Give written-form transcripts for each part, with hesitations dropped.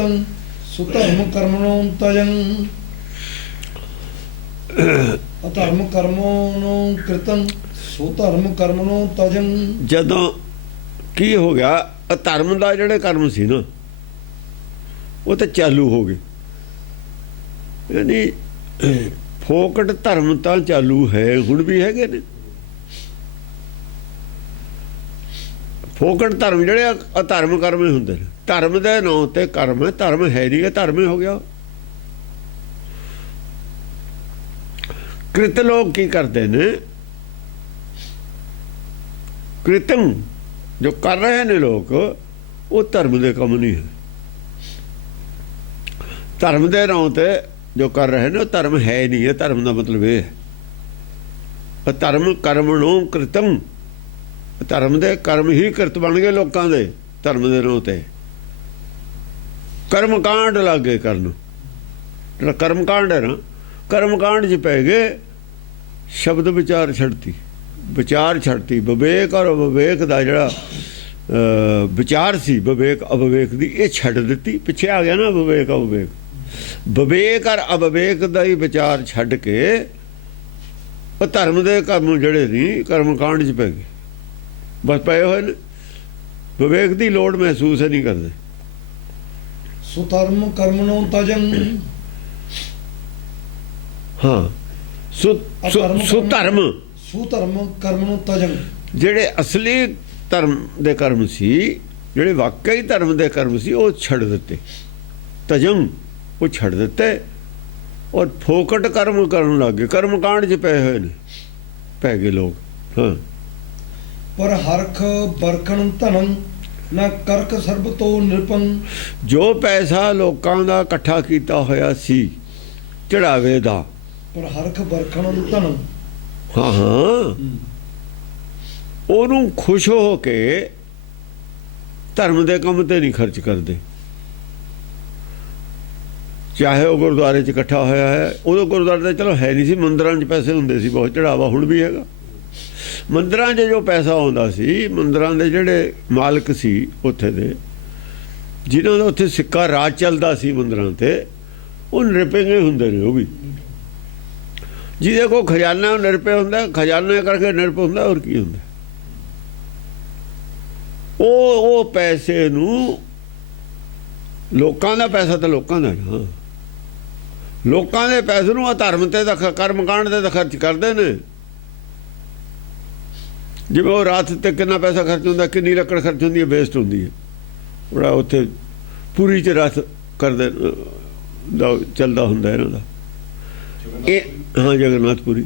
कृतं सुधर्म कर्मणो तजं अधर्म कर्मणो कृतं सुधर्म कर्मणो तजं। ਜਦੋਂ ਕੀ ਹੋ ਗਿਆ, ਅਧਰਮ ਦਾ ਜਿਹੜੇ ਕਰਮ ਸੀ ਨਾ ਉਹ ਤਾਂ ਚਾਲੂ ਹੋ ਗਏ। ਯਾਨੀ ਫੋਕਟ ਧਰਮ ਤਾਂ ਚਾਲੂ ਹੈ, ਹੁਣ ਵੀ ਹੈਗੇ ਨੇ ਫੋਕਟ ਧਰਮ। ਜਿਹੜੇ ਅਧਰਮ ਕਰਮ ਹੀ ਹੁੰਦੇ ਨੇ, ਧਰਮ ਦੇ ਨਾਂ ਤੇ ਕਰਮ ਹੈ, ਧਰਮ ਹੈ ਨਹੀਂ ਗਾ, ਧਰਮ ਹੀ ਹੋ ਗਿਆ। ਕ੍ਰਿਤ ਲੋਕ ਕੀ ਕਰਦੇ ਨੇ, ਕ੍ਰਿਤਮ ਜੋ ਕਰ ਰਹੇ ਨੇ ਲੋਕ, ਉਹ ਧਰਮ ਦੇ ਕੰਮ ਨਹੀਂ ਹੈ। ਧਰਮ ਦੇ ਨਾਂ ਤੇ ਜੋ ਕਰ ਰਹੇ ਨੇ ਉਹ ਧਰਮ ਹੈ ਨਹੀਂ ਹੈ। ਧਰਮ ਦਾ ਮਤਲਬ ਇਹ ਹੈ ਧਰਮ ਕਰਮਣੋਂ ਕ੍ਰਿਤਮ, ਧਰਮ ਦੇ ਕਰਮ ਹੀ ਕਿਰਤ ਬਣ ਗਏ ਲੋਕਾਂ ਦੇ ਧਰਮ ਦੇ ਨਾਂ ਤੇ। ਕਰਮ ਕਾਂਡ ਲੱਗੇ ਕਰਨ, ਜਿਹੜਾ ਕਰਮ ਕਾਂਡ ਹੈ ਨਾ, ਕਰਮ ਕਾਂਡ 'ਚ ਪੈ ਗਏ, ਸ਼ਬਦ ਵਿਚਾਰ ਛੱਡਤੀ, ਵਿਚਾਰ ਛੱਡਤੀ। ਵਿਵੇਕ ਔਰ ਅਵਿਵੇਕ ਦਾ ਜਿਹੜਾ ਵਿਚਾਰ ਸੀ, ਵਿਵੇਕ ਅਵਿਵੇਕ ਦੀ, ਇਹ ਛੱਡ ਦਿੱਤੀ। ਪਿੱਛੇ ਆ ਗਿਆ ਨਾ ਵਿਵੇਕ ਅਵਿਵੇਕ। ਵਿਵੇਕ ਔਰ ਅਵਿਵੇਕ ਦਾ ਹੀ ਵਿਚਾਰ ਛੱਡ ਕੇ ਉਹ ਧਰਮ ਦੇ ਕੰਮ ਜਿਹੜੇ ਨਹੀਂ ਕਰਮ ਕਾਂਡ 'ਚ ਪੈ ਗਏ, ਬਸ ਪਏ ਹੋਏ ਨੇ। ਵਿਵੇਕ ਦੀ ਲੋੜ ਮਹਿਸੂਸ ਨਹੀਂ ਕਰਦੇ। सुधर्म कर्मणो तजं, ਹਾਂ ਸੁਧਰਮ सुधर्म कर्मणो तजं। ਜਿਹੜੇ ਅਸਲੀ ਧਰਮ ਦੇ ਕਰਮ ਸੀ, ਜਿਹੜੇ ਵਾਕਈ ਧਰਮ ਦੇ ਕਰਮ ਸੀ, ਉਹ ਛੱਡ ਦਿੱਤੇ। ਤਜੰ, ਉਹ ਛੱਡ ਦਿੱਤੇ ਔਰ ਫੋਕਟ ਕਰਮ ਕਰਨ ਲੱਗ ਗਏ। ਕਰਮ ਕਾਂਡ 'ਚ ਪਏ ਹੋਏ ਨੇ, ਪੈ ਗਏ ਲੋਕ। ਹਾਂ ਪਰ ਹਰਖ ਬਰਖਣ ਧਨੰ ਨਾ ਕਰਕ ਸਰਬ ਤੋਂ ਨਿਰਪੰ। ਜੋ ਪੈਸਾ ਲੋਕਾਂ ਦਾ ਇਕੱਠਾ ਕੀਤਾ ਹੋਇਆ ਸੀ ਚੜਾਵੇ ਦਾ, ਪਰ ਹਰਖ ਬਰਖਣ ਧਨੰ, ਹਾਂ ਹਾਂ, ਉਹਨੂੰ ਖੁਸ਼ ਹੋ ਕੇ ਧਰਮ ਦੇ ਕੰਮ ਤੇ ਨਹੀਂ ਖਰਚ ਕਰਦੇ। ਚਾਹੇ ਉਹ ਗੁਰਦੁਆਰੇ 'ਚ ਇਕੱਠਾ ਹੋਇਆ ਹੈ, ਉਦੋਂ ਗੁਰਦੁਆਰੇ ਤਾਂ ਚਲੋ ਹੈ ਨਹੀਂ ਸੀ, ਮੰਦਿਰਾਂ 'ਚ ਪੈਸੇ ਹੁੰਦੇ ਸੀ ਬਹੁਤ, ਚੜਾਵਾ ਹੁਣ ਵੀ ਹੈਗਾ। ਮੰਦਿਰਾਂ 'ਚ ਜੋ ਪੈਸਾ ਆਉਂਦਾ ਸੀ, ਮੰਦਿਰਾਂ ਦੇ ਜਿਹੜੇ ਮਾਲਕ ਸੀ ਉੱਥੇ ਦੇ, ਜਿਨ੍ਹਾਂ ਦਾ ਉੱਥੇ ਸਿੱਕਾ ਰਾਜ ਚੱਲਦਾ ਸੀ ਮੰਦਿਰਾਂ ਤੇ, ਉਹ ਨਿਰਪੇ ਹੁੰਦੇ ਨੇ। ਉਹ ਵੀ ਜਿਹਦੇ ਕੋਲ ਖਜ਼ਾਨਾ ਨਿਰਪੇ ਹੁੰਦਾ, ਖਜ਼ਾਨਾ ਕਰਕੇ ਨਿਰਪੇ ਹੁੰਦਾ, ਹੋਰ ਕੀ ਹੁੰਦਾ। ਉਹ ਪੈਸੇ ਨੂੰ, ਲੋਕਾਂ ਦਾ ਪੈਸਾ ਤਾਂ ਲੋਕਾਂ ਦਾ ਨਾ, ਲੋਕਾਂ ਦੇ ਪੈਸੇ ਨੂੰ ਅਧਰਮ ਤੇ ਕਰਮ ਕਾਂਡ ਤੇ ਖਰਚ ਕਰਦੇ ਨੇ। ਜਿਵੇਂ ਉਹ ਰਾਤ ਤੇ ਕਿੰਨਾ ਪੈਸਾ ਖਰਚ ਹੁੰਦਾ, ਕਿੰਨੀ ਲੱਕੜ ਖਰਚ ਹੁੰਦੀ ਹੈ, ਵੇਸਟ ਹੁੰਦੀ ਹੈ। ਬੜਾ ਉੱਥੇ ਪੂਰੀ 'ਚ ਰਥ ਕਰਦੇ ਦਾ ਚੱਲਦਾ ਹੁੰਦਾ ਇਹਨਾਂ ਦਾ, ਇਹ ਹਾਂ ਜਗਨਨਾਥਪੁਰੀ।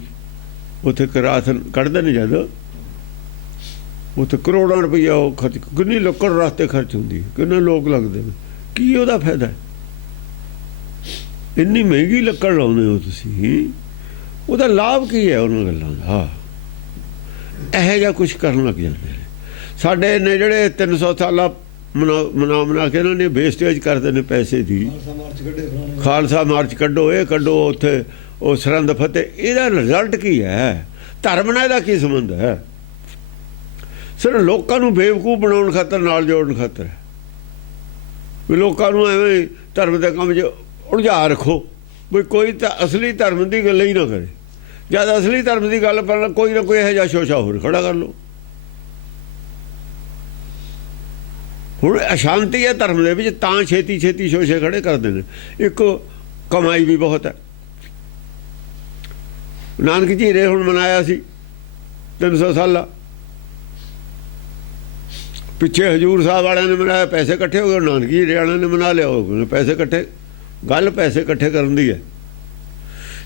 ਉੱਥੇ ਰਾਤ ਕੱਢਦੇ ਨੇ ਜਦ, ਉੱਥੇ ਕਰੋੜਾਂ ਰੁਪਈਆ ਉਹ ਖਰਚ, ਕਿੰਨੀ ਲੱਕੜ ਰਸਤੇ ਖਰਚ ਹੁੰਦੀ ਹੈ, ਕਿੰਨੇ ਲੋਕ ਲੱਗਦੇ ਨੇ। ਕੀ ਉਹਦਾ ਫਾਇਦਾ? ਇੰਨੀ ਮਹਿੰਗੀ ਲੱਕੜ ਲਾਉਂਦੇ ਹੋ ਤੁਸੀਂ, ਉਹਦਾ ਲਾਭ ਕੀ ਹੈ ਉਹਨਾਂ ਗੱਲਾਂ ਦਾ? ਇਹੋ ਜਿਹਾ ਕੁਛ ਕਰਨ ਲੱਗ ਜਾਂਦੇ ਨੇ। ਸਾਡੇ ਨੇ ਜਿਹੜੇ 300 ਸਾਲਾ ਮਨਾ ਕੇ ਇਹਨਾਂ ਨੇ ਵੇਸਟੇਜ ਕਰਦੇ ਨੇ ਪੈਸੇ ਦੀ। ਖਾਲਸਾ ਮਾਰਚ ਕੱਢੋ, ਇਹ ਕੱਢੋ, ਉੱਥੇ ਉਹ ਸਰਹੰਦ ਫਤਿਹ। ਇਹਦਾ ਰਿਜ਼ਲਟ ਕੀ ਹੈ? ਧਰਮ ਨਾਲ ਇਹਦਾ ਕੀ ਸੰਬੰਧ ਹੈ? ਸਿਰਫ ਲੋਕਾਂ ਨੂੰ ਬੇਵਕੂਫ ਬਣਾਉਣ ਖਾਤਰ, ਨਾਲ ਜੋੜਨ ਖਾਤਰ, ਵੀ ਲੋਕਾਂ ਨੂੰ ਐਵੇਂ ਧਰਮ ਦੇ ਕੰਮ 'ਚ ਉਲਝਾ ਰੱਖੋ, ਵੀ ਕੋਈ ਤਾਂ ਅਸਲੀ ਧਰਮ ਦੀ ਗੱਲ ਹੀ ਨਾ ਕਰੇ। ਜਦ ਅਸਲੀ ਧਰਮ ਦੀ ਗੱਲ ਕਰਨ, ਕੋਈ ਨਾ ਕੋਈ ਇਹੋ ਜਿਹਾ ਸ਼ੋਸ਼ਾ ਹੋਰ ਖੜਾ ਕਰ ਲਓ। ਹੁਣ ਅਸ਼ਾਂਤੀ ਹੈ ਧਰਮ ਦੇ ਵਿੱਚ, ਤਾਂ ਛੇਤੀ ਛੇਤੀ ਸ਼ੋਸ਼ੇ ਖੜੇ ਕਰਦੇ ਨੇ। ਇੱਕ ਕਮਾਈ ਵੀ ਬਹੁਤ ਹੈ। ਨਾਨਕ ਝੀਰੇ ਹੁਣ ਮਨਾਇਆ ਸੀ 300 ਸਾਲਾ, ਪਿੱਛੇ ਹਜੂਰ ਸਾਹਿਬ ਵਾਲਿਆਂ ਨੇ ਮਨਾਇਆ, ਪੈਸੇ ਇਕੱਠੇ ਹੋ ਗਏ। ਨਾਨਕ ਝੀਰੇ ਵਾਲਿਆਂ ਨੇ ਮਨਾ ਲਿਆ, ਪੈਸੇ ਇਕੱਠੇ। ਗੱਲ ਪੈਸੇ ਇਕੱਠੇ ਕਰਨ ਦੀ ਹੈ।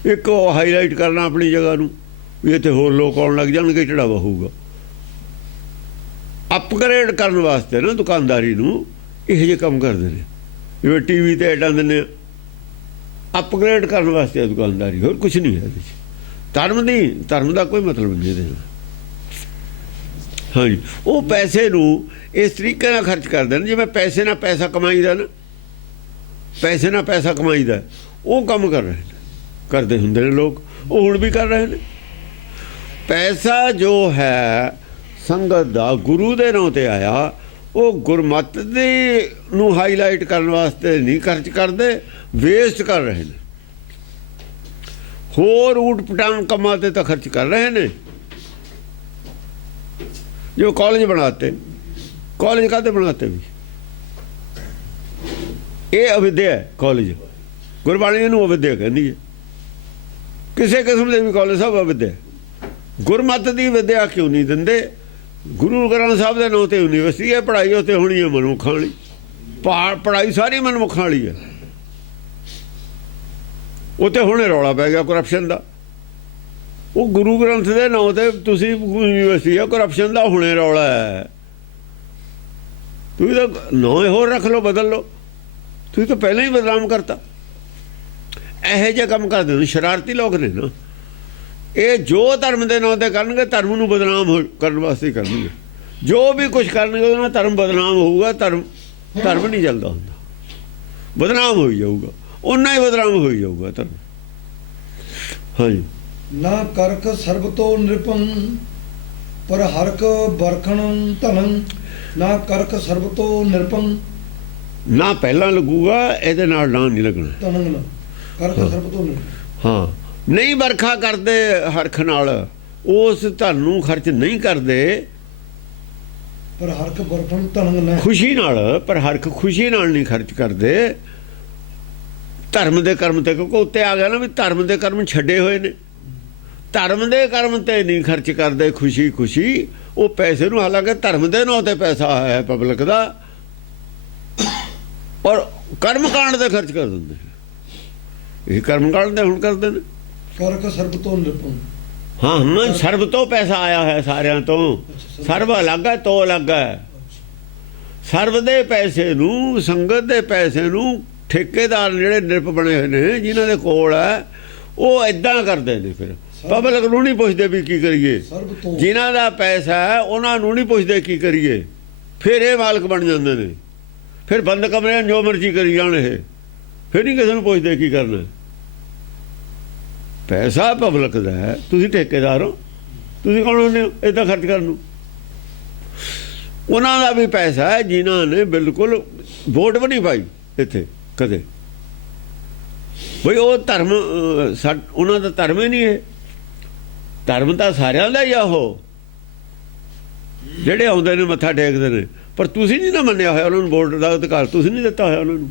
ਇੱਕ ਉਹ ਹਾਈਲਾਈਟ ਕਰਨਾ ਆਪਣੀ ਜਗ੍ਹਾ ਨੂੰ, ਵੀ ਇੱਥੇ ਹੋਰ ਲੋਕ ਆਉਣ ਲੱਗ ਜਾਣਗੇ, ਚੜਾਵਾ ਹੋਊਗਾ। ਅਪਗ੍ਰੇਡ ਕਰਨ ਵਾਸਤੇ ਨਾ ਦੁਕਾਨਦਾਰੀ ਨੂੰ ਇਹੋ ਜਿਹੇ ਕੰਮ ਕਰਦੇ ਨੇ। ਜਿਵੇਂ TV ਤੇ ਐਡਾਂ ਦਿੰਦੇ ਆ, ਅਪਗ੍ਰੇਡ ਕਰਨ ਵਾਸਤੇ ਦੁਕਾਨਦਾਰੀ, ਹੋਰ ਕੁਛ ਨਹੀਂ ਹੈ ਇਹਦੇ 'ਚ। ਧਰਮ ਦਾ ਕੋਈ ਮਤਲਬ ਨਹੀਂ ਇਹਦੇ ਨਾਲ। ਹਾਂਜੀ, ਉਹ ਪੈਸੇ ਨੂੰ ਇਸ ਤਰੀਕੇ ਨਾਲ ਖਰਚ ਕਰਦੇ ਨੇ ਜਿਵੇਂ ਪੈਸੇ ਨਾਲ ਪੈਸਾ ਕਮਾਈਦਾ ਨਾ, ਪੈਸੇ ਨਾਲ ਪੈਸਾ ਕਮਾਈਦਾ, ਉਹ ਕੰਮ ਕਰ ਰਹੇ ਨੇ, ਕਰਦੇ ਹੁੰਦੇ ਨੇ ਲੋਕ। ਉਹ ਹੁਣ ਵੀ ਕਰ ਰਹੇ ਨੇ। ਪੈਸਾ ਜੋ ਹੈ ਸੰਗਤ ਦਾ, ਗੁਰੂ ਦੇ ਨਾਂ ਤੇ ਆਇਆ, ਉਹ ਗੁਰਮਤਿ ਦੇ ਨੂੰ ਹਾਈਲਾਈਟ ਕਰਨ ਵਾਸਤੇ ਨਹੀਂ ਖਰਚ ਕਰਦੇ, ਵੇਸਟ ਕਰ ਰਹੇ ਨੇ। ਹੋਰ ਊਟ ਪਟਾਂਗ ਕੰਮਾਂ ਤੇ ਤਾਂ ਖਰਚ ਕਰ ਰਹੇ ਨੇ। ਜੋ ਕਾਲਜ ਬਣਾਤੇ, ਕਾਲਜ ਕਾਹਤੇ ਬਣਾਤੇ ਵੀ? ਇਹ ਅਵਿਦਿਆ ਹੈ ਕਾਲਜ। ਗੁਰਬਾਣੀ ਇਹਨੂੰ ਅਵਿਦਿਆ ਕਹਿੰਦੀ ਹੈ। ਕਿਸੇ ਕਿਸਮ ਦੇ ਵੀ ਕਾਲਜ ਸਭ ਅਵਿਦਿਆ। ਗੁਰਮਤਿ ਦੀ ਵਿਦਿਆ ਕਿਉਂ ਨਹੀਂ ਦਿੰਦੇ? ਗੁਰੂ ਗ੍ਰੰਥ ਸਾਹਿਬ ਦੇ ਨਾਂ ਤੇ ਯੂਨੀਵਰਸਿਟੀ ਹੈ, ਪੜ੍ਹਾਈ ਉੱਥੇ ਹੋਣੀ ਹੈ ਮਨਮੁੱਖਾਂ ਵਾਲੀ। ਪੜ੍ਹਾਈ ਸਾਰੀ ਮਨਮੁੱਖਾਂ ਵਾਲੀ ਹੈ। ਉੱਥੇ ਹੁਣੇ ਰੌਲਾ ਪੈ ਗਿਆ ਕਰਪਸ਼ਨ ਦਾ। ਉਹ ਗੁਰੂ ਗ੍ਰੰਥ ਦੇ ਨਾਂ ਤੇ ਤੁਸੀਂ ਯੂਨੀਵਰਸਿਟੀ ਹੈ, ਕਰਪਸ਼ਨ ਦਾ ਹੁਣੇ ਰੌਲਾ ਹੈ। ਤੁਸੀਂ ਤਾਂ ਨਾਂ ਹੋਰ ਰੱਖ ਲਓ, ਬਦਲ ਲਓ। ਤੁਸੀਂ ਤਾਂ ਪਹਿਲਾਂ ਹੀ ਬਦਨਾਮ ਕਰਤਾ। ਇਹੋ ਜਿਹੇ ਕੰਮ ਕਰਦੇ ਨੇ ਸ਼ਰਾਰਤੀ ਲੋਕ ਨੇ ਨਾ। ਇਹ ਜੋ ਧਰਮ ਦੇ ਨਾਂ ਤੇ ਕਰਨਗੇ, ਧਰਮ ਨੂੰ ਬਦਨਾਮ ਕਰਨ ਵਾਸਤੇ ਕਰਨਗੇ। ਜੋ ਵੀ ਕੁਝ ਕਰਨਗੇ ਉਹਦੇ ਨਾਲ ਧਰਮ ਬਦਨਾਮ ਹੋਊਗਾ। ਧਰਮ ਨਹੀਂ ਚੱਲਦਾ ਹੁੰਦਾ, ਬਦਨਾਮ ਹੋਈ ਜਾਊਗਾ, ਓਨਾ ਹੀ ਬਦਨਾਮ ਹੋਈ ਜਾਊਗਾ ਧਰਮ। ਹਾਂਜੀ। ਨਾ ਕਰਕ ਸਰਬ ਤੋਂ ਨਿਰਪੰ ਪਰ ਹਰਕ ਬਰਖਣ ਧਨੰ। ਨਾ ਕਰਕ ਸਰਬ ਤੋਂ ਨਿਰਪੰ, ਨਾ ਪਹਿਲਾਂ ਲੱਗੂਗਾ, ਇਹਦੇ ਨਾਲ ਨਾ ਨਹੀਂ ਲੱਗਣਾ। ਧਨੰ ਨਾ ਕਰਕ ਸਰਬ ਤੋਂ ਨਿਰਪੰ। ਹਾਂ, ਨਹੀਂ ਵਰਖਾ ਕਰਦੇ ਹਰਖ ਨਾਲ, ਉਸ ਧਨ ਨੂੰ ਖਰਚ ਨਹੀਂ ਕਰਦੇ। ਪਰ ਹਰਕ ਬਰਖਣ ਧਨੰ ਨਾ, ਖੁਸ਼ੀ ਨਾਲ, ਪਰ ਹਰਖ ਖੁਸ਼ੀ ਨਾਲ ਨਹੀਂ ਖਰਚ ਕਰਦੇ ਧਰਮ ਦੇ ਕਰਮ ਤੇ। ਕਿਉਂਕਿ ਉੱਤੇ ਆ ਗਿਆ ਨਾ ਵੀ ਧਰਮ ਦੇ ਕਰਮ ਛੱਡੇ ਹੋਏ ਨੇ। ਧਰਮ ਦੇ ਕਰਮ ਤੇ ਨਹੀਂ ਖਰਚ ਕਰਦੇ ਖੁਸ਼ੀ ਖੁਸ਼ੀ। ਉਹ ਪੈਸੇ ਨੂੰ, ਹਾਲਾਂਕਿ ਧਰਮ ਦੇ ਨਾਂ ਤੇ ਪੈਸਾ ਹੈ ਪਬਲਿਕ ਦਾ, ਔਰ ਕਰਮ ਕਾਂਡ ਦੇ ਖਰਚ ਕਰ ਦਿੰਦੇ। ਇਹ ਕਰਮ ਕਾਂਡ ਦੇ ਹੁਣ ਕਰਦੇ ਨੇ। ਕਰਕ ਸਰਬ ਤੋਂ ਨਿਰਪੰ। ਹਾਂ, ਸਰਬ ਤੋਂ ਪੈਸਾ ਆਇਆ ਹੋਇਆ ਸਾਰਿਆਂ ਤੋਂ। ਸਰਬ ਅਲੱਗ ਹੈ, ਤੋਂ ਅਲੱਗ ਹੈ। ਸਰਬ ਦੇ ਪੈਸੇ ਨੂੰ, ਸੰਗਤ ਦੇ ਪੈਸੇ ਨੂੰ ਠੇਕੇਦਾਰ ਜਿਹੜੇ ਨਿਰਪ ਬਣੇ ਹੋਏ ਨੇ, ਜਿਨ੍ਹਾਂ ਦੇ ਕੋਲ ਹੈ, ਉਹ ਏਦਾਂ ਕਰਦੇ ਨੇ। ਫਿਰ ਪਬਲਿਕ ਨੂੰ ਨਹੀਂ ਪੁੱਛਦੇ ਵੀ ਕੀ ਕਰੀਏ। ਜਿਨ੍ਹਾਂ ਦਾ ਪੈਸਾ ਹੈ ਉਹਨਾਂ ਨੂੰ ਨਹੀਂ ਪੁੱਛਦੇ ਕੀ ਕਰੀਏ। ਫਿਰ ਇਹ ਮਾਲਕ ਬਣ ਜਾਂਦੇ ਨੇ। ਫਿਰ ਬੰਦ ਕਮਰੇ ਜੋ ਮਰਜ਼ੀ ਕਰੀ ਜਾਣ ਇਹ। ਫਿਰ ਨਹੀਂ ਕਿਸੇ ਨੂੰ ਪੁੱਛਦੇ ਕੀ ਕਰਨਾ। ਪੈਸਾ ਪਬਲਿਕ ਦਾ ਹੈ, ਤੁਸੀਂ ਠੇਕੇਦਾਰ ਹੋ। ਤੁਸੀਂ ਕੌਣ ਹੁੰਦੇ ਹੋ ਏਦਾਂ ਖਰਚ ਕਰਨ ਨੂੰ? ਉਹਨਾਂ ਦਾ ਵੀ ਪੈਸਾ ਹੈ ਜਿਨ੍ਹਾਂ ਨੇ ਬਿਲਕੁਲ ਵੋਟ ਵੀ ਨਹੀਂ ਪਾਈ ਇੱਥੇ ਕਦੇ। ਬਈ ਉਹ ਧਰਮ ਉਹਨਾਂ ਦਾ ਧਰਮ ਹੀ ਨਹੀਂ ਹੈ। ਧਰਮ ਤਾਂ ਸਾਰਿਆਂ ਦਾ ਹੀ ਆ। ਉਹ ਜਿਹੜੇ ਆਉਂਦੇ ਨੇ ਮੱਥਾ ਟੇਕਦੇ ਨੇ, ਪਰ ਤੁਸੀਂ ਨਹੀਂ ਨਾ ਮੰਨਿਆ ਹੋਇਆ ਉਹਨਾਂ ਨੂੰ। ਵੋਟ ਦਾ ਅਧਿਕਾਰ ਤੁਸੀਂ ਨਹੀਂ ਦਿੱਤਾ ਹੋਇਆ ਉਹਨਾਂ ਨੂੰ।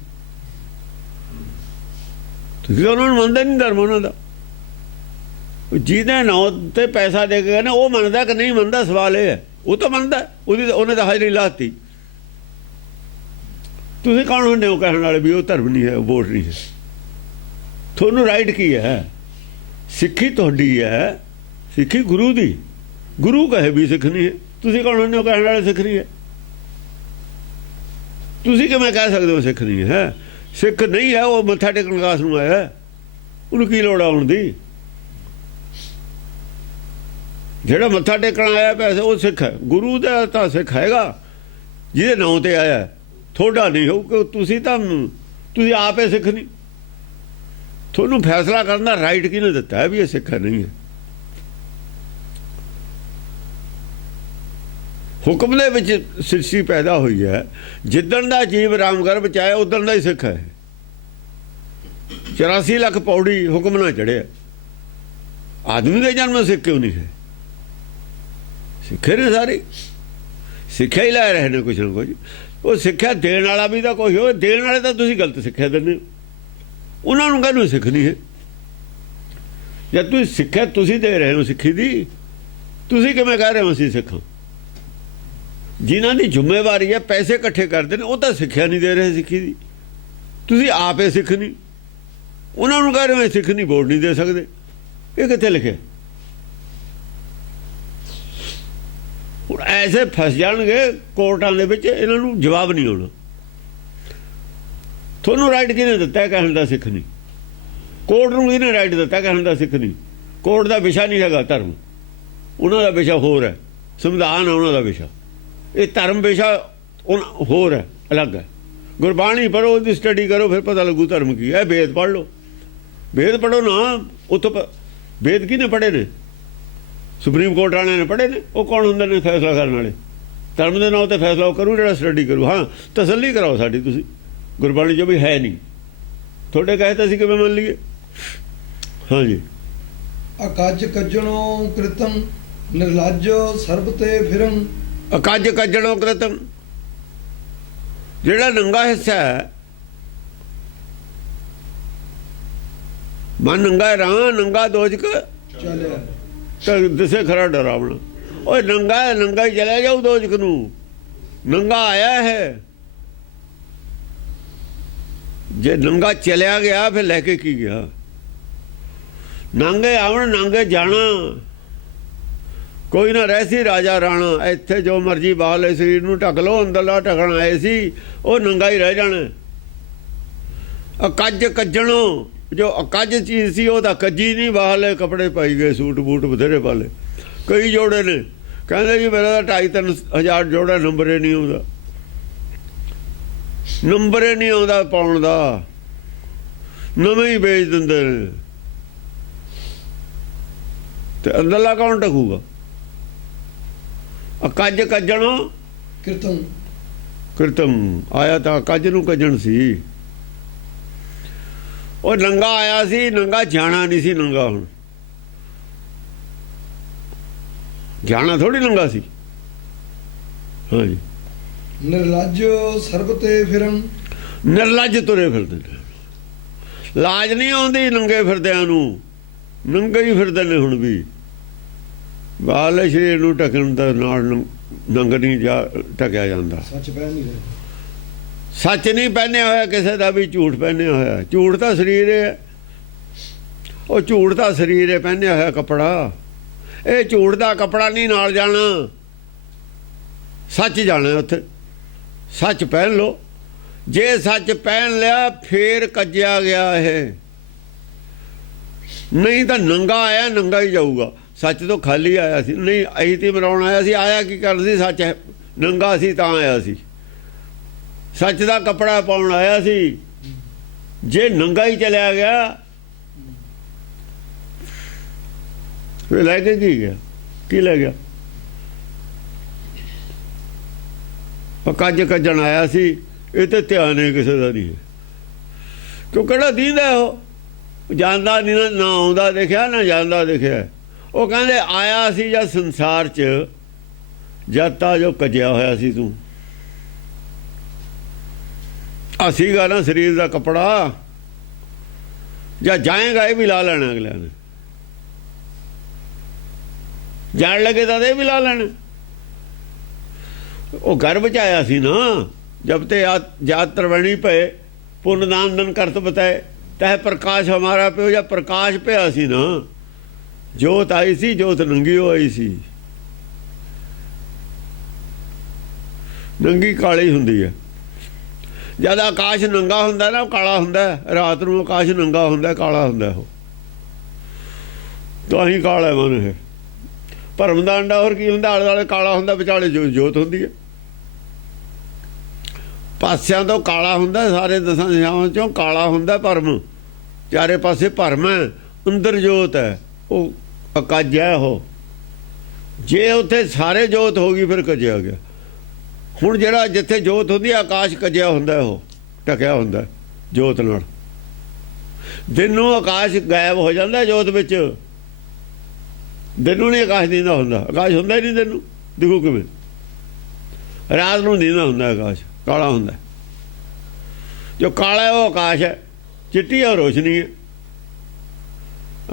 ਤੁਸੀਂ ਉਹਨਾਂ ਨੂੰ ਮੰਨਦੇ ਨਹੀਂ ਧਰਮ ਉਹਨਾਂ ਦਾ। ਜਿਹਦੇ ਨਾਂ ਤੇ ਪੈਸਾ ਦੇ ਕੇ ਨਾ, ਉਹ ਮੰਨਦਾ ਕਿ ਨਹੀਂ ਮੰਨਦਾ, ਸਵਾਲ ਇਹ ਹੈ। ਉਹ ਤਾਂ ਮੰਨਦਾ, ਉਹਨੇ ਤਾਂ ਹਾਜ਼ਰੀ ਲਾਤੀ। ਤੁਸੀਂ ਕੌਣ ਹੁੰਦੇ ਹੋ ਕਹਿਣ ਵਾਲੇ ਵੀ ਉਹ ਧਰਮ ਨਹੀਂ ਹੈ, ਉਹ ਵੋਟ ਨਹੀਂ ਹੈ? ਤੁਹਾਨੂੰ ਰਾਈਟ ਕੀ ਹੈ? ਸਿੱਖੀ ਤੁਹਾਡੀ ਹੈ, ਸਿੱਖੀ ਗੁਰੂ ਦੀ। ਗੁਰੂ ਕਹੇ ਵੀ ਸਿੱਖ ਨਹੀਂ ਹੈ। ਤੁਸੀਂ ਕੌਣ ਹੁੰਦੇ ਹੋ ਕਹਿਣ ਵਾਲੇ ਸਿੱਖ ਨਹੀਂ ਹੈ? ਤੁਸੀਂ ਕਿਵੇਂ ਕਹਿ ਸਕਦੇ ਹੋ ਸਿੱਖ ਨਹੀਂ ਹੈ? ਸਿੱਖ ਨਹੀਂ ਹੈ, ਉਹ ਮੱਥਾ ਟੇਕਣ ਕਾਸ ਨੂੰ ਆਇਆ। ਉਹਨੂੰ ਕੀ ਲੋੜ ਆਉਣ ਦੀ? ਜਿਹੜਾ ਮੱਥਾ ਟੇਕਣ ਆਇਆ ਪੈਸੇ, ਉਹ ਸਿੱਖ ਹੈ। ਗੁਰੂ ਦਾ ਤਾਂ ਸਿੱਖ ਹੈਗਾ ਜਿਹਦੇ ਨਾਂ ਤੇ ਆਇਆ। ਤੁਹਾਡਾ ਨਹੀਂ ਹੋਊ ਕਿ ਤੁਸੀਂ ਆਪੇ ਸਿੱਖ ਨਹੀਂ। ਤੁਹਾਨੂੰ ਫੈਸਲਾ ਕਰਨ ਦਾ ਰਾਈਟ ਕਿਹਨੇ ਦਿੱਤਾ ਹੈ ਵੀ ਇਹ ਸਿੱਖ ਨਹੀਂ ਹੈ? ਹੁਕਮ ਦੇ ਵਿੱਚ ਸ੍ਰਿਸ਼ਟੀ ਪੈਦਾ ਹੋਈ ਹੈ। ਜਿੱਦਣ ਦਾ ਜੀਵ ਰਾਮ ਗਰਭ ਚ ਆਇਆ ਉਦਣ ਦਾ ਹੀ ਸਿੱਖ ਹੈ। 84 ਲੱਖ ਪੌੜੀ ਹੁਕਮ ਨਾਲ ਚੜਿਆ। ਆਦਮੀ ਦੇ ਜਨਮ ਸਿੱਖ ਕਿਉਂ ਨਹੀਂ ਹੈ? ਸਿੱਖੇ ਨੇ ਸਾਰੇ, ਸਿੱਖਿਆ ਹੀ ਲੈ ਰਹੇ ਨੇ ਕੁਛ ਨਾ ਕੁਛ। ਉਹ ਸਿੱਖਿਆ ਦੇਣ ਵਾਲਾ ਵੀ ਤਾਂ ਕੋਈ ਹੋਵੇ। ਦੇਣ ਵਾਲੇ ਤਾਂ ਤੁਸੀਂ ਗਲਤ ਸਿੱਖਿਆ ਦਿੰਦੇ ਹੋ। ਉਹਨਾਂ ਨੂੰ ਕਹਿੰਦੇ ਸਿੱਖਣੀ ਹੈ। ਜਦ ਤੁਸੀਂ ਸਿੱਖਿਆ ਤੁਸੀਂ ਦੇ ਰਹੇ ਹੋ ਸਿੱਖੀ ਦੀ, ਤੁਸੀਂ ਕਿਵੇਂ ਕਹਿ ਰਹੇ ਹੋ ਅਸੀਂ ਸਿੱਖਾਂ? ਜਿਨ੍ਹਾਂ ਦੀ ਜ਼ਿੰਮੇਵਾਰੀ ਹੈ ਪੈਸੇ ਇਕੱਠੇ ਕਰਦੇ ਨੇ, ਉਹ ਤਾਂ ਸਿੱਖਿਆ ਨਹੀਂ ਦੇ ਰਹੇ ਸਿੱਖੀ ਦੀ। ਤੁਸੀਂ ਆਪੇ ਸਿੱਖ ਨਹੀਂ, ਉਹਨਾਂ ਨੂੰ ਕਹਿ ਰਹੇ ਹੋ ਸਿੱਖ ਨਹੀਂ, ਵੋਟ ਨਹੀਂ ਦੇ ਸਕਦੇ। ਇਹ ਕਿੱਥੇ ਲਿਖਿਆ? ਹੁਣ ਐਸੇ ਫਸ ਜਾਣਗੇ ਕੋਰਟਾਂ ਦੇ ਵਿੱਚ, ਇਹਨਾਂ ਨੂੰ ਜਵਾਬ ਨਹੀਂ ਆਉਣਾ। ਤੁਹਾਨੂੰ ਰਾਈਟ ਕਿਹਨੇ ਦਿੱਤਾ ਕਹਿਣ ਦਾ ਸਿੱਖ ਨਹੀਂ? ਕੋਰਟ ਨੂੰ ਕਿਹਨੇ ਰਾਈਟ ਦਿੱਤਾ ਕਹਿਣ ਦਾ ਸਿੱਖ ਨਹੀਂ? ਕੋਰਟ ਦਾ ਵਿਸ਼ਾ ਨਹੀਂ ਹੈਗਾ ਧਰਮ, ਉਹਨਾਂ ਦਾ ਵਿਸ਼ਾ ਹੋਰ ਹੈ। ਸੰਵਿਧਾਨ ਹੈ ਉਹਨਾਂ ਦਾ ਵਿਸ਼ਾ। ਇਹ ਧਰਮ ਵਿਸ਼ਾ ਹੋਰ ਹੈ, ਅਲੱਗ ਹੈ। ਗੁਰਬਾਣੀ ਪੜ੍ਹੋ, ਉਹਦੀ ਸਟੱਡੀ ਕਰੋ, ਫਿਰ ਪਤਾ ਲੱਗੂ ਧਰਮ ਕੀ ਹੈ। ਵੇਦ ਪੜ੍ਹ ਲਓ, ਵੇਦ ਪੜ੍ਹੋ ਨਾ। ਉੱਥੋਂ ਵੇਦ ਕਿਹਨੇ ਪੜ੍ਹੇ ਨੇ? ਸੁਪਰੀਮ ਕੋਰਟ ਵਾਲਿਆਂ ਨੇ ਪੜ੍ਹੇ ਨੇ। ਉਹ ਕੌਣ ਹੁੰਦੇ ਨੇ ਫੈਸਲਾ ਕਰਨ ਵਾਲੇ? ਧਰਮ ਦੇ ਨਾਂ ਤੇ ਫੈਸਲਾ ਉਹ ਕਰੂ ਜਿਹੜਾ ਸਟੱਡੀ ਕਰੂ। ਹਾਂ ਤਸੱਲੀ ਕਰਾਓ ਸਾਡੀ ਤੁਸੀਂ ਗੁਰਬਾਣੀ 'ਚ ਵੀ ਹੈ ਨਹੀਂ, ਤੁਹਾਡੇ ਕਹੇ ਤਾਂ ਅਸੀਂ ਕਿਵੇਂ ਮੰਨ ਲਈਏ। ਹਾਂਜੀ। ਅਕਜ ਕੱਜਣੋ ਕ੍ਰਿਤੰ ਨਿਰਲਜ ਸਰਬ ਤੇ ਫਿਰੰ। ਅਕਜ ਕੱਜਣੋ ਕ੍ਰਿਤੰ, ਜਿਹੜਾ ਨੰਗਾ ਹਿੱਸਾ ਹੈ, ਮਨ ਨੰਗਾ ਰਾਹ ਨੰਗਾ ਦੋਜਕ ਚੱਲਿਆ ਤਾਂ ਦਿਸੇ ਖਰਾ ਡਰਾਵਣਾ। ਉਹ ਨੰਗਾ ਹੈ, ਨੰਗਾ ਹੀ ਚਲਿਆ ਜਾਊ ਦੋਜਕ ਨੂੰ। ਨੰਗਾ ਆਇਆ ਹੈ, ਜੇ ਨੰਗਾ ਚਲਿਆ ਗਿਆ ਫਿਰ ਲੈ ਕੇ ਕੀ ਗਿਆ। ਨੰਗੇ ਆਉਣ ਨੰਗੇ ਜਾਣਾ, ਕੋਈ ਨਾ ਰਹਿ ਸੀ ਰਾਜਾ ਰਾਣਾ। ਇੱਥੇ ਜੋ ਮਰਜੀ ਬਾਹ ਲੈ ਸਰੀਰ ਨੂੰ ਢੱਕ ਲਓ, ਅੰਦਰਲਾ ਢੱਕਣ ਆਏ ਸੀ ਉਹ ਨੰਗਾ ਹੀ ਰਹਿ ਜਾਣਾ। ਅਕੱਜ ਕੱਜਣੋਂ, ਜੋ ਅਕੱਜ ਚੀਜ਼ ਸੀ ਉਹ ਤਾਂ ਕੱਜੀ ਨਹੀਂ, ਬਾਹਲੇ ਕੱਪੜੇ ਪਾਈ ਗਏ, ਸੂਟ ਬੂਟ ਬਥੇਰੇ ਪਾਲੇ। ਕਈ ਜੋੜੇ ਨੇ, ਕਹਿੰਦੇ ਜੀ ਮੇਰਾ ਤਾਂ 2,500-3,000 ਜੋੜਾ, ਨੰਬਰ ਹੀ ਨਹੀਂ ਆਉਂਦਾ, ਨੰਬਰ ਹੀ ਨਹੀਂ ਆਉਂਦਾ ਪਾਉਣ ਦਾ, ਨਵੇਂ ਹੀ ਵੇਚ ਦਿੰਦੇ ਨੇ। ਤੇ ਅੰਦਰਲਾ ਕੌਣ ਢਕੂਗਾ। ਅਕੱਜ ਕੱਜਣੋਂ ਕੀਰਤਨ ਕਿਰਤਮ ਆਇਆ ਤਾਂ ਕੱਜ ਨੂੰ ਕੱਜਣ ਸੀ। ਉਹ ਨੰਗਾ ਆਇਆ ਸੀ, ਨੰਗਾ ਜਾਣਾ ਨਹੀਂ ਸੀ। ਨੰਗਾ ਹੁਣ ਜਾਣਾ ਥੋੜੀ ਨੰਗਾ ਸੀ। ਹਾਂਜੀ। ਨਿਰਲਜ ਸਰਬ ਤੇ ਫਿਰੰ। ਨਿਰਲਜ ਤੁਰੇ ਫਿਰਦੇ ਨੇ, ਲਾਜ ਨਹੀਂ ਆਉਂਦੀ ਨੰਗੇ ਫਿਰਦਿਆਂ ਨੂੰ, ਨੰਗੇ ਹੀ ਫਿਰਦੇ ਨੇ ਹੁਣ ਵੀ। ਬਾਹਰਲੇ ਸਰੀਰ ਨੂੰ ਢੱਕਣ ਦਾ ਨਾਲ ਨੰਗ ਨਹੀਂ ਢਕਿਆ ਜਾਂਦਾ। ਸੱਚ ਪਹਿ ਨਹੀਂ ਰਿਹਾ, ਸੱਚ ਨਹੀਂ ਪਹਿਨਿਆ ਹੋਇਆ ਕਿਸੇ ਦਾ ਵੀ, ਝੂਠ ਪਹਿਨਿਆ ਹੋਇਆ। ਝੂਠ ਤਾਂ ਸਰੀਰ ਹੈ, ਉਹ ਝੂਠ ਦਾ ਸਰੀਰ ਹੈ ਪਹਿਨਿਆ ਹੋਇਆ ਕੱਪੜਾ। ਇਹ ਝੂਠ ਦਾ ਕੱਪੜਾ ਨਹੀਂ ਨਾਲ ਜਾਣਾ, ਸੱਚ ਜਾਣਾ ਉੱਥੇ। ਸੱਚ ਪਹਿਨ ਲਓ, ਜੇ ਸੱਚ ਪਹਿਨ ਲਿਆ ਫੇਰ ਕੱਜਿਆ ਗਿਆ ਇਹ, ਨਹੀਂ ਤਾਂ ਨੰਗਾ ਆਇਆ ਨੰਗਾ ਹੀ ਜਾਊਗਾ। ਸੱਚ ਤੋਂ ਖਾਲੀ ਆਇਆ ਸੀ, ਨਹੀਂ ਅਸੀਂ ਤੇ ਮਨਾਉਣ ਆਇਆ ਸੀ। ਆਇਆ ਕੀ ਕਰਨ ਸੀ, ਸੱਚ ਨੰਗਾ ਸੀ ਤਾਂ ਆਇਆ ਸੀ, ਸੱਚ ਦਾ ਕੱਪੜਾ ਪਾਉਣ ਆਇਆ ਸੀ। ਜੇ ਨੰਗਾ ਹੀ ਚਲਿਆ ਗਿਆ ਫਿਰ ਲੈ ਕੇ ਕੀ ਗਿਆ, ਕੀ ਲੈ ਗਿਆ। ਕੱਜ ਕੱਜਣ ਆਇਆ ਸੀ, ਇਹ ਤੇ ਧਿਆਨ ਹੈ ਕਿਸੇ ਦਾ ਨਹੀਂ, ਕਿਉਂ ਕਿਹੜਾ ਦੀਂਦਾ ਉਹ ਜਾਂਦਾ ਨਹੀਂ ਨਾ ਆਉਂਦਾ ਦੇਖਿਆ ਨਾ ਜਾਂਦਾ ਦੇਖਿਆ। ਉਹ ਕਹਿੰਦੇ ਆਇਆ ਸੀ ਜਾਂ ਸੰਸਾਰ 'ਚ ਜਦ ਤਾਂ ਜੋ ਕੱਜਿਆ ਹੋਇਆ ਸੀ ਤੂੰ। ਸੀਗਾ ਨਾ ਸਰੀਰ ਦਾ ਕੱਪੜਾ, ਜਾਂ ਜਾਏਗਾ ਇਹ ਵੀ ਲਾ ਲੈਣਾ ਅਗਲਿਆਂ ਨੇ, ਜਾਣ ਲੱਗੇ ਤਾਂ ਇਹ ਵੀ ਲਾ ਲੈਣਾ। ਉਹ ਗਰਭ 'ਚ ਆਇਆ ਸੀ ਨਾ, ਜਬ ਤੇ ਜਾਤ ਤਰਵਣੀ ਪਏ ਪੁੰਨਦਾਨ ਦਨ ਕਰਤ ਬਤਾਏ ਤਹ ਪ੍ਰਕਾਸ਼ ਹਮਾਰਾ ਪਿਓ, ਜਾਂ ਪ੍ਰਕਾਸ਼ ਪਿਆ ਸੀ ਨਾ, ਜੋਤ ਆਈ ਸੀ, ਜੋਤ ਨੰਗੀ ਹੋਈ ਸੀ। ਨੰਗੀ ਕਾਲੀ ਹੁੰਦੀ ਹੈ। ਜਦ ਆਕਾਸ਼ ਨੰਗਾ ਹੁੰਦਾ ਨਾ ਉਹ ਕਾਲਾ ਹੁੰਦਾ, ਰਾਤ ਨੂੰ ਆਕਾਸ਼ ਨੰਗਾ ਹੁੰਦਾ ਕਾਲਾ ਹੁੰਦਾ। ਉਹ ਤਾਂ ਹੀ ਕਾਲਾ ਮਨ ਹੈ। ਭਰਮ ਦਾ ਅੰਡਾ ਹੋਰ ਕੀ ਹੁੰਦਾ, ਆਲੇ ਦੁਆਲੇ ਕਾਲਾ ਹੁੰਦਾ, ਵਿਚਾਲੇ ਜੋਤ ਹੁੰਦੀ ਹੈ। ਪਾਸਿਆਂ ਤੋਂ ਕਾਲਾ ਹੁੰਦਾ, ਸਾਰੇ ਦਸਾਂ ਦਿਸ਼ਾਵਾਂ ਚੋਂ ਕਾਲਾ ਹੁੰਦਾ ਭਰਮ, ਚਾਰੇ ਪਾਸੇ ਭਰਮ ਹੈ, ਅੰਦਰ ਜੋਤ ਹੈ। ਉਹ ਅਕੱਜ ਹੈ ਉਹ। ਜੇ ਉੱਥੇ ਸਾਰੇ ਜੋਤ ਹੋ ਗਈ ਫਿਰ ਕੱਜਿਆ ਗਿਆ। ਹੁਣ ਜਿਹੜਾ ਜਿੱਥੇ ਜੋਤ ਹੁੰਦੀ ਆਕਾਸ਼ ਕੱਜਿਆ ਹੁੰਦਾ, ਉਹ ਢਕਿਆ ਹੁੰਦਾ ਜੋਤ ਨਾਲ। ਦਿਨ ਨੂੰ ਆਕਾਸ਼ ਗਾਇਬ ਹੋ ਜਾਂਦਾ ਜੋਤ ਵਿੱਚ, ਦਿਨ ਨੂੰ ਨਹੀਂ ਆਕਾਸ਼ ਦਿੰਦਾ ਹੁੰਦਾ। ਆਕਾਸ਼ ਹੁੰਦਾ ਹੀ ਨਹੀਂ ਦਿਨ ਨੂੰ, ਦਿਖੂ ਕਿਵੇਂ। ਰਾਤ ਨੂੰ ਦਿੰਦਾ ਹੁੰਦਾ ਆਕਾਸ਼, ਕਾਲਾ ਹੁੰਦਾ। ਜੋ ਕਾਲਾ ਹੈ ਉਹ ਆਕਾਸ਼ ਹੈ, ਚਿੱਟੀ ਹੈ ਰੋਸ਼ਨੀ ਹੈ।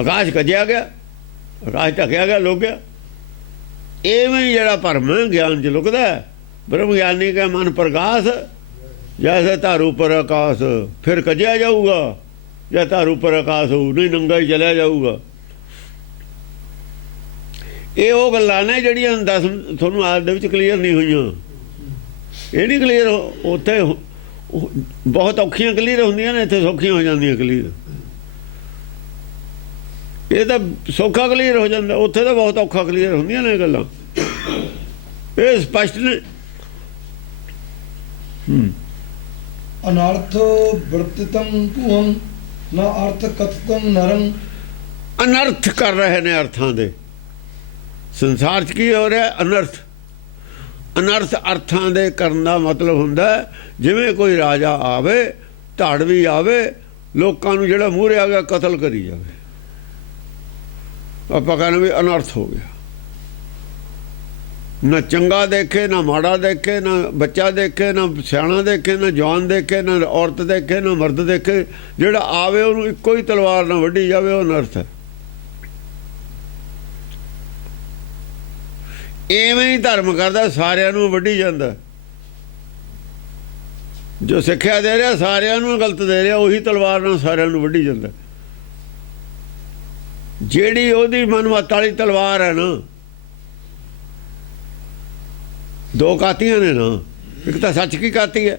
ਆਕਾਸ਼ ਕੱਜਿਆ ਗਿਆ, ਆਕਾਸ਼ ਢਕਿਆ ਗਿਆ, ਲੁਕ ਗਿਆ। ਇਵੇਂ ਹੀ ਜਿਹੜਾ ਭਰਮ ਗਿਆਨ 'ਚ ਲੁਕਦਾ, ਬ੍ਰਹਮ ਗਿਆਨੀ ਕਾ ਮਨ ਪ੍ਰਕਾਸ਼ ਜੈਸੇ ਧਾਰੂ ਪਰ ਆਕਾਸ਼। ਫਿਰ ਕੱਜਿਆ ਜਾਊਗਾ ਜਾਂ ਧਾਰੂ ਪਰ ਆਕਾਸ਼ ਹੋਊ, ਨਹੀਂ ਨੰਗਾ ਹੀ ਚਲਿਆ ਜਾਊਗਾ। ਇਹ ਉਹ ਗੱਲਾਂ ਨੇ ਜਿਹੜੀਆਂ ਤੁਹਾਨੂੰ ਆਦ ਦੇ ਵਿੱਚ ਕਲੀਅਰ ਨਹੀਂ ਹੋਈਆਂ। ਇਹ ਨਹੀਂ ਕਲੀਅਰ, ਉੱਥੇ ਬਹੁਤ ਔਖੀਆਂ ਕਲੀਅਰ ਹੁੰਦੀਆਂ ਨੇ, ਇੱਥੇ ਸੌਖੀਆਂ ਹੋ ਜਾਂਦੀਆਂ ਕਲੀਅਰ। ਇਹ ਤਾਂ ਸੌਖਾ ਕਲੀਅਰ ਹੋ ਜਾਂਦਾ, ਉੱਥੇ ਤਾਂ ਬਹੁਤ ਔਖਾ ਕਲੀਅਰ ਹੁੰਦੀਆਂ ਨੇ ਗੱਲਾਂ। ਇਹ ਸਪਸ਼ਟ ਨੇ। ਅਨਰਥ ਵਰਤਿਤੰ ਭੂਵੰ ਨਾ ਅਰਥ ਕਥਤੰ ਨਰੰ। ਅਨਰਥ ਕਰ ਰਹੇ ਨੇ ਅਰਥਾਂ ਦੇ। ਸੰਸਾਰ 'ਚ ਕੀ ਹੋ ਰਿਹਾ, ਅਨਰਥ। ਅਨਰਥ ਅਰਥਾਂ ਦੇ ਕਰਨ ਦਾ ਮਤਲਬ ਹੁੰਦਾ ਜਿਵੇਂ ਕੋਈ ਰਾਜਾ ਆਵੇ, ਧਾੜਵੀ ਆਵੇ, ਲੋਕਾਂ ਨੂੰ ਜਿਹੜਾ ਮੂਹਰੇ ਆ ਗਿਆ ਕਤਲ ਕਰੀ ਜਾਵੇ, ਆਪਾਂ ਕਹਿੰਦੇ ਵੀ ਅਨਰਥ ਹੋ ਗਿਆ। ਨਾ ਚੰਗਾ ਦੇਖੇ, ਨਾ ਮਾੜਾ ਦੇਖੇ, ਨਾ ਬੱਚਾ ਦੇਖੇ, ਨਾ ਸਿਆਣਾ ਦੇਖੇ, ਨਾ ਜਵਾਨ ਦੇਖੇ, ਨਾ ਔਰਤ ਦੇਖੇ, ਨਾ ਮਰਦ ਦੇਖੇ, ਜਿਹੜਾ ਆਵੇ ਉਹਨੂੰ ਇੱਕੋ ਹੀ ਤਲਵਾਰ ਨਾਲ ਵੱਢੀ ਜਾਵੇ, ਉਹ ਅਨਰਥ ਹੈ। ਐਵੇਂ ਹੀ ਧਰਮ ਕਰਦਾ, ਸਾਰਿਆਂ ਨੂੰ ਵੱਢੀ ਜਾਂਦਾ। ਜੋ ਸਿੱਖਿਆ ਦੇ ਰਿਹਾ ਸਾਰਿਆਂ ਨੂੰ ਗਲਤ ਦੇ ਰਿਹਾ, ਉਹੀ ਤਲਵਾਰ ਨਾਲ ਸਾਰਿਆਂ ਨੂੰ ਵੱਢੀ ਜਾਂਦਾ। ਜਿਹੜੀ ਉਹਦੀ ਮਨਮਤ ਵਾਲੀ ਤਲਵਾਰ ਹੈ ਨਾ, ਦੋ ਕਾਤੀਆਂ ਨੇ ਨਾ, ਇੱਕ ਤਾਂ ਸੱਚ ਕੀ ਕਾਤੀ ਹੈ,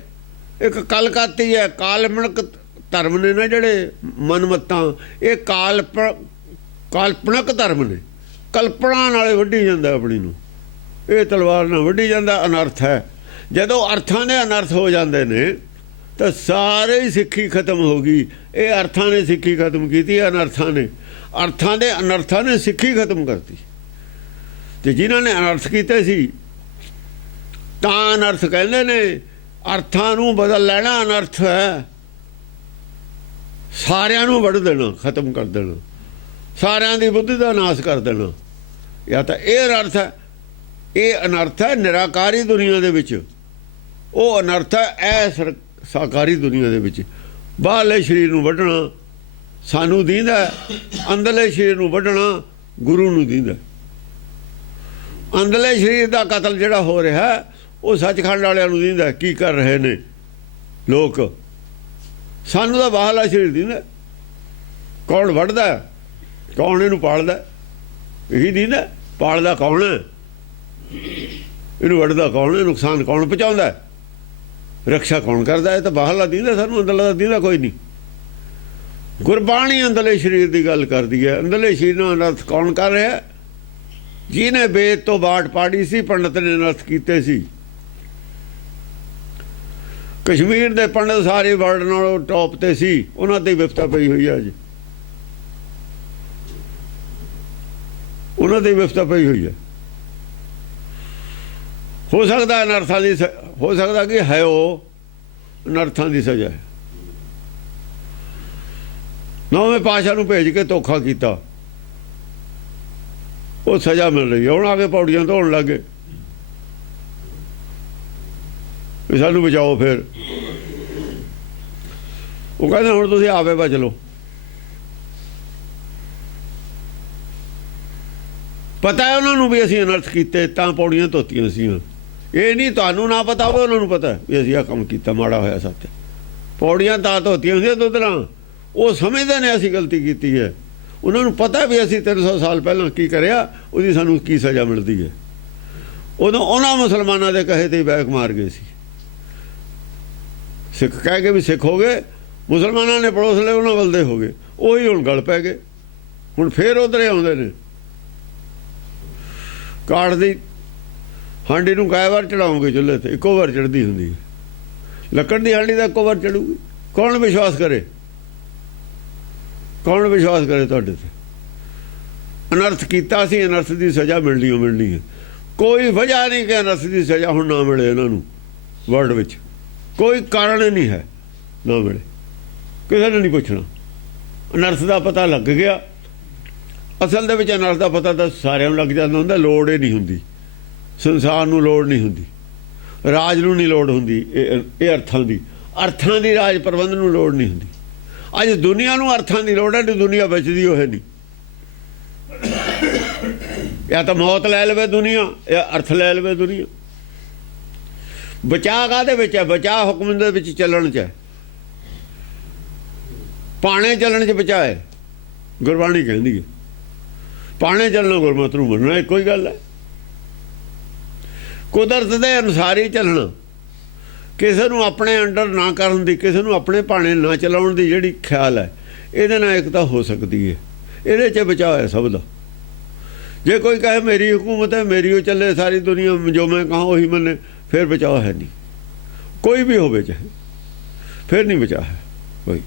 ਇੱਕ ਕਲ ਕਾਤੀ ਹੈ। ਕਾਲਪਨਿਕ ਧਰਮ ਨੇ ਨਾ ਜਿਹੜੇ ਮਨਮਤਾਂ, ਇਹ ਕਾਲਪਨਿਕ ਧਰਮ ਨੇ, ਕਲਪਨਾ ਨਾਲੇ ਵੱਢੀ ਜਾਂਦਾ ਆਪਣੀ ਨੂੰ, ਇਹ ਤਲਵਾਰ ਨਾਲ ਵੱਢੀ ਜਾਂਦਾ। ਅਨਰਥ ਹੈ। ਜਦੋਂ ਅਰਥਾਂ ਦੇ ਅਨਰਥ ਹੋ ਜਾਂਦੇ ਨੇ ਤਾਂ ਸਾਰੇ ਹੀ ਸਿੱਖੀ ਖਤਮ ਹੋ ਗਈ। ਇਹ ਅਰਥਾਂ ਨੇ ਸਿੱਖੀ ਖਤਮ ਕੀਤੀ, ਅਨਰਥਾਂ ਨੇ, ਅਰਥਾਂ ਦੇ ਅਨਰਥਾਂ ਨੇ ਸਿੱਖੀ ਖਤਮ ਕਰਤੀ। ਤੇ ਜਿਨ੍ਹਾਂ ਨੇ ਅਨਰਥ ਕੀਤੇ ਸੀ ਤਾਂ ਅਨਰਥ ਕਹਿੰਦੇ ਨੇ। ਅਰਥਾਂ ਨੂੰ ਬਦਲ ਲੈਣਾ ਅਨਰਥ ਹੈ। ਸਾਰਿਆਂ ਨੂੰ ਵੱਢ ਦੇਣਾ, ਖਤਮ ਕਰ ਦੇਣਾ, ਸਾਰਿਆਂ ਦੀ ਬੁੱਧੀ ਦਾ ਨਾਸ਼ ਕਰ ਦੇਣਾ, ਜਾਂ ਤਾਂ ਇਹ ਅਨਰਥ ਹੈ। ਇਹ ਅਨਰਥ ਹੈ ਨਿਰਾਕਾਰੀ ਦੁਨੀਆ ਦੇ ਵਿੱਚ, ਉਹ ਅਨਰਥ ਹੈ ਇਹ ਸਾਕਾਰੀ ਦੁਨੀਆ ਦੇ ਵਿੱਚ। ਬਾਹਰਲੇ ਸਰੀਰ ਨੂੰ ਵੱਢਣਾ ਸਾਨੂੰ ਦੀਂਦਾ, ਅੰਦਰਲੇ ਸਰੀਰ ਨੂੰ ਵੱਢਣਾ ਗੁਰੂ ਨੂੰ ਦੀਂਦਾ। ਅੰਦਰਲੇ ਸਰੀਰ ਦਾ ਕਤਲ ਜਿਹੜਾ ਹੋ ਰਿਹਾ ਉਹ ਸੱਚਖੰਡ ਵਾਲਿਆਂ ਨੂੰ ਦੀਂਦਾ। ਕੀ ਕਰ ਰਹੇ ਨੇ ਲੋਕ? ਸਾਨੂੰ ਤਾਂ ਬਾਹਰਲਾ ਸਰੀਰ ਦੀਂਦਾ। ਕੌਣ ਵੱਢਦਾ, ਕੌਣ ਇਹਨੂੰ ਪਾਲਦਾ? ਇਹੀ ਦੀਂਦਾ। ਪਾਲਦਾ ਕੌਣ ਹੈ? ਇਹਨੂੰ ਵੱਢਦਾ ਕੌਣ ਹੈ? ਨੁਕਸਾਨ ਕੌਣ ਪਹੁੰਚਾਉਂਦਾ? ਰਕਸ਼ਾ ਕੌਣ ਕਰਦਾ? ਇਹ ਤਾਂ ਬਾਹਰਲਾ ਦੀਂਦਾ, ਸਾਨੂੰ ਅੰਦਰਲਾ ਦਾ ਦੀਂਦਾ ਕੋਈ ਨਹੀਂ। ਗੁਰਬਾਣੀ ਅੰਦਰਲੇ ਸਰੀਰ ਦੀ ਗੱਲ ਕਰਦੀ ਹੈ। ਅੰਦਰਲੇ ਸਰੀਰ ਨੂੰ ਅਨਰਥ ਕੌਣ ਕਰ ਰਿਹਾ? ਜਿਹਨੇ ਵੇਦ ਤੋਂ ਬਾਟ ਪਾੜੀ ਸੀ, ਪੰਡਤ ਨੇ ਅਨਰਥ ਕੀਤੇ ਸੀ। ਕਸ਼ਮੀਰ ਦੇ ਪੰਡਤ ਸਾਰੇ ਵਰਲਡ ਨਾਲੋਂ ਟੌਪ ਤੇ ਸੀ, ਉਹਨਾਂ ਤੇ ਵਿਪਤਾ ਪਈ ਹੋਈ ਹੈ। ਅੱਜ ਉਹਨਾਂ ਤੇ ਵਿਪਤਾ ਪਈ ਹੋਈ ਹੈ। ਹੋ ਸਕਦਾ ਅਨਰਥਾਂ ਦੀ, ਹੋ ਸਕਦਾ ਕਿ ਹੈ ਉਹ ਅਨਰਥਾਂ ਦੀ ਸਜ਼ਾ ਹੈ। ਨੌਵੇਂ ਪਾਤਸ਼ਾਹ ਨੂੰ ਭੇਜ ਕੇ ਧੋਖਾ ਕੀਤਾ, ਉਹ ਸਜ਼ਾ ਮਿਲ ਰਹੀ ਹੈ। ਹੁਣ ਆ ਕੇ ਪੌੜੀਆਂ ਧੋਣ ਲੱਗੇ ਵੀ ਸਾਨੂੰ ਬਚਾਓ। ਫਿਰ ਉਹ ਕਹਿੰਦੇ ਹੁਣ ਤੁਸੀਂ ਆਪੇ ਬਚ ਲਓ। ਪਤਾ ਹੈ ਉਹਨਾਂ ਨੂੰ ਵੀ ਅਸੀਂ ਅਨਰਥ ਕੀਤੇ ਤਾਂ ਪੌੜੀਆਂ ਧੋਤੀਆਂ ਸੀ। ਇਹ ਨਹੀਂ ਤੁਹਾਨੂੰ ਨਾ ਪਤਾ ਹੋਵੇ, ਉਹਨਾਂ ਨੂੰ ਪਤਾ ਵੀ ਅਸੀਂ ਆਹ ਕੰਮ ਕੀਤਾ, ਮਾੜਾ ਹੋਇਆ ਸੱਤ। ਪੌੜੀਆਂ ਤਾਂ ਧੋਤੀਆਂ ਸੀ ਦੁੱਧਲਾਂ। ਉਹ ਸਮਝਦੇ ਨੇ ਅਸੀਂ ਗਲਤੀ ਕੀਤੀ ਹੈ। ਉਹਨਾਂ ਨੂੰ ਪਤਾ ਵੀ ਅਸੀਂ 300 ਸਾਲ ਪਹਿਲਾਂ ਕੀ ਕਰਿਆ, ਉਹਦੀ ਸਾਨੂੰ ਕੀ ਸਜ਼ਾ ਮਿਲਦੀ ਹੈ। ਉਦੋਂ ਉਹਨਾਂ ਮੁਸਲਮਾਨਾਂ ਦੇ ਕਹੇ ਤੇ ਬੈਕ ਮਾਰ ਗਏ ਸੀ। ਸਿੱਖ ਕਹਿ ਕੇ ਵੀ ਸਿੱਖ ਹੋ ਗਏ, ਮੁਸਲਮਾਨਾਂ ਨੇ ਪੜੋਸ ਲਏ, ਉਹਨਾਂ ਵੱਲ ਦੇ ਹੋ ਗਏ। ਉਹੀ ਹੁਣ ਗਲ ਪੈ ਗਏ। ਹੁਣ ਫੇਰ ਉਧਰੇ ਆਉਂਦੇ ਨੇ। ਕਾਠ ਦੀ ਹਾਂਡੀ ਨੂੰ ਕਾਇ ਵਾਰ ਚੜਾਉਂਗੇ ਚੁੱਲ੍ਹੇ ਤੇ? ਇੱਕੋ ਵਾਰ ਚੜ੍ਹਦੀ ਹੁੰਦੀ ਹੈ। ਲੱਕੜ ਦੀ ਹਾਂਡੀ ਦਾ ਇੱਕੋ ਵਾਰ ਚੜੂਗੀ। ਕੌਣ ਵਿਸ਼ਵਾਸ ਕਰੇ? ਕੌਣ ਵਿਸ਼ਵਾਸ ਕਰੇ ਤੁਹਾਡੇ ਤੇ? ਅਨਰਥ ਕੀਤਾ ਸੀ, ਅਨਰਥ ਦੀ ਸਜ਼ਾ ਮਿਲਣੀ ਓ ਮਿਲਣੀ ਹੈ। ਕੋਈ ਵਜ੍ਹਾ ਨਹੀਂ ਕਿ ਅਨਰਥ ਦੀ ਸਜ਼ਾ ਹੁਣ ਨਾ ਮਿਲੇ ਇਹਨਾਂ ਨੂੰ। ਵਰਲਡ ਵਿੱਚ ਕੋਈ ਕਾਰਨ ਨਹੀਂ ਹੈ ਨਾ ਮਿਲੇ। ਕਿਸੇ ਨੇ ਨਹੀਂ ਪੁੱਛਣਾ। ਅਨਰਥ ਦਾ ਪਤਾ ਲੱਗ ਗਿਆ। ਅਸਲ ਦੇ ਵਿੱਚ ਅਨਰਥ ਦਾ ਪਤਾ ਤਾਂ ਸਾਰਿਆਂ ਨੂੰ ਲੱਗ ਜਾਂਦਾ ਹੁੰਦਾ। ਲੋੜ ਹੀ ਨਹੀਂ ਹੁੰਦੀ, ਸੰਸਾਰ ਨੂੰ ਲੋੜ ਨਹੀਂ ਹੁੰਦੀ, ਰਾਜ ਨੂੰ ਨਹੀਂ ਲੋੜ ਹੁੰਦੀ। ਇਹ ਅਰਥਾਂ ਦੀ, ਅਰਥਾਂ ਦੀ ਰਾਜ ਪ੍ਰਬੰਧ ਨੂੰ ਲੋੜ ਨਹੀਂ ਹੁੰਦੀ। ਅੱਜ ਦੁਨੀਆ ਨੂੰ ਅਰਥਾਂ ਦੀ ਲੋੜ ਹੈ ਤੇ ਦੁਨੀਆ ਬਚਦੀ ਉਹ ਨਹੀਂ। ਜਾਂ ਤਾਂ ਮੌਤ ਲੈ ਲਵੇ ਦੁਨੀਆ, ਜਾਂ ਅਰਥ ਲੈ ਲਵੇ ਦੁਨੀਆ। ਬਚਾਅ ਕਾਹਦੇ ਵਿੱਚ ਹੈ? ਬਚਾਅ ਹੁਕਮ ਦੇ ਵਿੱਚ ਚੱਲਣ 'ਚ ਹੈ। ਪਾਣੇ ਚੱਲਣ 'ਚ ਬਚਾਅ ਹੈ। ਗੁਰਬਾਣੀ ਕਹਿੰਦੀ ਹੈ ਪਾਣੇ ਚੱਲਣਾ ਗੁਰਮਤਿ ਨੂੰ ਮੰਨਣਾ ਇੱਕੋ ਹੀ ਗੱਲ ਹੈ। ਕੁਦਰਤ ਦੇ ਅਨੁਸਾਰ ਹੀ ਚੱਲਣਾ। ਕਿਸੇ ਨੂੰ ਆਪਣੇ ਅੰਡਰ ਨਾ ਕਰਨ ਦੀ, ਕਿਸੇ ਨੂੰ ਆਪਣੇ ਭਾਣੇ ਨਾ ਚਲਾਉਣ ਦੀ ਜਿਹੜੀ ਖਿਆਲ ਹੈ, ਇਹਦੇ ਨਾਲ ਏਕਤਾ ਹੋ ਸਕਦੀ ਹੈ। ਇਹਦੇ 'ਚ ਬਚਾਅ ਹੈ ਸਭ ਦਾ। ਜੇ ਕੋਈ ਕਹੇ ਮੇਰੀ ਹਕੂਮਤ ਹੈ, ਮੇਰੀ ਉਹ ਚੱਲੇ, ਸਾਰੀ ਦੁਨੀਆ ਜੋ ਮੈਂ ਕਹਾਂ ਉਹੀ ਮੰਨੇ, ਫਿਰ ਬਚਾਅ ਹੈ ਨਹੀਂ। ਕੋਈ ਵੀ ਹੋਵੇ ਚਾਹੇ, ਫਿਰ ਨਹੀਂ ਬਚਾਅ ਹੈ ਕੋਈ।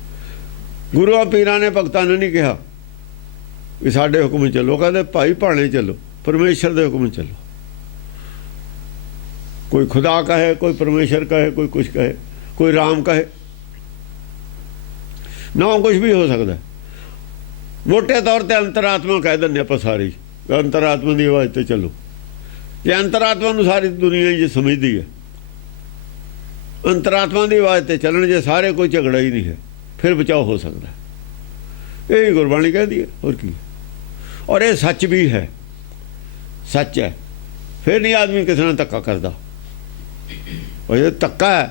ਗੁਰੂਆਂ ਪੀਰਾਂ ਨੇ ਭਗਤਾਂ ਨੇ ਨਹੀਂ ਕਿਹਾ ਵੀ ਸਾਡੇ ਹੁਕਮ ਚੱਲੋ। ਕਹਿੰਦੇ ਭਾਈ ਭਾਣੇ ਚੱਲੋ, ਪਰਮੇਸ਼ਰ ਦੇ ਹੁਕਮ ਚੱਲੋ। कोई खुदा कहे, कोई परमेश्वर कहे, कोई कुछ कहे, कोई राम कहे, ना कुछ भी हो सकता है। मोटे तौर पर अंतरात्मा कह दें आप सारी, अंतरात्मा की आवाज़ तो चलो। जे अंतरात्मा नूं सारी दुनिया जी समझती है, अंतरात्मा की आवाज़ ते चलन, जे सारे कोई झगड़ा ही नहीं है, फिर बचाव हो सकता है। यही गुरबाणी कहती है, और की। और ये सच भी है, सच है। फिर नहीं आदमी किसी ने धक्का करता। और जो धक्का है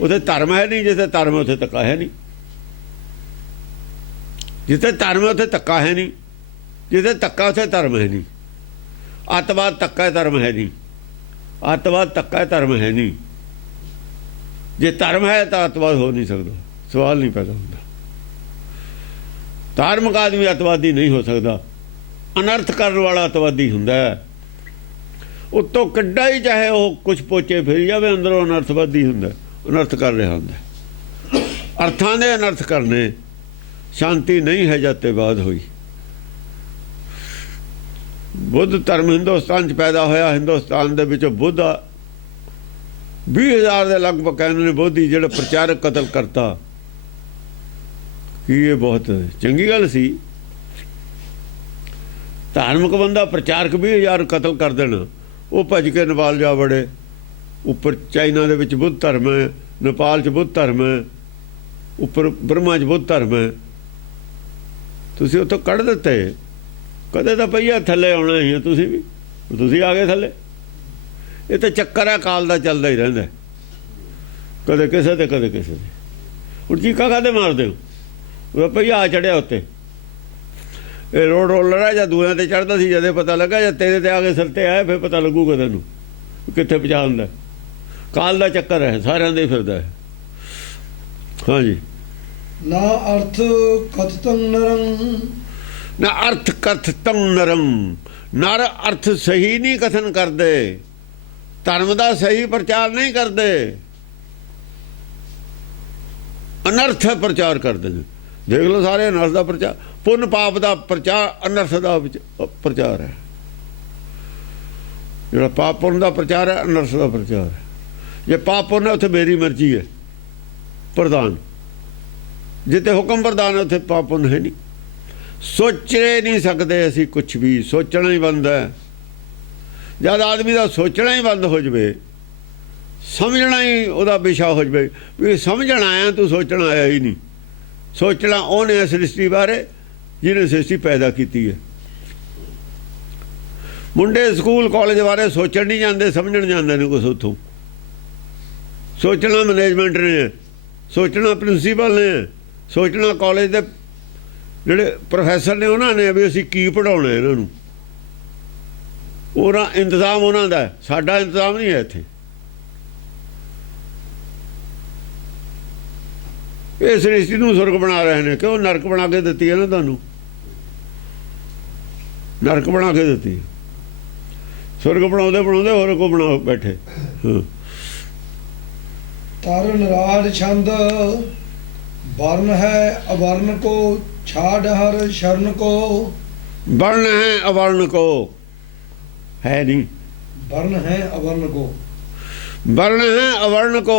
उसे धर्म है नहीं, जिसे धर्म है उसे धक्का है नहीं। जिथे धर्म है उसे धक्का है नहीं, जिथे धक्का उसे धर्म है नहीं। अतवाद धक्का है, धर्म है नहीं। अतवाद धक्का है, धर्म है नहीं। जे धर्म है तो अतवाद हो नहीं सकता, सवाल नहीं पैदा होता। धार्मिक आदमी अतवादी नहीं हो सकता, अनर्थ करने वाला अतवादी हुंदा है। उत्तों किड्डा ही चाहे वो कुछ पोचे फिर जावे, अंदरों अनर्थवादी हुंदा, अनर्थ कर रहा हुंदा। अर्थां दे अनर्थ करने शांति नहीं है जाते बाद हुई। बुद्ध धर्म हिंदुस्तान च पैदा होया, हिंदुस्तान दे विच बुद्ध 20,000 के लगभग कहते हैं बोधी जो प्रचारक कतल करता, कि ये बहुत चंगी गल सी। धार्मिक बंदा प्रचारक 20,000 कतल कर देना, वो भज के नेपाल जा बड़े। उपर चाइना दे विच बुद्ध धर्म है, नेपाल च बुद्ध धर्म है, उपर ब्रह्मा च बुद्ध धर्म है। तुसीं उत्थों कढ़ दिते, कदे तां पईया थल्ले आउणा ही, तुसीं भी तुसीं आ गए थल्ले। ये तो चक्कर है काल का, चलता ही रहिंदा, कदे किसे ते कदे किसे ते। हुण चीका काहदे मारदे हो? भैया आ चढ़िया उत्ते, ये रोड रोलर है, जां दूरियां ते चढ़दा सी, जदे पता लगा, जां तेरे ते आके सिर ते आए, फिर पता लगूगा तैनूं कित्थे पहुंचांदा। काल का चक्कर है, सारिआं दे फिरदा है। हाँ जी। ना अर्थ कथतं नरं, ना अर्थ कथतं नरं। नर अर्थ सही नहीं कथन करते, धर्म का सही प्रचार नहीं करते, अनर्थ प्रचार करते हैं। देख लो सारे अनर्थ का प्रचार, पुण्य पाप का प्रचार, अनर्थ का प्रचार है। जो पाप पुण्य का प्रचार है, अनर्थ का प्रचार है। जे पाप पुण्य है उत्थे मेरी मर्जी है प्रधान, जिते हुक्म प्रधान है उत्थे पाप पुण्य है नहीं। सोचे नहीं सकते असी कुछ भी, सोचना ही बंद है। जब आदमी का सोचना ही बंद हो जाए, समझना ही वह विशा हो जाए भी समझना आया, तू सोचना आया ही नहीं। सोचना उन्हें सृष्टि बारे जिन्हें सृष्टि पैदा की है। मुंडे स्कूल कॉलेज बारे सोचण नहीं जाते, समझण जाते ने कुछ। उतों सोचना मैनेजमेंट ने, सोचना प्रिंसीपल ने, सोचना कॉलेज के ਜਿਹੜੇ ਪ੍ਰੋਫੈਸਰ ਨੇ ਉਹਨਾਂ ਨੇ ਵੀ ਅਸੀਂ ਕੀ ਪੜ੍ਹਾਉਣਾ ਇਹਨਾਂ ਨੂੰ। ਉਹਦਾ ਇੰਤਜ਼ਾਮ ਉਹਨਾਂ ਦਾ, ਸਾਡਾ ਇੰਤਜ਼ਾਮ ਨਹੀਂ ਹੈ ਇੱਥੇ। ਇਹ ਸ੍ਰਿਸ਼ਟੀ ਨੂੰ ਸੁਰਗ ਬਣਾ ਰਹੇ ਨੇ, ਕਿਉਂ? ਨਰਕ ਬਣਾ ਕੇ ਦਿੱਤੀ ਹੈ ਨਾ ਤੁਹਾਨੂੰ, ਨਰਕ ਬਣਾ ਕੇ ਦਿੱਤੀ। ਸੁਰਗ ਬਣਾਉਂਦੇ ਬਣਾਉਂਦੇ ਹੋਰ ਕੋ ਬਣਾ ਬੈਠੇ। तारण राज छंद वर्ण है अवर्ण को, छाड़ हर शरण को। वर्ण है अवर्ण को है नहीं, वर्ण है अवर्ण को, वर्ण है अवर्ण को।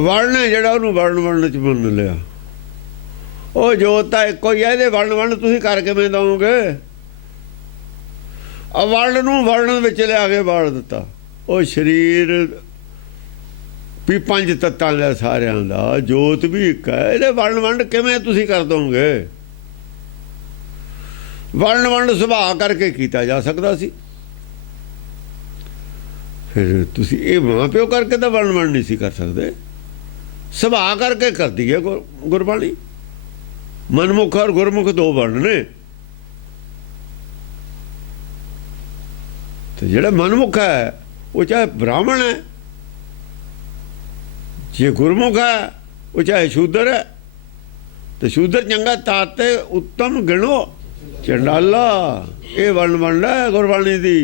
वर्ण है ਜਿਹੜਾ ਉਹਨੂੰ ਵਰਨ ਵਰਨ ਚ ਮੰਨ ਲਿਆ। ਉਹ ਜੋਤ ਤਾਂ ਇੱਕੋ ਹੀ ਹੈ, ਇਹਦੇ ਵਰਨ ਵਰਨ ਤੁਸੀਂ ਕਰ ਕਿਵੇਂ ਦਓਗੇ? ਅਵਰਨ ਨੂੰ ਵਰਨ ਵਿੱਚ ਲਿਆ ਕੇ ਬਾੜ ਦਿੱਤਾ। ਉਹ ਸਰੀਰ ਵੀ ਪੰਜ ਤੱਤਾਂ ਦਾ ਸਾਰਿਆਂ ਦਾ, ਜੋਤ ਵੀ ਇੱਕ ਹੈ, ਇਹਦੇ ਵਰਨ ਵੰਡ ਕਿਵੇਂ ਤੁਸੀਂ ਕਰ ਦੋਗੇ? ਵਰਨ ਵੰਡ ਸੁਭਾਅ ਕਰਕੇ ਕੀਤਾ ਜਾ ਸਕਦਾ ਸੀ, ਫਿਰ ਤੁਸੀਂ ਇਹ ਮਾਂ ਪਿਓ ਕਰਕੇ ਤਾਂ ਵਰਨ ਵੰਡ ਨਹੀਂ ਸੀ ਕਰ ਸਕਦੇ। ਸੁਭਾਅ ਕਰਕੇ ਕਰਦੀ ਹੈ ਗੁਰਬਾਣੀ। ਮਨਮੁਖ ਔਰ ਗੁਰਮੁਖ ਦੋ ਵਰਨ ਨੇ। ਤੇ ਜਿਹੜਾ ਮਨਮੁਖ ਹੈ वो चाहे ब्राह्मण है, जे गुरमुख है वो चाहे शूद्र है। तो शूद्र चंगा ताते उत्तम गिणो चंडाला, ये वर्ण वंड है गुरबाणी दी।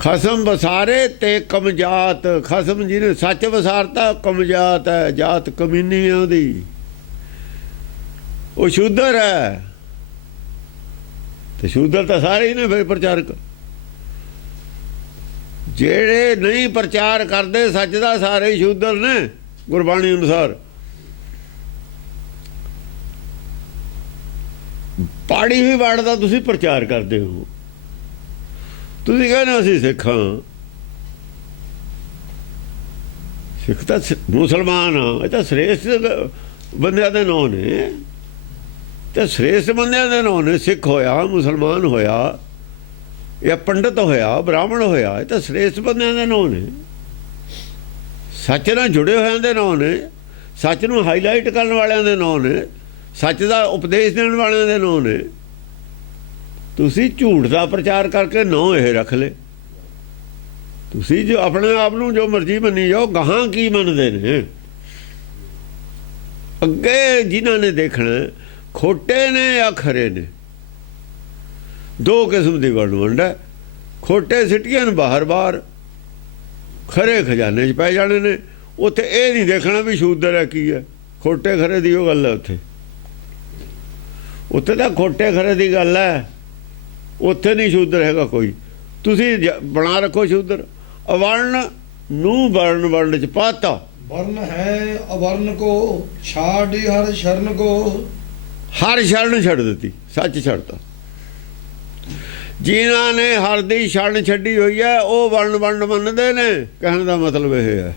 खसम बसारे ते कम जात, खसम जिन्हें सच बसारता कम जात है, जात कमीनी है ओदी, वो शूद्र है। ਤੇ ਸ਼ੂਦਰ ਤਾਂ ਸਾਰੇ ਹੀ ਨੇ ਫਿਰ ਪ੍ਰਚਾਰਕ। ਜਿਹੜੇ ਨਹੀਂ ਪ੍ਰਚਾਰ ਕਰਦੇ ਸੱਚ ਦਾ ਸਾਰੇ ਹੀ ਸ਼ੂਦਰ ਨੇ ਗੁਰਬਾਣੀ ਅਨੁਸਾਰ। ਪਾੜੀ ਵੀ ਵੜ ਦਾ ਤੁਸੀਂ ਪ੍ਰਚਾਰ ਕਰਦੇ ਹੋ, ਤੁਸੀਂ ਕਹਿੰਦੇ ਅਸੀਂ ਸਿੱਖ ਹਾਂ। ਸਿੱਖ ਤਾਂ ਮੁਸਲਮਾਨ ਆ, ਇਹ ਤਾਂ ਸ੍ਰੇਸ਼ਟ ਬੰਦਿਆਂ ਦੇ ਨਾਂ ਨੇ, ਤੇ ਸ੍ਰੇਸ਼ਟ ਬੰਦਿਆਂ ਦੇ ਨਾਂ ਨੇ। ਸਿੱਖ ਹੋਇਆ, ਮੁਸਲਮਾਨ ਹੋਇਆ, ਜਾਂ ਪੰਡਤ ਹੋਇਆ, ਬ੍ਰਾਹਮਣ ਹੋਇਆ, ਇਹ ਤਾਂ ਸ੍ਰੇਸ਼ਟ ਬੰਦਿਆਂ ਦੇ ਨਾਂ ਨੇ। ਸੱਚ ਨਾਲ ਜੁੜੇ ਹੋਇਆਂ ਦੇ ਨਾਂ ਨੇ, ਸੱਚ ਨੂੰ ਹਾਈਲਾਈਟ ਕਰਨ ਵਾਲਿਆਂ ਦੇ ਨਾਂ ਨੇ, ਸੱਚ ਦਾ ਉਪਦੇਸ਼ ਦੇਣ ਵਾਲਿਆਂ ਦੇ ਨਾਂ ਨੇ। ਤੁਸੀਂ ਝੂਠ ਦਾ ਪ੍ਰਚਾਰ ਕਰਕੇ ਨਾਂ ਇਹ ਰੱਖ ਲਏ। ਤੁਸੀਂ ਜੋ ਆਪਣੇ ਆਪ ਨੂੰ ਜੋ ਮਰਜ਼ੀ ਮੰਨੀ ਜਾਓ, ਗਾਹਾਂ ਕੀ ਮੰਨਦੇ ਨੇ? ਅੱਗੇ ਜਿਨ੍ਹਾਂ ਨੇ ਦੇਖਣਾ ਖੋਟੇ ਨੇ ਜਾਂ ਖਰੇ ਨੇ, ਦੋ ਕਿਸਮ ਦੀ ਵੰਡ ਹੈ। ਖੋਟੇ ਸਿੱਟੀਆਂ ਬਾਹਰ ਬਾਹਰ, ਖਰੇ ਖਜ਼ਾਨੇ 'ਚ ਪੈ ਜਾਣੇ ਨੇ। ਉੱਥੇ ਇਹ ਨਹੀਂ ਦੇਖਣਾ ਵੀ ਸ਼ੂਦਰ ਹੈ ਕੀ ਹੈ। ਖੋਟੇ ਖਰੇ ਦੀ ਉਹ ਗੱਲ ਹੈ ਉੱਥੇ ਤਾਂ ਖੋਟੇ ਖਰੇ ਦੀ ਗੱਲ ਹੈ। ਉੱਥੇ ਨਹੀਂ ਸ਼ੂਦਰ ਹੈਗਾ ਕੋਈ। ਤੁਸੀਂ ਬਣਾ ਰੱਖੋ ਸ਼ੂਦਰ। ਅਵਰਨ ਨੂੰ ਵਰਨ ਵੰਡ 'ਚ ਪਾਤਾ। ਵਰਨ ਹੈ ਅਵਰਨ ਕੋ ਛਾੜੀ ਹਰ ਸ਼ਰਨ ਕੋ। ਹਰ ਸ਼ਰਨ ਛੱਡ ਦਿੱਤੀ, ਸੱਚ ਛੱਡਤਾ। ਜਿਨ੍ਹਾਂ ਨੇ ਹਰ ਦੀ ਸ਼ਰਨ ਛੱਡੀ ਹੋਈ ਹੈ ਉਹ ਵਰਨ ਵੰਡ ਮੰਨਦੇ ਨੇ। ਕਹਿਣ ਦਾ ਮਤਲਬ ਇਹ ਹੈ,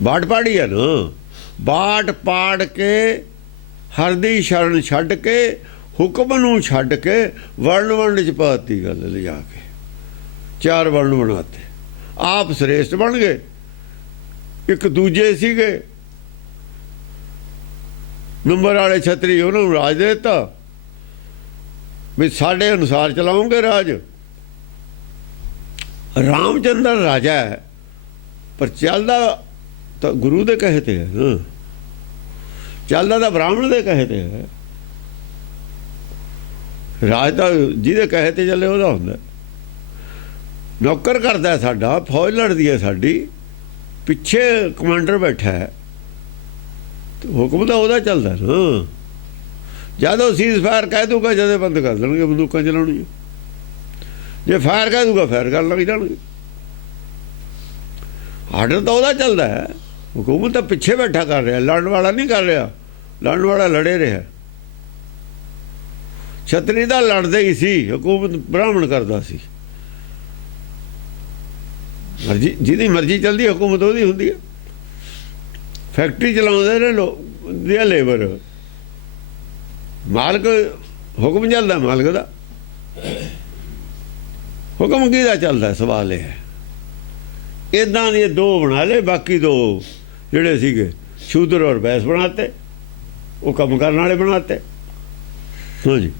ਬਾਟ ਪਾੜੀ ਹੈ ਨਾ। ਬਾਟ ਪਾੜ ਕੇ ਹਰ ਦੀ ਸ਼ਰਨ ਛੱਡ ਕੇ, ਹੁਕਮ ਨੂੰ ਛੱਡ ਕੇ ਵਰਨ ਵੰਡ 'ਚ ਪਾਤੀ ਗੱਲ ਲਿਜਾ ਕੇ। ਚਾਰ ਵਰਨ ਬਣਾਤੇ, ਆਪ ਸ੍ਰੇਸ਼ਟ ਬਣ ਗਏ। ਇੱਕ ਦੂਜੇ ਸੀਗੇ ਨੰਬਰ ਵਾਲੇ ਛਤਰੀ, ਉਹਨਾਂ ਨੂੰ ਰਾਜ ਦੇ ਦਿੱਤਾ ਵੀ ਸਾਡੇ ਅਨੁਸਾਰ ਚਲਾਉਂਗੇ ਰਾਜ। ਰਾਮਚੰਦਰ ਰਾਜਾ ਹੈ ਪਰ ਚੱਲਦਾ ਤਾਂ ਗੁਰੂ ਦੇ ਕਹੇ ਤੇ ਹੈ ਨਾ, ਚੱਲਦਾ ਤਾਂ ਬ੍ਰਾਹਮਣ ਦੇ ਕਹੇ ਤੇ ਹੈ। ਰਾਜ ਤਾਂ ਜਿਹਦੇ ਕਹੇ ਤੇ ਚੱਲੇ ਉਹਦਾ ਹੁੰਦਾ। ਨੌਕਰ ਕਰਦਾ ਸਾਡਾ, ਫੌਜ ਲੜਦੀ ਹੈ ਸਾਡੀ, ਪਿੱਛੇ ਕਮਾਂਡਰ ਬੈਠਾ ਹੈ, ਹੁਕਮ ਤਾਂ ਉਹਦਾ ਚੱਲਦਾ ਨਾ। ਜਦੋਂ ਸੀਜ਼ ਫਾਇਰ ਕਹਿ ਦੂਗਾ ਜਦੇ ਬੰਦ ਕਰ ਦੇਣਗੇ ਬੰਦੂਕਾਂ ਚਲਾਉਣੀਆਂ। ਜੇ ਫਾਇਰ ਕਹਿ ਦੂਗਾ ਫਾਇਰ ਕਰਨ ਲੱਗ ਜਾਣਗੇ। ਆਰਡਰ ਤਾਂ ਉਹਦਾ ਚੱਲਦਾ ਹੈ, ਹੁਕੂਮਤ ਤਾਂ ਪਿੱਛੇ ਬੈਠਾ ਕਰ ਰਿਹਾ, ਲੜਨ ਵਾਲਾ ਨਹੀਂ ਕਰ ਰਿਹਾ। ਲੜਨ ਵਾਲਾ ਲੜੇ ਰਿਹਾ। ਛਤਰੀ ਦਾ ਲੜਦੇ ਹੀ ਸੀ, ਹੁਕੂਮਤ ਬ੍ਰਾਹਮਣ ਕਰਦਾ ਸੀ। ਮਰਜ਼ੀ ਜਿਹਦੀ ਮਰਜ਼ੀ ਚੱਲਦੀ ਹੁਕੂਮਤ ਉਹਦੀ ਹੁੰਦੀ ਹੈ। ਫੈਕਟਰੀ ਚਲਾਉਂਦੇ ਨੇ ਲੋਕ ਲੇਬਰ, ਮਾਲਕ ਹੁਕਮ ਚੱਲਦਾ ਮਾਲਕ ਦਾ। ਹੁਕਮ ਕਿਹਦਾ ਚੱਲਦਾ ਸਵਾਲ ਇਹ ਹੈ। ਇੱਦਾਂ ਦੇ ਦੋ ਬਣਾ ਲਏ, ਬਾਕੀ ਦੋ ਜਿਹੜੇ ਸੀਗੇ ਸ਼ੂਦਰ ਔਰ ਬੈਸ ਬਣਾਤੇ, ਉਹ ਕੰਮ ਕਰਨ ਵਾਲੇ ਬਣਾਤੇ। ਹਾਂਜੀ।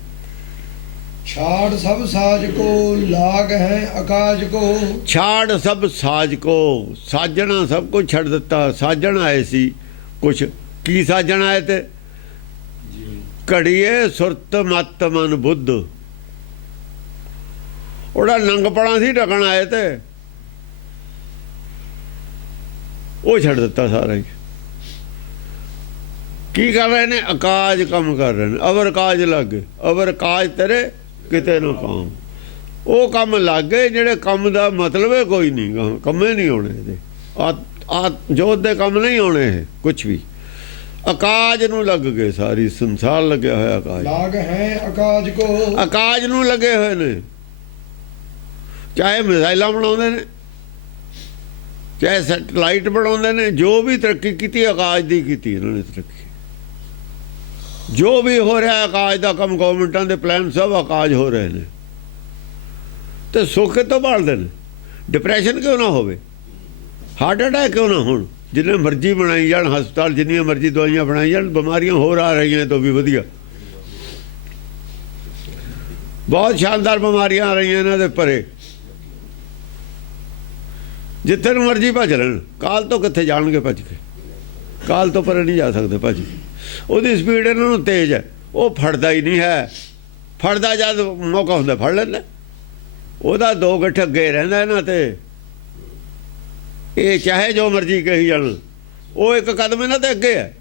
ਛਾੜ ਸਭ ਸਾਜ ਕੋ ਲਾਗ ਹੈ ਆਕਾਜ ਕੋ। ਛਾੜ ਸਭ ਸਾਜ ਕੋ, ਸਾਜਣਾ ਸਭ ਕੁਝ ਛੱਡ ਦਿੱਤਾ। ਸਾਜਣ ਆਏ ਸੀ ਕੁਛ, ਕੀ ਸਾਜਣ ਆਏ ਤੇ? ਘੜੀਏ ਸੁਰਤ ਮਤ ਮਨ ਬੁੱਧ। ਉਹਦਾ ਨੰਗਪਣਾ ਸੀ ਢਕਣ ਆਏ ਤੇ, ਉਹ ਛੱਡ ਦਿੱਤਾ ਸਾਰਾ ਹੀ। ਕੀ ਕਰ ਰਹੇ ਨੇ? ਅਕਾਜ ਕੰਮ ਕਰ ਰਹੇ ਨੇ। ਅਵਰ ਕਾਜ ਲੱਗ ਗਏ। ਅਵਰ ਕਾਜ ਤੇਰੇ ਕਿਤੇ ਨਾ ਕਾਮ। ਉਹ ਕੰਮ ਲੱਗ ਗਏ ਜਿਹੜੇ ਕੰਮ ਦਾ ਮਤਲਬ ਹੈ ਕੋਈ ਨਹੀਂ, ਕੰਮੇ ਨਹੀਂ ਆਉਣੇ ਇਹਦੇ। ਆ ਜੋਤ ਦੇ ਕੰਮ ਨਹੀਂ ਆਉਣੇ ਕੁਛ ਵੀ। ਅਕਾਜ ਨੂੰ ਲੱਗ ਗਏ, ਸਾਰੀ ਸੰਸਾਰ ਲੱਗਿਆ ਹੋਇਆ ਅਕਾਜ। ਲਾਗ ਹੈ ਆਕਾਜ ਕੋ। ਅਕਾਜ ਨੂੰ ਲੱਗੇ ਹੋਏ ਨੇ। ਚਾਹੇ ਮਿਜ਼ਾਈਲਾਂ ਬਣਾਉਂਦੇ ਨੇ, ਚਾਹੇ ਸੈਟਲਾਈਟ ਬਣਾਉਂਦੇ ਨੇ, ਜੋ ਵੀ ਤਰੱਕੀ ਕੀਤੀ ਆਕਾਜ ਦੀ ਕੀਤੀ ਇਹਨਾਂ ਨੇ ਤਰੱਕੀ। ਜੋ ਵੀ ਹੋ ਰਿਹਾ ਆਕਾਜ ਦਾ ਕੰਮ, ਗੌਰਮੈਂਟਾਂ ਦੇ ਪਲਾਨ ਸਭ ਆਕਾਜ ਹੋ ਰਹੇ ਨੇ। ਤੇ ਸੁੱਖ ਤੋਂ ਭਾਲਦੇ ਨੇ। ਡਿਪਰੈਸ਼ਨ ਕਿਉਂ ਨਾ ਹੋਵੇ, ਹਾਰਟ ਅਟੈਕ ਕਿਉਂ ਨਾ ਹੋਣ। ਜਿੰਨੇ ਮਰਜ਼ੀ ਬਣਾਈ ਜਾਣ ਹਸਪਤਾਲ, ਜਿੰਨੀਆਂ ਮਰਜ਼ੀ ਦਵਾਈਆਂ ਬਣਾਈ ਜਾਣ, ਬਿਮਾਰੀਆਂ ਹੋਰ ਆ ਰਹੀਆਂ ਤੋਂ ਵੀ ਵਧੀਆ। ਬਹੁਤ ਸ਼ਾਨਦਾਰ ਬਿਮਾਰੀਆਂ ਆ ਰਹੀਆਂ ਇਹਨਾਂ ਦੇ ਪਰੇ। ਜਿੱਥੇ ਨੂੰ ਮਰਜ਼ੀ ਭੱਜ ਲੈਣ, ਕਾਲ ਤੋਂ ਕਿੱਥੇ ਜਾਣਗੇ ਭੱਜ ਕੇ? ਕਾਲ ਤੋਂ ਪਰੇ ਨਹੀਂ ਜਾ ਸਕਦੇ ਭੱਜ ਕੇ। ਉਹਦੀ ਸਪੀਡ ਇਹਨਾਂ ਨੂੰ ਤੇਜ਼ ਹੈ, ਉਹ ਫੜਦਾ ਹੀ ਨਹੀਂ ਹੈ। ਫੜਦਾ ਜਦ ਮੌਕਾ ਹੁੰਦਾ ਫੜ ਲੈਂਦਾ। ਉਹਦਾ ਦੋ ਗੱਠ ਅੱਗੇ ਰਹਿੰਦਾ ਇਹਨਾਂ ਤੇ। ਇਹ ਚਾਹੇ ਜੋ ਮਰਜ਼ੀ ਕਹੀ ਜਾਣ, ਉਹ ਇੱਕ ਕਦਮ ਇਹਨਾਂ ਤੇ ਅੱਗੇ ਹੈ।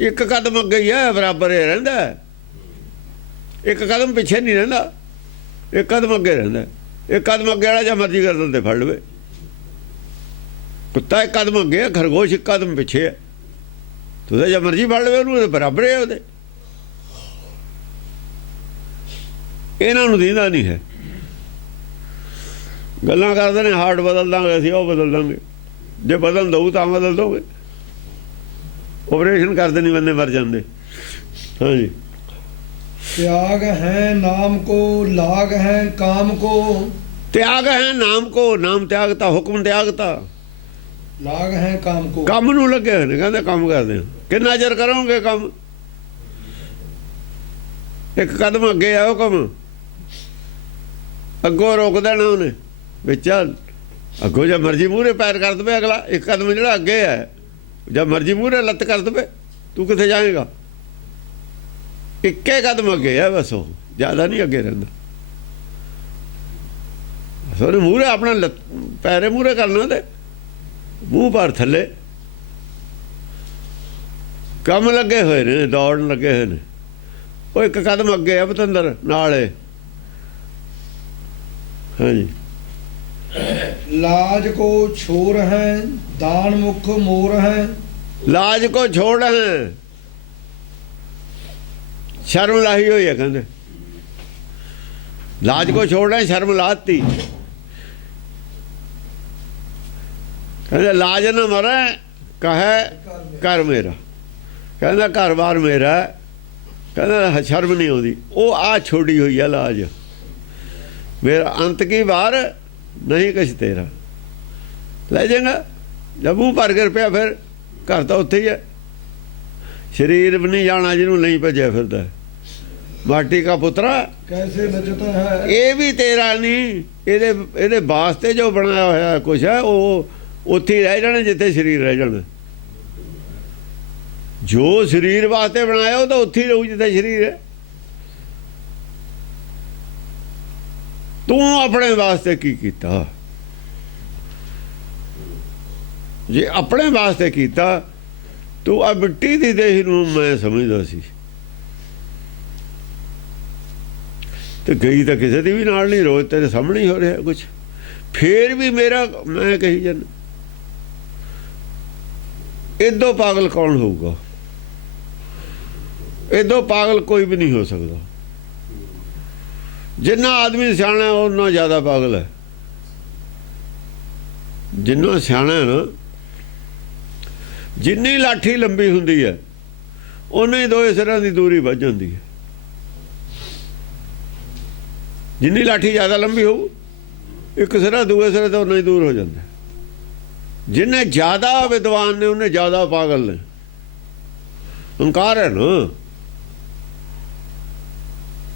ਇੱਕ ਕਦਮ ਅੱਗੇ ਹੀ ਹੈ, ਬਰਾਬਰ ਇਹ ਰਹਿੰਦਾ। ਇੱਕ ਕਦਮ ਪਿੱਛੇ ਨਹੀਂ ਰਹਿੰਦਾ, ਇੱਕ ਕਦਮ ਅੱਗੇ ਰਹਿੰਦਾ। ਇੱਕ ਕਦਮ ਅੱਗੇ ਵਾਲਾ ਜਾਂ ਮਰਜ਼ੀ ਗਰਦਨ ਤੇ ਫੜ ਲਵੇ। ਕੁੱਤਾ ਇੱਕ ਕਦਮ ਅੱਗੇ ਹੈ, ਖਰਗੋਸ਼ ਇੱਕ ਕਦਮ ਪਿੱਛੇ ਹੈ। ਤੁਸੀਂ ਜਾਂ ਮਰਜ਼ੀ ਫੜ ਲਵੇ ਉਹਨੂੰ, ਬਰਾਬਰ ਹੈ ਉਹਦੇ। ਇਹਨਾਂ ਨੂੰ ਦੀਂਦਾ ਨਹੀਂ ਹੈ। ਗੱਲਾਂ ਕਰਦੇ ਨੇ ਹਾਰਟ ਬਦਲ ਦਾਂਗੇ ਅਸੀਂ, ਉਹ ਬਦਲ ਦਾਂਗੇ। ਜੇ ਬਦਲ ਦਊ ਤਾਂ ਬਦਲ ਦੋਗੇ। ਆਪਰੇਸ਼ਨ ਕਰਦੇ ਨਹੀਂ, ਬੰਦੇ ਮਰ ਜਾਂਦੇ। ਹਾਂਜੀ। त्याग है नाम को, लाग है काम को। त्याग है नाम को, नाम त्यागता, हुक्म त्यागता। लाग है काम को, ਕੰਮ ਨੂੰ ਲੱਗੇ ਹੋਏ ਨੇ, ਕਹਿੰਦੇ ਕੰਮ ਕਰਦੇ ਹਾਂ। ਕਿੰਨਾ ਚਿਰ ਕਰੋਗੇ ਕੰਮ? ਇੱਕ ਕਦਮ ਅੱਗੇ ਆਓ, ਕੰਮ ਅੱਗੋਂ ਰੋਕ ਦੇਣਾ ਉਹਨੇ ਵਿੱਚ। ਅੱਗੋਂ ਜੇ ਮਰਜ਼ੀ ਮੂਹਰੇ ਪੈਰ ਕਰ ਦਵੇ ਅਗਲਾ, ਇੱਕ ਕਦਮ ਜਿਹੜਾ ਅੱਗੇ ਹੈ, ਜਦ ਮਰਜ਼ੀ ਮੂਹਰੇ ਲੱਤ ਕਰ ਦਵੇ, ਤੂੰ ਕਿੱਥੇ ਜਾਏਗਾ? ਇੱਕੇ ਕਦਮ ਅੱਗੇ ਹੈ ਬਸ, ਉਹ ਜ਼ਿਆਦਾ ਨਹੀਂ ਅੱਗੇ ਰਹਿੰਦਾ। ਉਹਨੇ ਮੂਹਰੇ ਆਪਣਾ ਪੈਰੇ ਮੂਹਰੇ ਕਰਨਾ ਤੇ ਮੂੰਹ ਪਰ ਥੱਲੇ। ਕੰਮ ਲੱਗੇ ਹੋਏ ਨੇ, ਦੌੜਨ ਲੱਗੇ ਹੋਏ ਨੇ। ਉਹ ਇੱਕ ਕਦਮ ਅੱਗੇ ਆ ਪਤੰਦਰ ਨਾਲੇ। ਹਾਂਜੀ। लाज को छोर है दान मुख मोर है। ਲਾਜ ਕੋ ਛੋੜ ਹੈ, ਸ਼ਰਮ ਲਾਹੀ ਹੋਈ ਹੈ ਕਹਿੰਦੇ। ਲਾਜ ਕੋ ਛੋੜ ਹੈ, ਸ਼ਰਮ ਲਾਤੀ। ਕਹਿੰਦੇ ਲਾਜ ਨਾ ਮਰੇ ਕਹੇ ਘਰ ਮੇਰਾ। ਕਹਿੰਦਾ ਘਰ ਬਾਰ ਮੇਰਾ, ਕਹਿੰਦਾ ਸ਼ਰਮ ਨਹੀਂ ਆਉਂਦੀ। ਉਹ ਆ ਛੋੜੀ ਹੋਈ ਹੈ ਲਾਜ। ਮੇਰਾ ਅੰਤ ਕੀ ਵਾਰ ਨਹੀਂ ਕੁਛ ਤੇਰਾ। ਲੈ ਜਾਏਗਾ ਜਦ ਮੂੰਹ ਭਰ ਕੇ ਪਿਆ, ਫਿਰ ਘਰ ਤਾਂ ਉੱਥੇ ਹੀ ਹੈ। ਸਰੀਰ ਵੀ ਨਹੀਂ ਜਾਣਾ ਜਿਹਨੂੰ ਨਹੀਂ ਭੱਜਿਆ ਫਿਰਦਾ। ਮਾਟੀ ਕਾ ਪੁੱਤਰਾ कैसे नचता है। ਇਹ ਵੀ ਤੇਰਾ ਨਹੀਂ, ਇਹਦੇ ਵਾਸਤੇ ਜੋ ਬਣਾਇਆ ਹੋਇਆ ਕੁਛ ਹੈ, ਉਹ ਉੱਥੇ ਹੀ ਰਹਿ ਜਾਣਾ ਜਿੱਥੇ ਸਰੀਰ ਰਹਿ ਜਾਣਾ। ਜੋ ਸਰੀਰ ਵਾਸਤੇ ਬਣਾਇਆ ਉਹ ਤਾਂ ਉੱਥੇ ਹੀ ਰਹੂ ਜਿੱਥੇ ਸਰੀਰ ਹੈ। ਤੂੰ ਆਪਣੇ ਵਾਸਤੇ ਕੀ ਕੀਤਾ? ਜੇ ਆਪਣੇ ਵਾਸਤੇ ਕੀਤਾ, ਤੂੰ ਆ ਮਿੱਟੀ ਦੀ ਦੇਹ ਨੂੰ ਮੈਂ ਸਮਝਦਾ ਸੀ, ਤੇ ਗਈ ਤਾਂ ਕਿਸੇ ਦੀ ਵੀ ਨਾਲ ਨਹੀਂ। ਰੋਜ਼ ਤੇਰੇ ਸਾਹਮਣੇ ਹੀ ਹੋ ਰਿਹਾ ਕੁਛ, ਫੇਰ ਵੀ ਮੇਰਾ ਮੈਂ ਕਹੀ ਜਾਂਦਾ। ਇਦੋਂ ਪਾਗਲ ਕੌਣ ਹੋਊਗਾ? ਇਦੋਂ ਪਾਗਲ ਕੋਈ ਵੀ ਨਹੀਂ ਹੋ ਸਕਦਾ। ਜਿੰਨਾ ਆਦਮੀ ਸਿਆਣਾ ਉਹਨਾਂ ਜ਼ਿਆਦਾ ਪਾਗਲ ਹੈ। ਜਿੰਨਾ ਸਿਆਣਾ ਹੈ ਨਾ, ਜਿੰਨੀ ਲਾਠੀ ਲੰਬੀ ਹੁੰਦੀ ਹੈ, ਉਹਨੇ ਦੋਏ ਸਿਰਾਂ ਦੀ ਦੂਰੀ ਵੱਧ ਜਾਂਦੀ ਹੈ। ਜਿੰਨੀ ਲਾਠੀ ਜ਼ਿਆਦਾ ਲੰਬੀ ਹੋਊ, ਇੱਕ ਸਿਰਾ ਦੂਏ ਸਿਰੇ ਤੋਂ ਉਨਾ ਹੀ ਦੂਰ ਹੋ ਜਾਂਦਾ। ਜਿੰਨੇ ਜ਼ਿਆਦਾ ਵਿਦਵਾਨ ਨੇ ਉਹਨੇ ਜ਼ਿਆਦਾ ਪਾਗਲ ਨੇ। ਹੰਕਾਰ ਹੈ ਨਾ।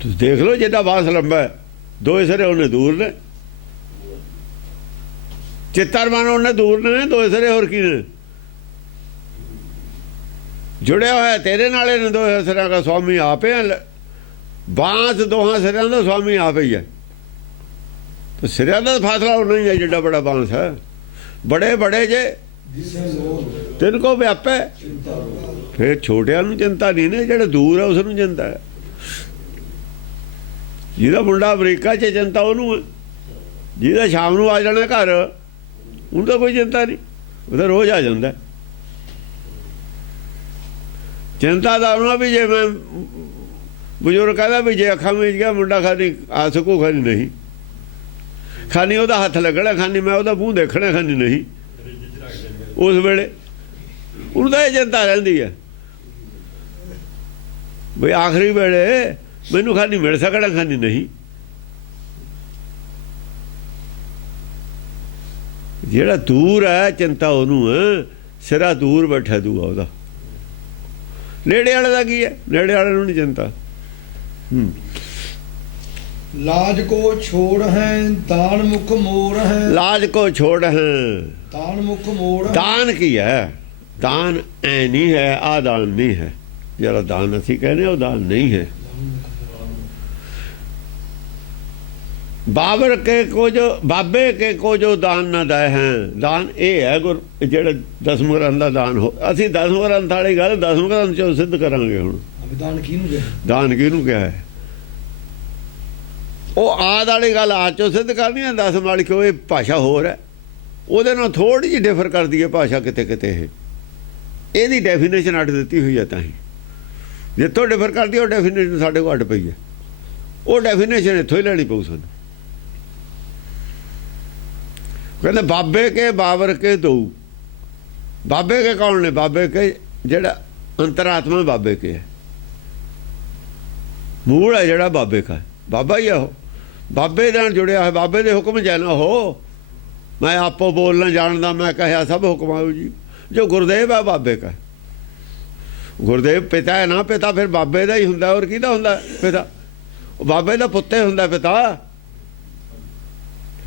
ਤੁਸੀਂ ਦੇਖ ਲਓ, ਜਿੱਦਾਂ ਬਾਂਸ ਲੰਬਾ ਹੈ, ਦੋਏ ਸਿਰੇ ਉਹਨੇ ਦੂਰ ਨੇ। ਚਿੱਤਰ ਮਨ ਉਹਨੇ ਦੂਰ ਨੇ, ਦੋਏ ਸਿਰੇ ਹੋਰ ਕੀ ਨੇ? ਜੁੜਿਆ ਹੋਇਆ ਤੇਰੇ ਨਾਲੇ ਨੇ ਦੋਏ ਸਿਰਾਂ ਦਾ ਸਵਾਮੀ ਆਪੇ ਹੈ। ਬਾਂਸ ਦੋਹਾਂ ਸਿਰਾਂ ਦਾ ਸਵਾਮੀ ਆਪ ਹੀ ਹੈ। ਤੇ ਸਿਰਾਂ ਦਾ ਫਾਸਲਾ ਉਹ ਨਹੀਂ ਹੈ ਜਿੱਡਾ ਬੜਾ ਬਾਂਸ ਹੈ। ਬੜੇ ਬੜੇ ਜੇ ਤਿੰਨ ਕੋ ਵਿਆਪੇ। ਫਿਰ ਛੋਟਿਆਂ ਨੂੰ ਚਿੰਤਾ ਨਹੀਂ ਨੇ, ਜਿਹੜੇ ਦੂਰ ਹੈ ਉਸ ਨੂੰ ਚਿੰਤਾ ਹੈ। ਜਿਹਦਾ ਮੁੰਡਾ ਅਮਰੀਕਾ 'ਚ ਚਿੰਤਾ ਉਹਨੂੰ, ਜਿਹਦਾ ਸ਼ਾਮ ਨੂੰ ਆ ਜਾਣਾ ਘਰ, ਉਹਨੂੰ ਤਾਂ ਕੋਈ ਚਿੰਤਾ ਨਹੀਂ, ਉਹ ਤਾਂ ਰੋਜ਼ ਆ ਜਾਂਦਾ। ਚਿੰਤਾ ਦਾ ਉਹਨਾਂ ਵੀ, ਜੇ ਮੈਂ ਬਜ਼ੁਰਗ ਕਹਿੰਦਾ ਵੀ ਜੇ ਅੱਖਾਂ ਵਿੱਚ ਗਿਆ ਮੁੰਡਾ, ਖਾਨੀ ਆ ਸਕੂ, ਖਾਨੀ ਨਹੀਂ, ਖਾਨੀ ਉਹਦਾ ਹੱਥ ਲੱਗਣਾ, ਖਾਨੀ ਮੈਂ ਉਹਦਾ ਮੂੰਹ ਦੇਖਣਾ, ਖਾਨੀ ਨਹੀਂ। ਉਸ ਵੇਲੇ ਉਹਨੂੰ ਤਾਂ ਇਹ ਚਿੰਤਾ ਰਹਿੰਦੀ ਹੈ ਬਈ ਆਖਰੀ ਵੇਲੇ ਮੈਨੂੰ ਖਾਨੀ ਮਿਲ ਸਕਣਾ, ਖਾਨੀ ਨਹੀਂ। ਜਿਹੜਾ ਦੂਰ ਹੈ ਚਿੰਤਾ ਉਹਨੂੰ ਹੈ, ਸਿਰਾ ਦੂਰ ਬੈਠਾ ਦੂਆ ਉਹਦਾ। ਨੇੜੇ ਵਾਲੇ ਦਾ ਕੀ ਹੈ? ਨੇੜੇ ਵਾਲੇ ਨੂੰ ਨਹੀਂ ਚਿੰਤਾ। लाज को छोड़ है दान मुख मोर है। लाज को छोड़ है दान मुख मोर। दान की है, दान ऐ नहीं है, आ दान नहीं है। जरा दान असी कहने वो दान नहीं है। बाबर के को जो बाबे के को जो दान न दए हैं, दान ये है गुर जेड़े 10 ग्रंथ का दान हो। असी 10 ग्रंथ वाली गल 10 ग्रंथ चो सिद्ध करांगे। हुण दान किहनूं कहा? दान किहनूं कहा है? ਉਹ ਆਦ ਵਾਲੀ ਗੱਲ ਆਦ ਚੋਂ ਸਿੱਧ ਕਰਨੀ ਹੈ। 10 ਵਾਲੀ ਕਿਉਂ ਇਹ ਭਾਸ਼ਾ ਹੋਰ ਹੈ, ਉਹਦੇ ਨਾਲ ਥੋੜ੍ਹੀ ਜਿਹੀ ਡਿਫਰ ਕਰਦੀ ਹੈ ਭਾਸ਼ਾ ਕਿਤੇ ਕਿਤੇ। ਇਹਦੀ ਡੈਫੀਨੇਸ਼ਨ ਅੱਡ ਦਿੱਤੀ ਹੋਈ ਹੈ, ਤਾਂ ਹੀ ਜਿੱਥੋਂ ਡਿਫਰ ਕਰਦੀ ਉਹ ਡੈਫੀਨੇਸ਼ਨ ਸਾਡੇ ਕੋਲ ਅੱਡ ਪਈ ਹੈ। ਉਹ ਡੈਫੀਨੇਸ਼ਨ ਇੱਥੋਂ ਹੀ ਲੈਣੀ ਪਊ ਸਾਨੂੰ। ਕਹਿੰਦੇ ਬਾਬੇ ਕੇ ਬਾਬਰ ਕੇ ਦੋ। ਬਾਬੇ ਕੇ ਕੌਣ ਨੇ? ਬਾਬੇ ਕੇ ਜਿਹੜਾ ਅੰਤਰਾਤਮਾ ਬਾਬੇ ਕੇ ਹੈ, ਮੂਲ ਹੈ ਜਿਹੜਾ ਬਾਬੇ ਕਾ, ਬਾਬਾ ਹੀ ਆ ਉਹ। ਬਾਬੇ ਨਾਲ ਜੁੜਿਆ ਹੈ, ਬਾਬੇ ਦੇ ਹੁਕਮ ਜਾਣਾ ਹੋ। ਮੈਂ ਆਪੋ ਬੋਲਣਾ ਜਾਣਦਾ, ਮੈਂ ਕਹਿਆ ਸਭ ਹੁਕਮ ਆਉ ਜੀ। ਜੋ ਗੁਰਦੇਵ ਹੈ ਬਾਬੇ ਕਾ, ਗੁਰਦੇਵ ਪਿਤਾ ਹੈ ਨਾ, ਪਿਤਾ ਫਿਰ ਬਾਬੇ ਦਾ ਹੀ ਹੁੰਦਾ। ਔਰ ਕਿਹਦਾ ਹੁੰਦਾ ਪਿਤਾ? ਉਹ ਬਾਬੇ ਦਾ ਪੁੱਤ ਹੁੰਦਾ ਪਿਤਾ,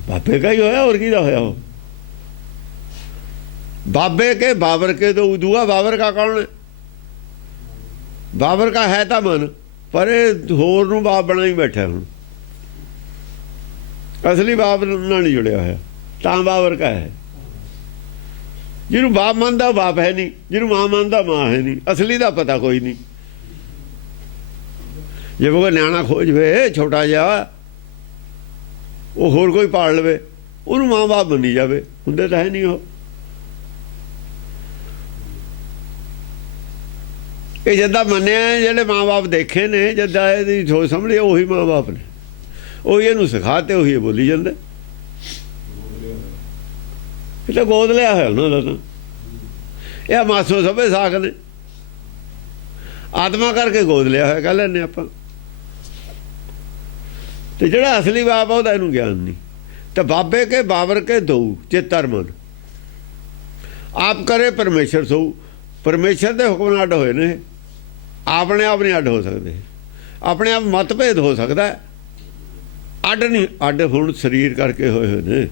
ਬਾਬੇ ਕਾ ਹੀ ਹੋਇਆ। ਹੋਰ ਕਿਹਦਾ ਹੋਇਆ ਉਹ? ਬਾਬੇ ਕੇ ਬਾਬਰ ਕੇ ਤੋਂ ਦੂਆ ਬਾਬਰ ਕਾ ਕੌਣ? ਬਾਬਰ ਕਾ ਹੈ ਤਾਂ ਮਨ, ਪਰ ਇਹ ਹੋਰ ਨੂੰ ਬਾਪ ਬਣਾ ਹੀ ਬੈਠਾ। ਹੁਣ ਅਸਲੀ ਬਾਪ ਨਾਲ ਨਹੀਂ ਜੁੜਿਆ ਹੋਇਆ, ਤਾਂ ਬਾਬਰ ਕਾ ਹੈ। ਜਿਹਨੂੰ ਬਾਪ ਮੰਨਦਾ ਬਾਪ ਹੈ ਨਹੀਂ, ਜਿਹਨੂੰ ਮਾਂ ਮੰਨਦਾ ਮਾਂ ਹੈ ਨਹੀਂ। ਅਸਲੀ ਦਾ ਪਤਾ ਕੋਈ ਨਹੀਂ। ਜੇ ਕੋਈ ਨਿਆਣਾ ਖੋਜ ਵੇ ਛੋਟਾ ਜਿਹਾ, ਉਹ ਹੋਰ ਕੋਈ ਪਾਲ ਲਵੇ, ਉਹਨੂੰ ਮਾਂ ਬਾਪ ਮੰਨੀ ਜਾਵੇ। ਹੁੰਦੇ ਤਾਂ ਹੈ ਨਹੀਂ ਉਹ। ਇਹ ਜਿੱਦਾਂ ਮੰਨਿਆ, ਜਿਹੜੇ ਮਾਂ ਬਾਪ ਦੇਖੇ ਨੇ, ਜਿੱਦਾਂ ਇਹਦੀ ਸੋਚ ਸਮਝੀ, ਉਹੀ ਮਾਂ ਬਾਪ ਨੇ। ਉਹੀ ਇਹਨੂੰ ਸਿਖਾ ਤੇ ਉਹੀ ਬੋਲੀ ਜਾਂਦੇ। ਇਹ ਤਾਂ ਗੋਦ ਲਿਆ ਹੋਇਆ ਉਹਨਾਂ ਦਾ। ਤਾਂ ਇਹ ਮਾਸੋ ਸਭੇ ਸਾਖ ਨੇ, ਆਤਮਾ ਕਰਕੇ ਗੋਦ ਲਿਆ ਹੋਇਆ ਕਹਿ ਲੈਂਦੇ ਆਪਾਂ। ਤੇ ਜਿਹੜਾ ਅਸਲੀ ਬਾਪ ਆ ਉਹਦਾ ਇਹਨੂੰ ਗਿਆਨ ਨਹੀਂ। ਤਾਂ ਬਾਬੇ ਕੇ ਬਾਬਰ ਕੇ ਦੋ ਚਿੱਤਰ ਮਨ ਆਪ ਕਰੇ ਪਰਮੇਸ਼ਰ ਸੋ। ਪਰਮੇਸ਼ਰ ਦੇ ਹੁਕਮ ਨਾਲ ਅੱਡ ਹੋਏ ਨੇ, ਆਪਣੇ ਆਪ ਨਹੀਂ ਅੱਡ ਹੋ ਸਕਦੇ। ਆਪਣੇ ਆਪ ਮਤਭੇਦ ਹੋ ਸਕਦਾ, ਅੱਡ ਨਹੀਂ। ਅੱਡ ਹੁਣ ਸਰੀਰ ਕਰਕੇ ਹੋਏ ਹੋਏ ਨੇ।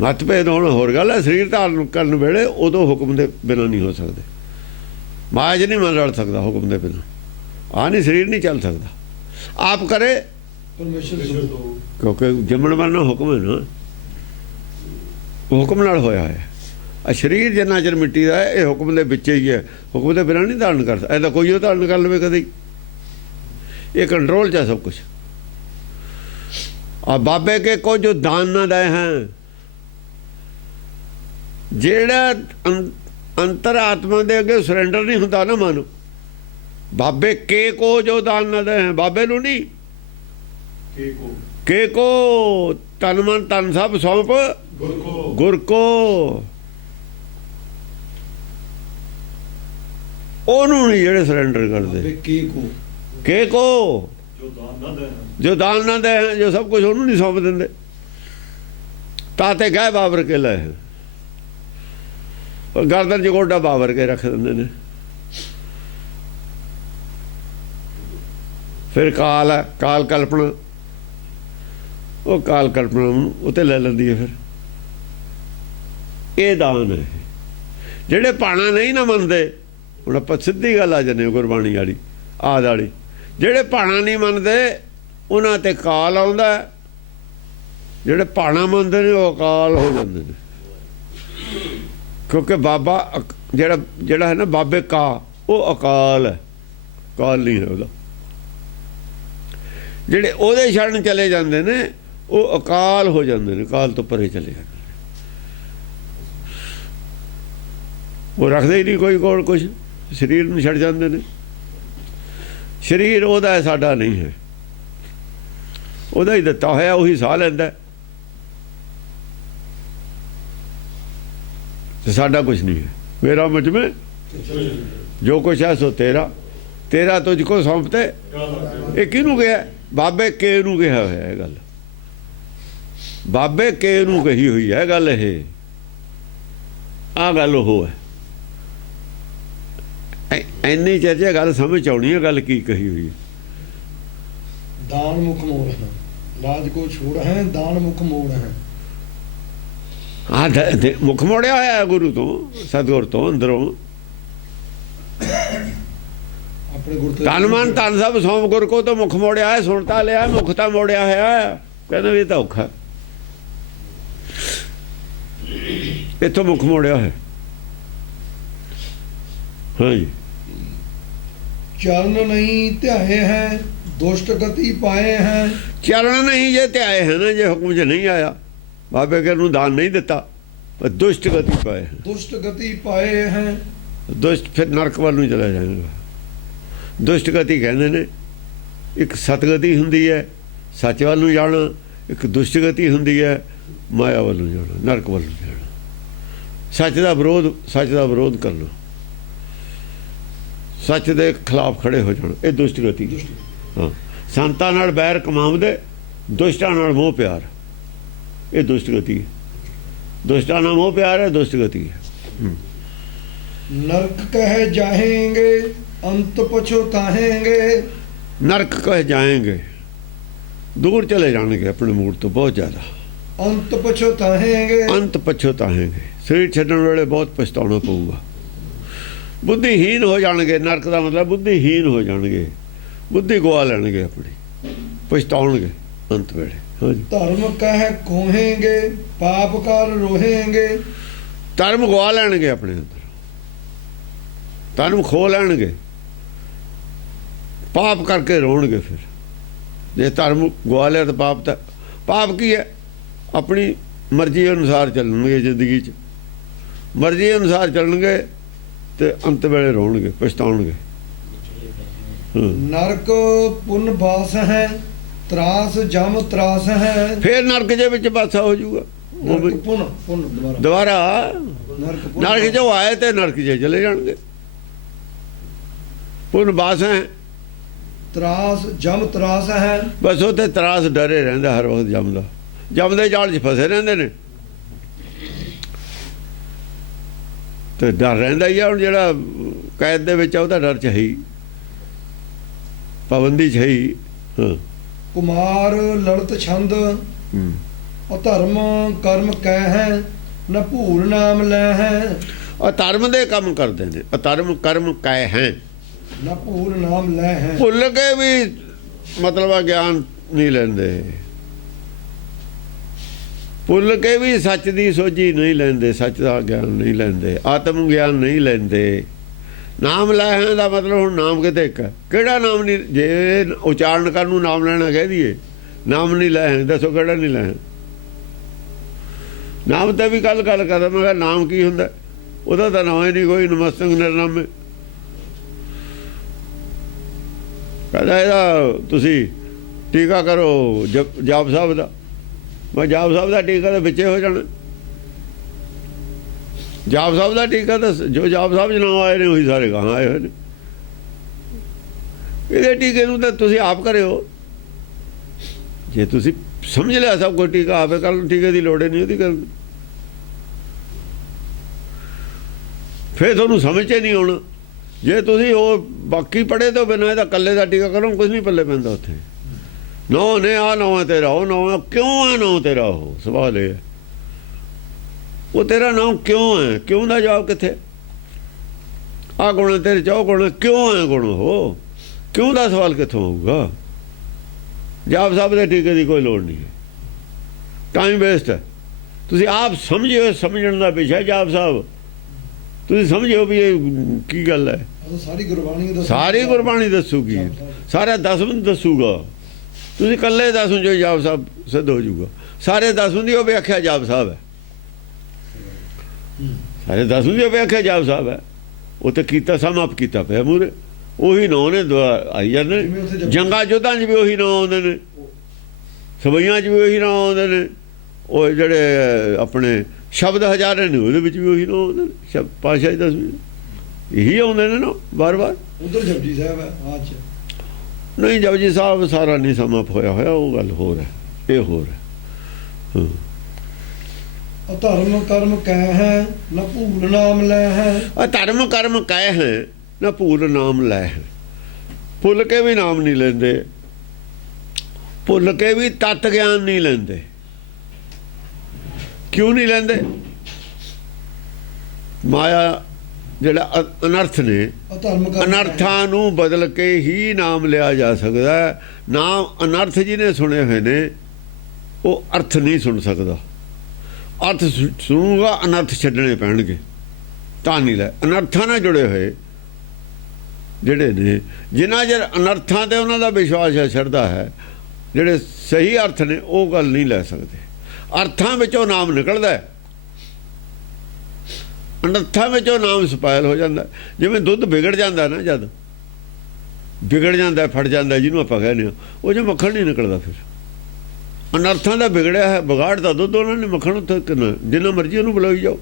ਮਤਭੇਦ ਹੋਣਾ ਹੋਰ ਗੱਲ ਹੈ। ਸਰੀਰ ਧਾਰਨ ਕਰਨ ਵੇਲੇ ਉਦੋਂ ਹੁਕਮ ਦੇ ਬਿਨਾਂ ਨਹੀਂ ਹੋ ਸਕਦੇ। ਮਾਇਆ 'ਚ ਨਹੀਂ ਮਨ ਰਲ ਸਕਦਾ ਹੁਕਮ ਦੇ ਬਿਨਾਂ। ਆਹ ਨਹੀਂ, ਸਰੀਰ ਨਹੀਂ ਚੱਲ ਸਕਦਾ। ਆਪ ਕਰੇ ਪਰਮੇਸ਼ਰ, ਕਿਉਂਕਿ ਜੰਮਣ ਮਰਨਾ ਹੁਕਮ ਹੈ ਨਾ, ਹੁਕਮ ਨਾਲ ਹੋਇਆ ਹੈ। ਆ ਸਰੀਰ ਜਿੰਨਾ ਚਿਰ ਮਿੱਟੀ ਦਾ ਹੈ, ਇਹ ਹੁਕਮ ਦੇ ਵਿੱਚ ਹੀ ਹੈ। ਹੁਕਮ ਦੇ ਬਿਨਾਂ ਨਹੀਂ ਧਾਰਨ ਕਰ ਸਕਦਾ। ਇਹਦਾ ਕੋਈ ਉਹ ਧਾਰਨ ਕਰ ਲਵੇ ਕਦੇ। ਇਹ ਕੰਟਰੋਲ 'ਚ ਹੈ ਸਭ ਕੁਛ। ਆ ਬਾਬੇ ਕੇ ਕੋ ਜੋ ਦਾਨ ਨਾ ਦੇ ਹੈ, ਜਿਹੜਾ ਅੰਤਰ ਆਤਮਾ ਦੇ ਅੱਗੇ ਸਰੈਂਡਰ ਨਹੀਂ ਹੁੰਦਾ ਨਾ ਮਨ। ਬਾਬੇ ਕੇ ਕੋ ਜੋ ਦਾਨ ਨਾ ਦੇ ਹੈ, ਬਾਬੇ ਨੂੰ ਨਹੀਂ। ਕੇ ਕੋ ਤਨ ਮਨ ਤਨ ਸਭ ਸੌਂਪ ਗੁਰ ਕੋ। ਉਹਨੂੰ ਨਹੀਂ ਜਿਹੜੇ ਸਰੈਂਡਰ ਕਰਦੇ। ਕੇ ਕੋ ਜੋ ਦਾਨ ਨਾ ਦੇ, ਜੋ ਸਭ ਕੁਝ ਉਹਨੂੰ ਨਹੀਂ ਸੌਂਪ ਦਿੰਦੇ। ਤਾਂ ਤੇ ਗਏ ਬਾਬਰ ਕੇ ਲੈ, ਗਰਦਨ 'ਚ ਗੋਡਾ ਬਾਬਰ ਕੇ ਰੱਖ ਦਿੰਦੇ ਨੇ। ਫਿਰ ਕਾਲ ਹੈ, ਕਾਲ ਕਲਪਨਾ, ਉਹ ਕਾਲ ਕਲਪਨਾ ਉੱਤੇ ਲੈ ਲੈਂਦੀ ਹੈ। ਫਿਰ ਇਹ ਦਾਨ ਹੈ। ਜਿਹੜੇ ਭਾਣਾ ਨਹੀਂ ਨਾ ਮੰਨਦੇ, ਹੁਣ ਆਪਾਂ ਸਿੱਧੀ ਗੱਲ ਆ ਜਾਂਦੇ ਗੁਰਬਾਣੀ ਵਾਲੀ ਆਦ ਵਾਲੀ। ਜਿਹੜੇ ਭਾਣਾ ਨਹੀਂ ਮੰਨਦੇ ਉਹਨਾਂ ਤੇ ਕਾਲ ਆਉਂਦਾ। ਜਿਹੜੇ ਭਾਣਾ ਮੰਨਦੇ ਨੇ ਉਹ ਅਕਾਲ ਹੋ ਜਾਂਦੇ ਨੇ। ਕਿਉਂਕਿ ਬਾਬਾ ਜਿਹੜਾ ਹੈ ਨਾ ਬਾਬੇ ਕਾ, ਉਹ ਅਕਾਲ ਹੈ, ਕਾਲ ਨਹੀਂ ਹੈ ਉਹਦਾ। ਜਿਹੜੇ ਉਹਦੇ ਸ਼ਰਨ ਚਲੇ ਜਾਂਦੇ ਨੇ ਉਹ ਅਕਾਲ ਹੋ ਜਾਂਦੇ ਨੇ, ਕਾਲ ਤੋਂ ਪਰੇ ਚਲੇ ਜਾਂਦੇ ਨੇ। ਉਹ ਰੱਖਦੇ ਹੀ ਨਹੀਂ ਕੋਈ ਕੋਲ ਕੁਛ, ਸਰੀਰ ਨੂੰ ਛੱਡ ਜਾਂਦੇ ਨੇ। ਸਰੀਰ ਉਹਦਾ ਹੈ, ਸਾਡਾ ਨਹੀਂ ਹੈ। ਉਹਦਾ ਹੀ ਦਿੱਤਾ ਹੋਇਆ, ਉਹੀ ਸਾਹ ਲੈਂਦਾ। ਤੇ ਸਾਡਾ ਕੁਛ ਨਹੀਂ ਹੈ। ਮੇਰਾ ਮੁਝ ਮੇਂ ਜੋ ਕੁਛ ਹੈ ਸੋ ਤੇਰਾ, ਤੇਰਾ ਤੁਝ ਕੋ ਸੌਂਪਤੇ। ਇਹ ਕਿਹਨੂੰ ਕਿਹਾ? ਬਾਬੇ ਕੇ ਨੂੰ ਕਿਹਾ ਹੋਇਆ ਇਹ ਗੱਲ। ਬਾਬੇ ਕੇ ਨੂੰ ਕਹੀ ਹੋਈ ਹੈ ਗੱਲ। ਇਹ ਆ ਗੱਲ ਉਹ ਹੈ। ਇੰਨੀ ਚਰਚਾ ਗੱਲ ਸਮਝ ਆਉਣੀ ਹੈ ਗੱਲ ਕੀ ਕਹੀ ਹੋਈ ਹੈ। ਦਾਨ ਮੁਖ ਮੋੜ ਹੈ, ਲਾਜ ਕੋ ਛੋੜ ਹੈ, ਦਾਨ ਮੁਖ ਮੋੜ ਹੈ। ਹਾਂ, ਮੁਖ ਮੋੜਿਆ ਹੋਇਆ ਗੁਰੂ ਤੋਂ, ਸਤਿਗੁਰ ਤੋਂ ਅੰਦਰੋਂ। ਆਪਣੇ ਗੁਰ ਤਨ ਮਨ ਤਨ ਸਭ ਸੌਂਪ ਗੁਰ ਕੋ ਤੋਂ ਮੁਖ ਮੋੜਿਆ ਹੈ। ਸੁਣਤਾ ਲਿਆ, ਮੁਖ ਤਾਂ ਮੋੜਿਆ ਹੋਇਆ। ਕਹਿੰਦਾ ਵੀ ਇਹ ਤਾਂ ਔਖਾ, ਇੱਥੋਂ ਮੁਖ ਮੋੜਿਆ ਹੈ। ਹਾਂਜੀ, चरण नहीं ध्याए हैं दुष्ट गति पाए हैं। ਚਰਨ ਨਹੀਂ ਜੇ ਧਿਆਏ ਹੈ ਨਾ, ਜੇ ਹੁਕਮ 'ਚ ਨਹੀਂ ਆਇਆ, ਬਾਬੇ ਕੇ ਨੂੰ ਦਾਨ ਨਹੀਂ ਦਿੱਤਾ, ਪਰ ਦੁਸ਼ਟ ਗਤੀ ਪਾਏ ਹੈ। दुष्ट गति पाए हैं। ਦੁਸ਼ਟ ਫਿਰ ਨਰਕ ਵੱਲ ਨੂੰ ਚਲਾ ਜਾਏਗਾ। ਦੁਸ਼ਟ ਗਤੀ ਕਹਿੰਦੇ ਨੇ, ਇੱਕ ਸਤਗਤੀ ਹੁੰਦੀ ਹੈ ਸੱਚ ਵੱਲ ਨੂੰ ਜਾਣਾ, ਇੱਕ ਦੁਸ਼ਟ ਗਤੀ ਹੁੰਦੀ ਹੈ ਮਾਇਆ ਵੱਲ ਨੂੰ ਜਾਣਾ, ਨਰਕ ਵੱਲ ਨੂੰ ਜਾਣਾ। ਸੱਚ ਦਾ ਵਿਰੋਧ ਕਰਨਾ, ਸੱਚ ਦੇ ਖਿਲਾਫ ਖੜੇ ਹੋ ਜਾਣਾ, ਇਹ ਦੁਸ਼ਟ ਗਤੀ। ਹਾਂ, ਸੰਤਾਂ ਨਾਲ ਬੈਰ ਕਮਾਉਂਦੇ, ਦੁਸ਼ਟਾਂ ਨਾਲ ਮੋਹ ਪਿਆਰ, ਇਹ ਦੁਸ਼ਟ ਗਤੀ ਹੈ। ਦੁਸ਼ਟਾਂ ਨਾਲ ਮੋਹ ਪਿਆਰ ਹੈ, ਦੁਸ਼ਟ ਗਤੀ ਹੈ। नरक कह जाएंगे अंत पछताएंगे। ਨਰਕ ਕਹੇ ਜਾਏਂਗੇ, ਦੂਰ ਚਲੇ ਜਾਣਗੇ ਆਪਣੇ ਮੂਡ ਤੋਂ ਬਹੁਤ ਜ਼ਿਆਦਾ। अंत पछताएंगे। ਅੰਤ ਪਛਤਾਏਂਗੇ, ਸਰੀਰ ਛੱਡਣ ਵੇਲੇ ਬਹੁਤ ਪਛਤਾਉਣਾ ਪਊਗਾ। ਬੁੱਧੀਹੀਨ ਹੋ ਜਾਣਗੇ, ਨਰਕ ਦਾ ਮਤਲਬ ਬੁੱਧੀਹੀਨ ਹੋ ਜਾਣਗੇ, ਬੁੱਧੀ ਗਵਾ ਲੈਣਗੇ ਆਪਣੀ, ਪਛਤਾਉਣਗੇ ਅੰਤ ਵੇਲੇ। ਹਾਂਜੀ, धर्म कह खोहेंगे पाप कर रोहेंगे। ਧਰਮ ਗਵਾ ਲੈਣਗੇ ਆਪਣੇ ਅੰਦਰ, ਧਰਮ ਖੋ ਲੈਣਗੇ, ਪਾਪ ਕਰਕੇ ਰੋਣਗੇ। ਫਿਰ ਜੇ ਧਰਮ ਗਵਾ ਲਿਆ ਤਾਂ ਪਾਪ ਕੀ ਹੈ? ਆਪਣੀ ਮਰਜ਼ੀ ਅਨੁਸਾਰ ਚੱਲਣਗੇ ਜ਼ਿੰਦਗੀ 'ਚ, ਮਰਜ਼ੀ ਅਨੁਸਾਰ ਚੱਲਣਗੇ ਤੇ ਅੰਤ ਵੇਲੇ ਰੋਣਗੇ, ਪਛਤਾਉਣਗੇ। नरक पुन बास है त्रास जम त्रास है। ਫਿਰ ਨਰਕ ਦੇ ਵਿੱਚ ਬਾਸਾ ਹੋ ਜਾਊਗਾ। ਉਹ ਵੀ नरक पुन ਦੁਬਾਰਾ नरक ਨਰਕ 'ਚੋਂ ਆਏ ਤੇ ਨਰਕ 'ਚ ਚਲੇ ਜਾਣਗੇ। ਪੁਨ ਬਾਸ ਹੈ, त्रास जम त्रास है। ਬਸ ਉਹ ਤੇ ਤਰਾਸ ਡਰੇ ਰਹਿੰਦਾ ਹਰ ਵਕਤ, ਜਮ ਦੇ ਜਾਲ 'ਚ ਫਸੇ ਰਹਿੰਦੇ ਨੇ। ਤੇ ਡਰ ਰਹਿੰਦਾ ਹੀ ਆ। ਹੁਣ ਜਿਹੜਾ ਕੈਦ ਦੇ ਵਿੱਚ ਆ ਉਹਦਾ ਡਰ ਚਾਹੀ, ਪਾਬੰਦੀ ਚਾਹੀ। ਹਾਂ, कुमार लड़त छंद अधर्म कर्म कह है न भूल नाम ले है। ਅਧਰਮ ਦੇ ਕੰਮ ਕਰਦੇ ਨੇ, ਅਧਰਮ ਕਰਮ ਕਾਇ ਹੈ, न भूल नाम ले है। ਭੁੱਲ ਕੇ ਵੀ ਮਤਲਬ ਆ ਗਿਆਨ ਨਹੀਂ ਲੈਂਦੇ, ਭੁੱਲ ਕੇ ਵੀ ਸੱਚ ਦੀ ਸੋਝੀ ਨਹੀਂ ਲੈਂਦੇ, ਸੱਚ ਦਾ ਗਿਆਨ ਨਹੀਂ ਲੈਂਦੇ, ਆਤਮ ਗਿਆਨ ਨਹੀਂ ਲੈਂਦੇ। ਨਾਮ ਲੈਣ ਦਾ ਮਤਲਬ ਹੁਣ ਨਾਮ ਕਿਤੇ ਇੱਕ ਹੈ, ਕਿਹੜਾ ਨਾਮ ਨਹੀਂ? ਜੇ ਉਚਾਰਨ ਕਰਨ ਨੂੰ ਨਾਮ ਲੈਣਾ ਕਹਿ ਦਈਏ, ਨਾਮ ਨਹੀਂ ਲੈ, ਦੱਸੋ ਕਿਹੜਾ ਨਹੀਂ ਲੈ? ਨਾਮ ਤਾਂ ਵੀ ਗੱਲ ਕਰਦਾ, ਮੈਂ ਕਿਹਾ ਨਾਮ ਕੀ ਹੁੰਦਾ? ਉਹਦਾ ਤਾਂ ਨਾਂ ਹੀ ਨਹੀਂ ਕੋਈ, ਨਮਸਤਕ ਨਿਰਨਾਮੇ। ਕਹਿੰਦਾ ਇਹਦਾ ਤੁਸੀਂ ਟੀਕਾ ਕਰੋ ਜਾਪ ਸਾਹਿਬ ਦਾ। ਮੈਂ ਜਾਪ ਸਾਹਿਬ ਦਾ ਟੀਕਾ ਤਾਂ ਵਿੱਚੇ ਹੋ ਜਾਣਾ। ਜਾਪ ਸਾਹਿਬ ਦਾ ਟੀਕਾ ਤਾਂ ਜੋ ਜਾਪ ਸਾਹਿਬ 'ਚ ਨਾਮ ਆਏ ਨੇ ਉਹੀ ਸਾਰੇ ਗਾਹਾਂ ਆਏ ਹੋਏ ਨੇ। ਇਹਦੇ ਟੀਕੇ ਨੂੰ ਤਾਂ ਤੁਸੀਂ ਆਪ ਕਰਿਓ। ਜੇ ਤੁਸੀਂ ਸਮਝ ਲਿਆ ਸਭ ਕੁਝ, ਟੀਕਾ ਆਪੇ ਕਰ ਲਓ, ਟੀਕੇ ਦੀ ਲੋੜ ਨਹੀਂ ਉਹਦੀ ਕਰਨ। ਫਿਰ ਤੁਹਾਨੂੰ ਸਮਝ 'ਚ ਨਹੀਂ ਆਉਣਾ। ਜੇ ਤੁਸੀਂ ਉਹ ਬਾਕੀ ਪੜ੍ਹੇ ਤੋਂ ਬਿਨਾਂ ਇਹਦਾ ਇਕੱਲੇ ਦਾ ਟੀਕਾ ਕਰੋ, ਕੁਝ ਨਹੀਂ ਪੱਲੇ ਪੈਂਦਾ ਉੱਥੇ। ਨੌ ਨੇ ਆ ਨੌ ਹੈ ਤੇਰਾ, ਉਹ ਨੌ ਹੈ ਕਿਉਂ ਹੈ? ਨੌ ਤੇਰਾ ਉਹ ਸਵਾਲ ਇਹ ਹੈ, ਉਹ ਤੇਰਾ ਨਾਮ ਕਿਉਂ ਹੈ? ਕਿਉਂ ਦਾ ਜਵਾਬ ਕਿੱਥੇ? ਆ ਗੁਣ ਤੇਰੇ ਚ, ਉਹ ਗੁਣ ਕਿਉਂ ਹੈ? ਗੁਣ ਹੋ ਕਿਉਂ ਦਾ ਸਵਾਲ ਕਿੱਥੋਂ ਆਊਗਾ? ਜਾਪ ਸਾਹਿਬ ਦੇ ਟੀਕੇ ਦੀ ਕੋਈ ਲੋੜ ਨਹੀਂ ਹੈ, ਟਾਈਮ ਵੇਸਟ ਹੈ। ਤੁਸੀਂ ਆਪ ਸਮਝਿਓ, ਸਮਝਣ ਦਾ ਵਿਸ਼ਾ ਜਾਪ ਸਾਹਿਬ। ਤੁਸੀਂ ਸਮਝਿਓ ਵੀ ਇਹ ਕੀ ਗੱਲ ਹੈ। ਸਾਰੀ ਗੁਰਬਾਣੀ ਦੱਸੂਗੀ, ਸਾਰਾ ਦਸਵੰਦ ਦੱਸੂਗਾ। ਤੁਸੀਂ ਇਕੱਲੇ ਦਸੋਂ ਜੋ ਜਾਪ ਸਾਹਿਬ ਸਿੱਧ ਹੋ ਜਾਊਗਾ। ਸਾਰੇ ਦਸਵੰਦ ਦੀ ਉਹ ਵਿਆਖਿਆ ਜਾਪ ਸਾਹਿਬ ਹੈ, ਸਾਰੇ ਦਸਵੰਦ ਦੀ ਵਿਆਖਿਆ ਜਾਪ ਸਾਹਿਬ ਹੈ। ਉਹ ਤਾਂ ਕੀਤਾ ਸਮਾਪ ਕੀਤਾ ਪਿਆ ਮੂਹਰੇ, ਉਹੀ ਨਾਂ ਨੇ ਆਈ ਜਾਂਦੇ ਨੇ। ਜੰਗਾਂ ਯੁੱਧਾਂ 'ਚ ਵੀ ਉਹੀ ਨਾਂ ਆਉਂਦੇ ਨੇ, ਸਵਈਆਂ 'ਚ ਵੀ ਉਹੀ ਨਾਂ ਆਉਂਦੇ ਨੇ। ਉਹ ਜਿਹੜੇ ਆਪਣੇ ਸ਼ਬਦ ਹਜ਼ਾਰਾਂ ਨੇ ਉਹਦੇ ਵਿੱਚ ਵੀ ਉਹੀ ਨਾਂ ਆਉਂਦੇ ਨੇ। ਸ਼ਬਦ ਪਾਤਸ਼ਾਹ ਜੀ ਦਸਵੀਂ ਇਹੀ ਆਉਂਦੇ ਨੇ ਨਾ ਵਾਰ-ਵਾਰ। ਉਧਰ ਜਪਜੀ ਸਾਹਿਬ ਹੈ, ਆਹ 'ਚ ਨਹੀਂ ਜਪਜੀ ਸਾਹਿਬ ਸਾਰਾ ਨਹੀਂ ਸਮਾਪ ਹੋਇਆ, ਉਹ ਗੱਲ ਹੋਰ ਹੈ, ਇਹ ਹੋਰ ਹੈ। ਹਾਂ, ਧਰਮ ਕਰਮ ਕਹਿ ਹੈ ਨਾ ਭੂਲ ਨਾਮ ਲੈ ਹੈ। ਧਰਮ ਕਰਮ ਕਹਿ ਹੈ ਨਾ ਭੂਲ ਨਾਮ ਲੈ ਹੈ। ਭੁੱਲ ਕੇ ਵੀ ਨਾਮ ਨਹੀਂ ਲੈਂਦੇ, ਭੁੱਲ ਕੇ ਵੀ ਤਤ ਗਿਆਨ ਨਹੀਂ ਲੈਂਦੇ। ਕਿਉਂ ਨਹੀਂ ਲੈਂਦੇ? ਮਾਇਆ ਜਿਹੜਾ ਅਨਰਥ ਨੇ, ਅਨਰਥਾਂ ਨੂੰ ਬਦਲ ਕੇ ਹੀ ਨਾਮ ਲਿਆ ਜਾ ਸਕਦਾ। ਨਾਮ ਅਨਰਥ ਜਿਹਨੇ ਸੁਣੇ ਹੋਏ ਨੇ ਉਹ ਅਰਥ ਨਹੀਂ ਸੁਣ ਸਕਦਾ। ਅਰਥ ਸੁਣੂਗਾ, ਅਨਰਥ ਛੱਡਣੇ ਪੈਣਗੇ ਤਾਂ ਨਹੀਂ ਲੈ। ਅਨਰਥਾਂ ਨਾਲ ਜੁੜੇ ਹੋਏ ਜਿਹੜੇ ਨੇ ਜਿਨ੍ਹਾਂ ਚਿਰ ਅਨਰਥਾਂ ਤੇ ਉਹਨਾਂ ਦਾ ਵਿਸ਼ਵਾਸ ਹੈ, ਸ਼ਰਧਾ ਹੈ, ਜਿਹੜੇ ਸਹੀ ਅਰਥ ਨੇ ਉਹ ਗੱਲ ਨਹੀਂ ਲੈ ਸਕਦੇ। ਅਰਥਾਂ ਵਿੱਚੋਂ ਨਾਮ ਨਿਕਲਦਾ, ਅਨਰਥਾਂ ਵਿੱਚੋਂ ਨਾਮ ਸਪਾਇਲ ਹੋ ਜਾਂਦਾ। ਜਿਵੇਂ ਦੁੱਧ ਵਿਗੜ ਜਾਂਦਾ ਨਾ, ਜਦ ਵਿਗੜ ਜਾਂਦਾ, ਫਟ ਜਾਂਦਾ, ਜਿਹਨੂੰ ਆਪਾਂ ਕਹਿੰਦੇ ਹਾਂ, ਉਹ ਜੇ ਮੱਖਣ ਨਹੀਂ ਨਿਕਲਦਾ। ਫਿਰ ਅਨਰਥਾਂ ਦਾ ਵਿਗੜਿਆ ਹੈ, ਵਿਗਾੜ ਦਾ ਦੁੱਧ ਉਹਨਾਂ ਨੇ ਮੱਖਣ ਉੱਥੇ ਜਿੰਨਾ ਮਰਜ਼ੀ ਉਹਨੂੰ ਬੁਲਾਈ ਜਾਓ,